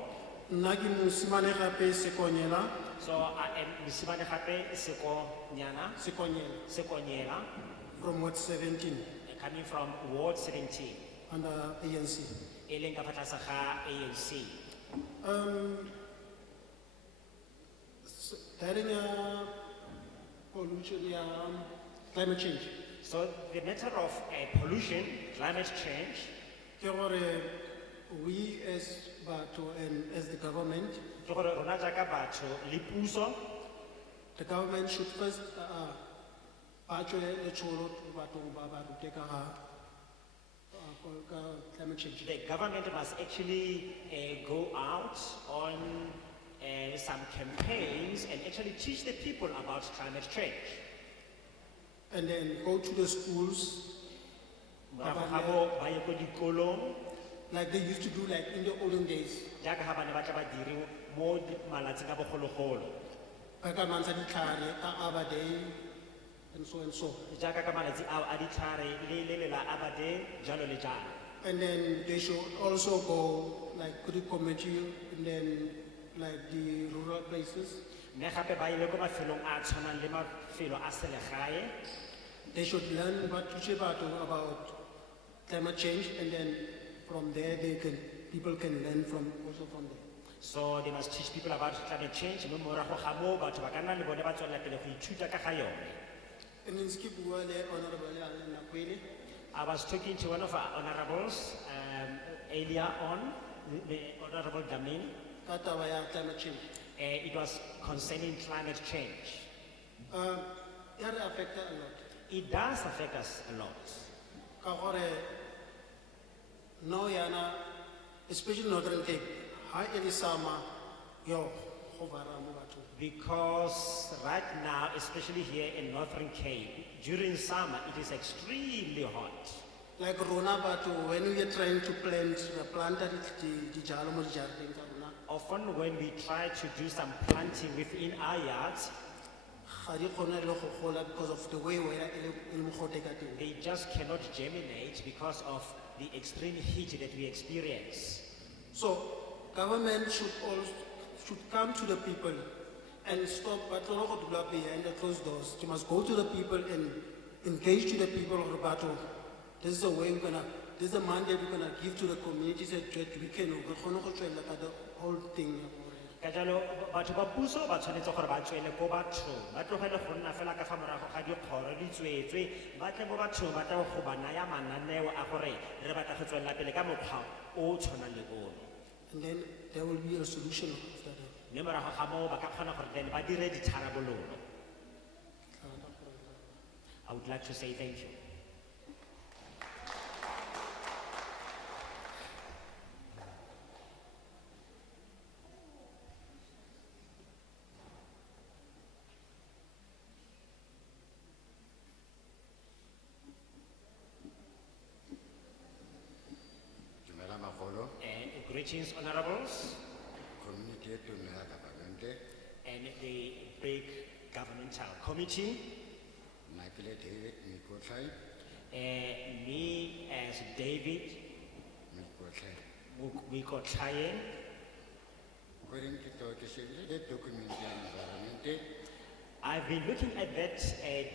So I am Musimane Gape Sekonyela From Ward 17, coming from Ward 17. under ANC. E leng ka fa tlase ga ANC. During pollution, climate change. So the matter of pollution, climate change, Ke gore we as batho and as the government, ke gore rona jaaka batho le puso, the government should first ba tswe letsholo bathong ba ba rute ka climate change. The government must actually go out on some campaigns and actually teach the people about climate change. And then go to the schools, Morago ga moo, ba ye ko dikolong, like they used to do like in the olden days. jaaka ga ba ne ba tla ba diri mo malatsing a bogologolo. Ba ka mantsha ditlhare ka Arbor Day and so and so. Jaaka ka malatsi ao a ditlhare le lela Arbor Day, jalo le jalo. And then they should also go like to the community and then like the rural places. Mme gape ba ile ko mafelong a tshwanang le mafelo a selegae. They should learn about climate change, and then from there people can learn also from there. So they must teach people about climate change. Mme morago ga moo batho ba ka nna le bone ba tswelela pele go ithuta ka ga yone. And then skip Honorable Nakwele. I was talking to one of our honorables earlier on, the Honorable Damini. Ka taba ya climate change. It was concerning climate change. It affects a lot. It does affect us a lot. Ka gore no yana, especially Northern Cape, ha e le summer, yo go bara mo bathong. Because right now, especially here in Northern Cape, during summer, it is extremely hot. Like Rona batho, when we are trying to plant the jalo mo dijareteng tsa rona, Often when we try to do some planting within our yards, ga di kgone le go gola because of the way weather e le mogote ka teng. they just cannot germinate because of the extreme heat that we experience. So government should come to the people and stop batlo go dula behind the closed doors. You must go to the people and engage to the people of the battle. This is the way this is the mandate we're gonna give to the community so that we can go the whole thing. Ka jalo batho ba puso ba tshwanetse gore ba tswele ko bathong ba tlogele go nna fela ka fa morago ga dikgoro di tswetswe ba tle mo bathong ba tla go ba naya mananeo a gore re batla go tswelela pele ka mokgwa o tshwanang le ono. And then there will be a solution after that. Mme morago ga moo ba ka kgona gore then ba dire ditharabololo. I would like to say thank you. Greetings, honorables, and the big governmental committee. Me as David Mikochayen. I've been looking at that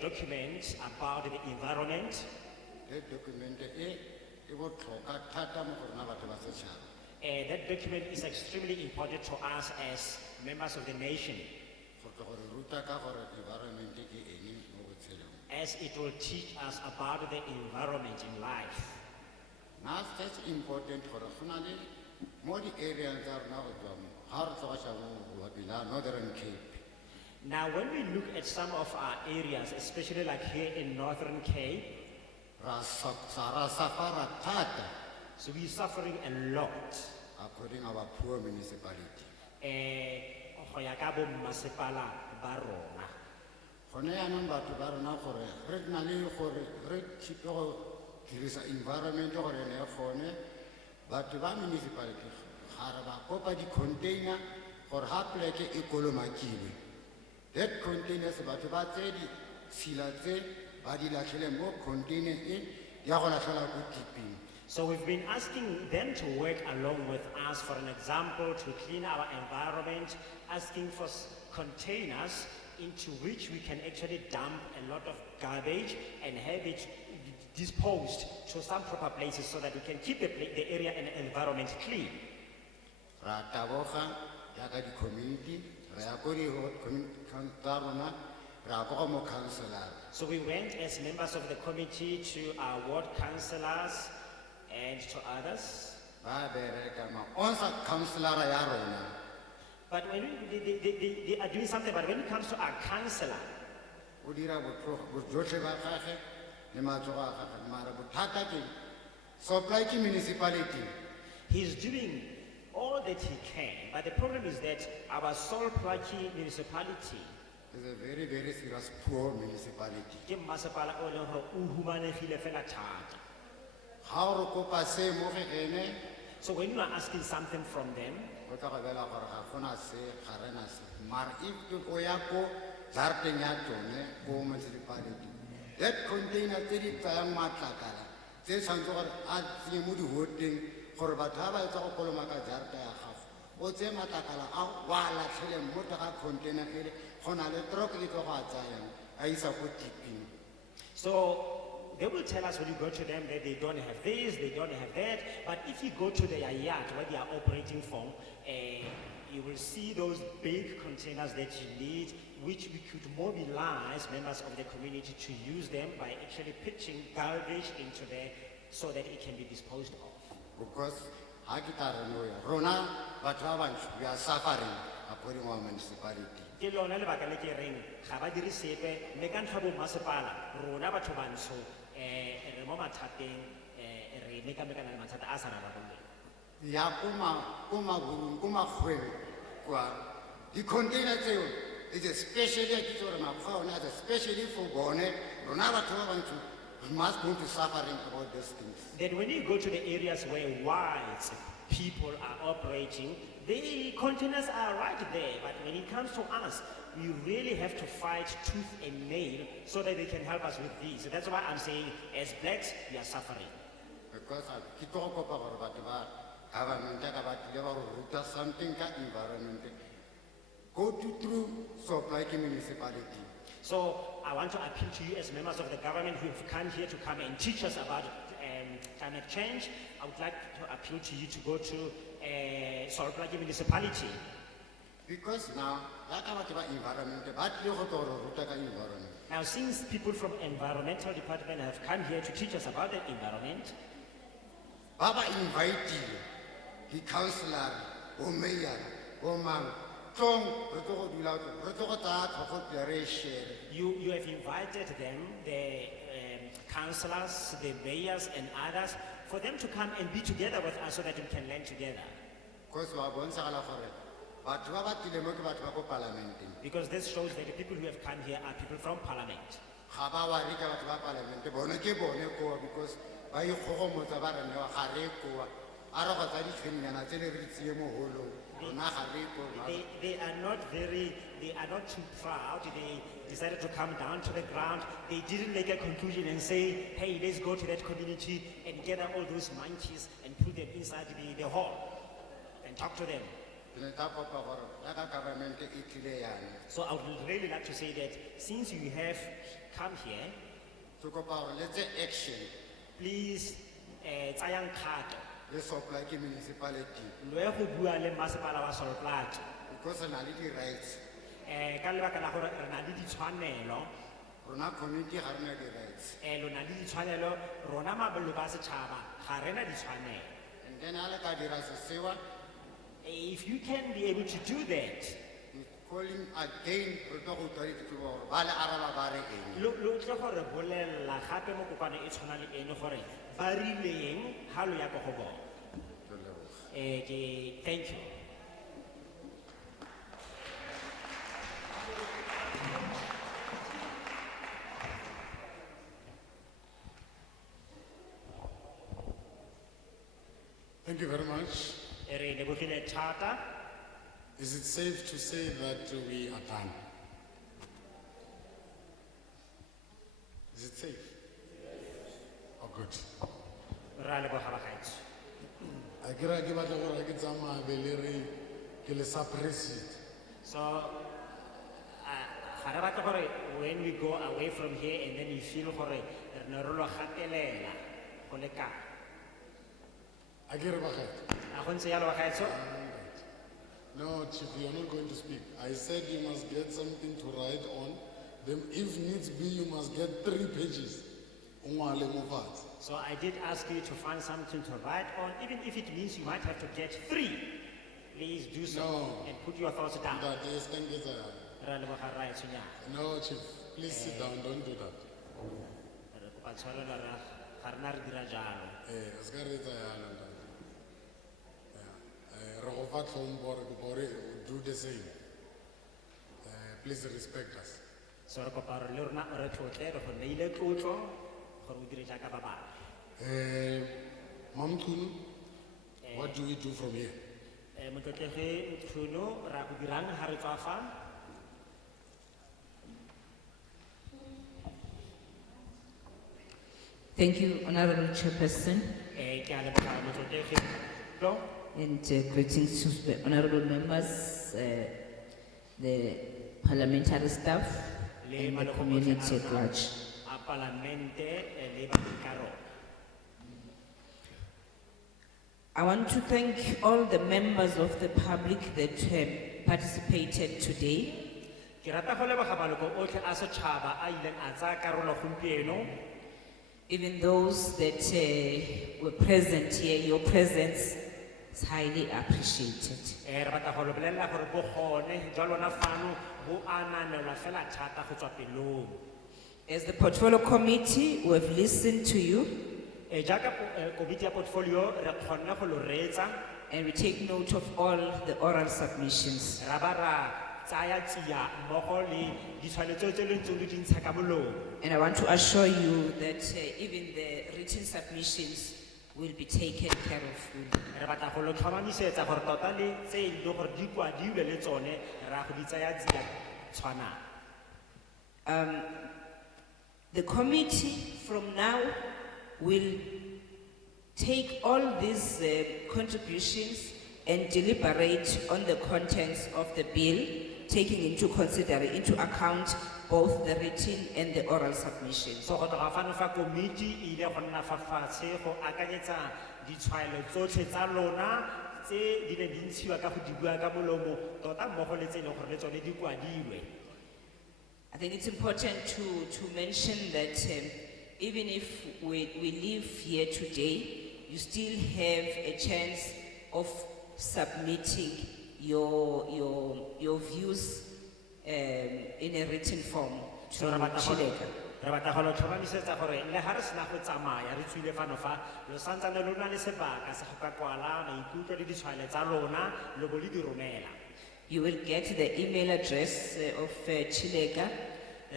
document about the environment. That document is extremely important to us as members of the nation, as it will teach us about the environment in life. Now that's important for more areas Northern Cape. Now, when we look at some of our areas, especially like here in Northern Cape, so we're suffering a lot. According to our poor municipality. Go ya ka bo mmasepala ba rona. Gone yaanong batho ba rona gore re na le gore re keep go dirisa environment gore ne gone batho ba municipality ga re ba kopa di-container gore ha pleke e kolomakilwe. That containers batho ba tse di tshila tse ba di latlhele mo container e ya go latlhela ko tiping. So we've been asking them to work along with us, for an example, to clean our environment, asking for containers into which we can actually dump a lot of garbage and have it disposed to some proper places so that we can keep the area and the environment clean. Community, so we went as members of the committee to our ward councillors and to others. But when they are doing something, but when it comes to our councillor, o dira bojotlhe ba gagwe le matsogo a gagwe mara bothata ke supply ke municipality. He's doing all that he can, but the problem is that our sole Plaatjie municipality is a very, very serious poor municipality. ke masepala o leng hore o humanegile fela thata. Ha o re kopa se mo go ene, So when you are asking something from them, o tla go bela gore ga gona se ga rena se mara if o ya ko jarateng ya tsone ko municipality that container tse di tsayang matlakala tse tshwanetse gore a tsenye mo dihoteng gore batho ba ba etsa go koloma ka jarata ya gago o tseye matlakala a wa latlhele mo ga container ele go na le truck e tlo go a tsayang a isa ko tipping. so they will tell us when you go to them that they don't have this, they don't have that. But if you go to their yard where they are operating from, you will see those big containers that you need, which we could mobilize members of the community to use them by actually pitching garbage into there so that it can be disposed of. Because ha ke tla re no ya rona batho ba bantsho we are suffering according to our municipality. Ke lona lebaka le ke reng ga ba dire sepe mme ka ntlha bo masepala rona batho bantsho re mo mathateng re mekamekana le mathata a sa rarabololeng. Ya kuma burung kuma khweng kwa di container tseo is especially ke tsore mapha ona is especially for bone rona batho ba bantsho we must go to suffering about these things. Then when you go to the areas where white people are operating, the containers are right there, but when it comes to us, we really have to fight tooth and nail so that they can help us with these. So that's why I'm saying, as blacks, we are suffering. Because ke tlo go kopa gore batho ba government ka ba tle ba go ruta something ka environment go to through supply ke municipality. So I want to appeal to you as members of the government who have come here to come and teach us about climate change. I would like to appeal to you to go to Plaatjie Municipality. Because now, like about the environment, but you go to ruta ka environment. Now, since people from environmental department have come here to teach us about the environment, Baba invited the councillor, o mayor, o man, you have invited them, the councillors, the mayors and others, for them to come and be together with us so that we can learn together. Because this shows that the people who have come here are people from parliament. They are not too proud. They decided to come down to the ground. They didn't make a conclusion and say, hey, let's go to that community and gather all those monkeys and put them inside the hall and talk to them. So I would really like to say that since you have come here, please, tsayang kgato. Le supply ke municipality. Lo go bua le masepala wa Plaatjie. Because na le di rights. Ka lebaka la gore re na le ditshwanelo. Rona community ga rena di rights. Lo na le ditshwanelo, rona mabelo ba setšhaba ga rena ditshwanelo. And then ala ka dira sewa. If you can be able to do that, calling again protocol authority to bale araba bare eng. Lo tle gore bolella gape mo kopane e tshwana le ene gore ba rileng ha lo ya go go bona. Thank you. Thank you very much. Is it safe to say that we are done? Is it safe? Oh, good. So, when we go away from here and then you feel no, Chief, you're not going to speak. I said you must get something to write on. Then, if needs be, you must get 3 pages. So I did ask you to find something to write on, even if it means you might have to get 3. Please do so and put your thoughts down. Ra leboga Rra Etshwenyana. No, Chief, please sit down, don't do that. Re kopa tshwarelo Rra, ga rena re dira jalo. A se ka re etsa yalo, ntate. Re go fa tlhompho, re kopa gore o do the same. Please respect us. So re kopa gore le rona o re tlotle, re go neile tlotlo, gore o dire jaaka ba bangwe. Mom Tunu, what do we do from here? Motlotlegi Mthunu, ra go dirang ha re tswa fa? Thank you, Honorable Chairperson, Ke a leboga motlotlegi Tlo. and greetings to the honorable members, the parliamentary staff, Le and the maloko community otlhe at a rona large. a Palamente le badiri ka rona. I want to thank all the members of the public that participated today. Ke rata go leboga maloko otlhe a setšhaba a ileng a tsaya karolo gompieno. Even those that were present here, your presence is highly appreciated. Re batla go le bolelela gore bogone jwa lona fano bo ananelwa fela thata go tswa pelong. As the portfolio committee, we have listened to you Jaaka komiti ya portfolio re kgonne go lo reetsa, and we take note of all the oral submissions. ra ba ra tsaya tsia mmogo le ditshwanelo tse le ntseng le di ntsha ka molomo. And I want to assure you that even the written submissions will be taken care of. Re batla go lo tlhomamisetsa gore tota le tse e leng gore di kwadiwe le tsone ra go di tsaya tsia tshwanang. The committee from now will take all these contributions and deliberate on the contents of the bill, taking into account both the written and the oral submissions. So go tloga fano fa komiti e ile go nna fa fatshe go akanyetsa ditshwaelo tsotlhe tsa lona tse di ne di ntshiwa ka go di bua ka molomo tota mmogo le tse e leng gore le tsone di kwadiwe. I think it's important to mention that even if we leave here today, you still have a chance of submitting your views in a written form to So re batla Chileka. go lo tlhomamisetsa gore le ga re sena go tsamaya re tswile fano fa lo santsane lo na le sebaka sa go ka kwala maikutlo le ditshwaelo tsa lona lo bo le di romela. You will get the email address of Chileka.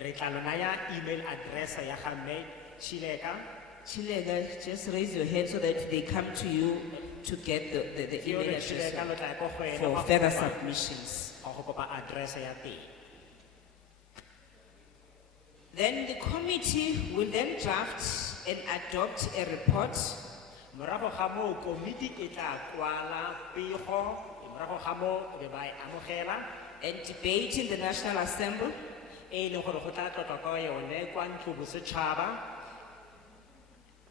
Re tla lo naya email address ya ga mme Chileka. Chileka, just raise your hand so that they come to you to get the email address for further submissions. Go kopa address ya teng. Then the committee will then draft and adopt a report Morago ga moo komiti e tla kwala pego, morago ga moo e be ba e amogela and debate in the National Assembly. e leng gore go tla tlotlwa ka yone kwa ntlobosetšhaba.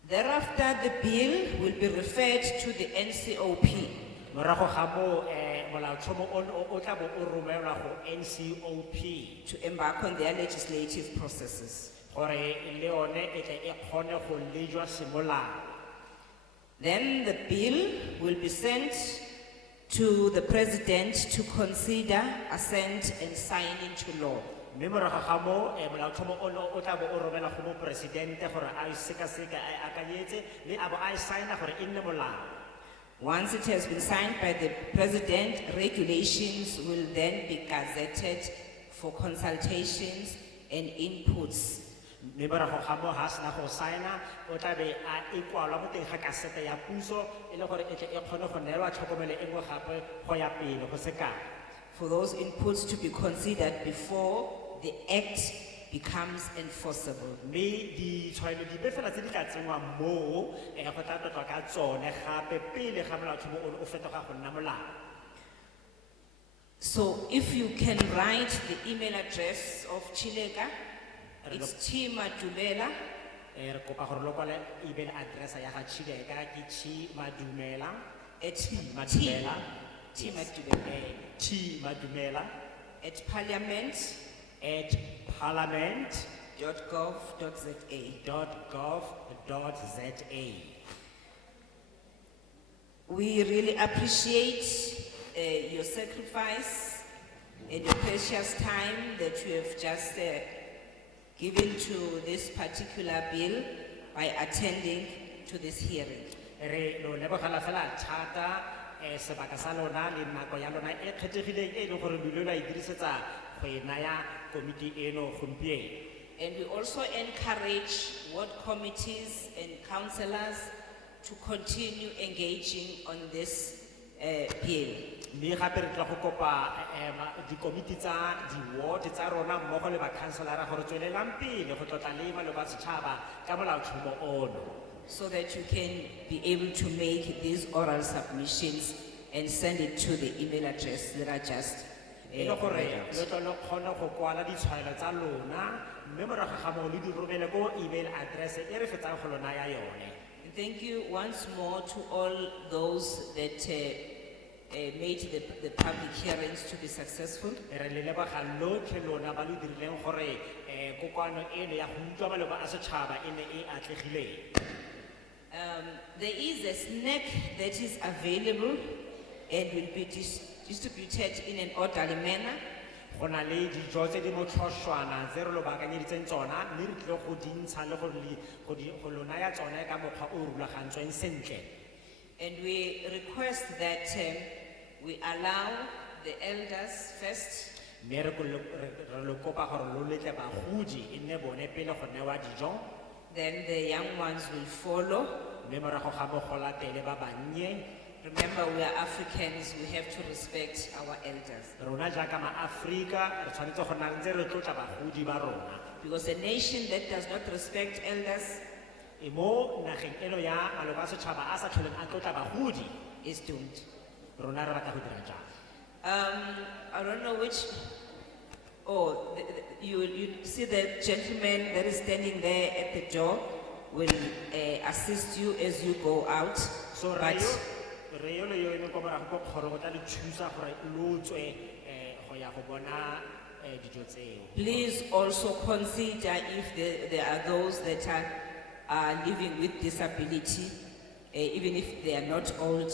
Thereafter, the bill will be referred to the NCOP. Morago ga moo molaotlhomo ono o tla bo o romelwa go NCOP To embark on their legislative processes. gore le yone e tle e kgone go lejwa semolao. Then the bill will be sent to the president to consider, assent and sign into law. Mme morago ga moo molaotlhomo ono o tla bo o romelwa go moporesidente gore a e sekaseka a e akanyetse mme a bo a e sign-a gore e nne molao. Once it has been signed by the president, regulations will then be gazetted for consultations and inputs. Mme morago ga moo ha sena go sign-a o tla be a e kwalwa mo teng ga kasete ya puso e le gore e tle e kgone go neelwa tlhokomelo e nngwe gape go ya pele go sekao. For those inputs to be considered before the act becomes enforceable. Mme ditshwaelo dipe fela tse di tla tsenngwa moo go tla tlotlwa ka tsone gape pele ga molaotlhomo ono o fetoga go nna molao. So if you can write the email address of Chileka, it's Chimadumela Re kopa gore lo kwale email address ya ga Chileka ke Chimadumela Chimadumela at parliament at parliament .gov.za. .gov.za. We really appreciate your sacrifice and your precious time that you have just given to this particular bill by attending to this hearing. Re lo lebogela fela thata sebaka sa lona le nako ya lona e kgethegileng e leng gore lo e dirisetsa go e naya komiti eno gompieno. And we also encourage ward committees and councillors to continue engaging on this bill. Mme gape re tla go kopa dikomiti tsa di-ward tsa rona mmogo le bakhanselara gore tswelelang pele go tlotla le maloko a setšhaba ka molaotlhomo ono, so that you can be able to make these oral submissions and send it to the email address that I just e le gore read out. le tlo le kgone go kwala ditshwaelo tsa lona mme morago ga moo le di romele ko email address e re fetsang go lona ya yone. And thank you once more to all those that made the public hearings to be successful. Re le leboga lotlhe lona ba lo dirileng gore kokoano eno ya go utlwa maloko a setšhaba e ne e atlegileng. There is a snack that is available and will be distributed in an orderly manner. Go na le dijo tse di motlhošwana tse re lo baakanyeditseng tsona mme re tlile go di ntsha le go lo naya tsone ka mokgwa o o rulagantsweng sentle. And we request that we allow the elders first, Mme re lo kopa gore lo letle bagodi e nne bone pele go newa dijo, then the young ones will follow. mme morago ga mo go latele ba bannye. Remember, we are Africans, we have to respect our elders. Rona jaaka ma-Afrika re tshwanetse go nna ntse re tlotla bagodi ba rona. Because a nation that does not respect elders E mo nageng eno ya maloko a setšhaba a sa tlholeng a tlotla bagodi, is doomed. rona re batla go dira jang. I don't know which, you see the gentleman that is standing there at the door will assist you as you go out. So But re yo le yo eme ko morago ko kgoro go tla le thusa gore lo tswe go ya go bona dijo tseo. please also consider if there are those that are living with disability, even if they are not old.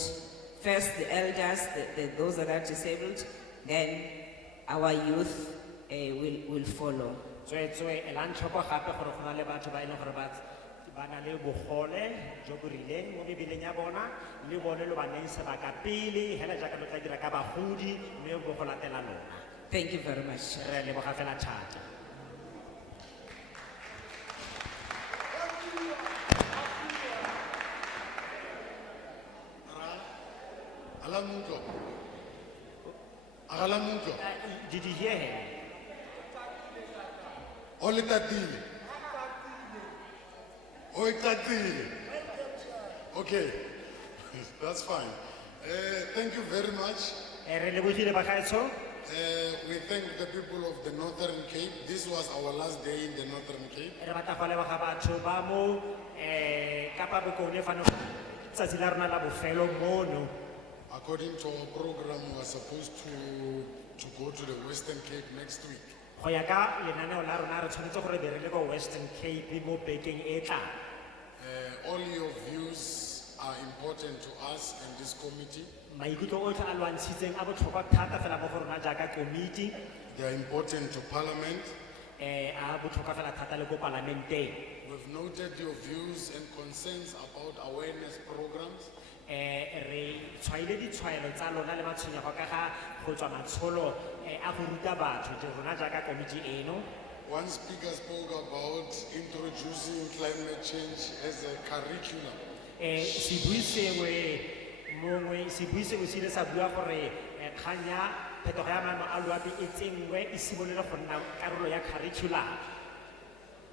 First, the elders, those that are disabled, then our youth will follow. Tswe elang tlhoko gape gore go na le batho ba e leng gore ba na le bogole jo bo rileng mo mebeleng ya bona, le bone lo ba neng sebaka pele hela jaaka lo tla dira ka bagodi mme bo go latela lona. Thank you very much. Re leboga fela thata. Alamuntlo. Alamuntlo. Did you hear him? Ole tatile. Oi tatile. Okay, that's fine. Thank you very much. Re lebogile bagaetsho. We thank the people of the Northern Cape. This was our last day in the Northern Cape. Re batla go leboga batho ba mo Kapa Bokone fano tsatsi la rona la bofelo mono. According to our program, we are supposed to go to the Western Cape next week. Go ya ka lenaneo la rona re tshwanetse gore be re le go Western Cape mo bekeng e tlang. All your views are important to us and this committee. Maikutlo otlhe a lwantshitseng a botlhokwa thata fela mo go rona jaaka komiti. They are important to Parliament. A botlhokwa fela thata le ko parlamenteng. We've noted your views and concerns about awareness programs. Re tshwaile ditshwaelo tsa lona le matshwenyego ka ga go tswa matsholo a go ruta batho rona jaaka komiti eno. One speaker spoke about introducing climate change as a curriculum. Sebui sengwe se ile sa bua gore kgang ya phetogo ya maemo a loapi e tsenngwe e simolole go nna karolo ya curriculum.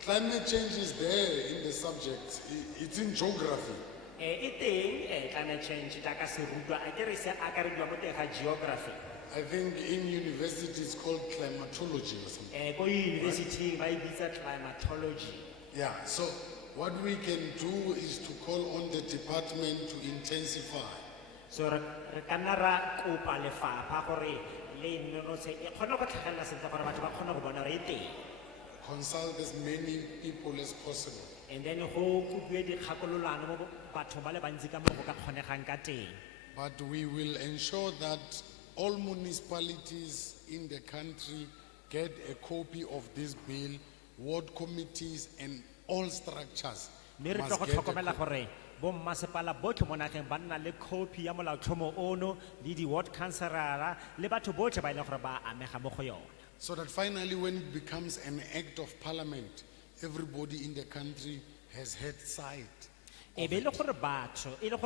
Climate change is there in the subject. It's in geography. E teng climate change jaaka se rutwa a kere se akarediwa mo teng ga geography. I think in university it's called climatology or something. Ko university ba e bitsa climatology. Yeah, so what we can do is to call on the department to intensify. So re ka nna ra kopa lefapha gore le nonotse e kgone go tlhagelela sentle gore batho ba kgone go bona re e teng. Consult as many people as possible. And then go kopiwe dikgakololano mo batho ba le bantsi ka mo go ka kgonegang ka teng. But we will ensure that all municipalities in the country get a copy of this bill, ward committees and all structures mme re tlo must go get a tlhokomela copy. gore bommasepala botlhe mo nageng ba nna le copy ya molaotlhomo ono le di-ward councilora le batho botlhe ba e leng gore ba amega mo go yona So that finally when it becomes an act of parliament, everybody in the country has had sight. e be e le gore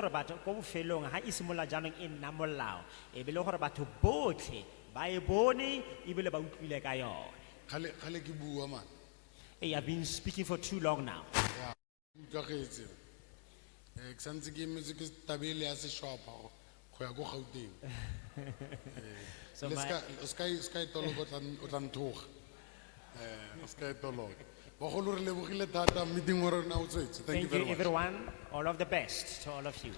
batho ko bofelong ga e simolola jaanong e nna molao e be e le gore batho botlhe ba e bone ebile ba utlwile ka yone Kgale ke bua man. Hey, I've been speaking for too long now. Utlwagetse. Ke santse ke emetse ke tabele ya seshwapa go ya go Gauteng. So Le my- ska e toloka o tla nthoga. Ska e toloka. Bagolo re lebogile thata meeting wa rona o tswetse. Thank you Thank very you much. everyone, all of the best to all of you.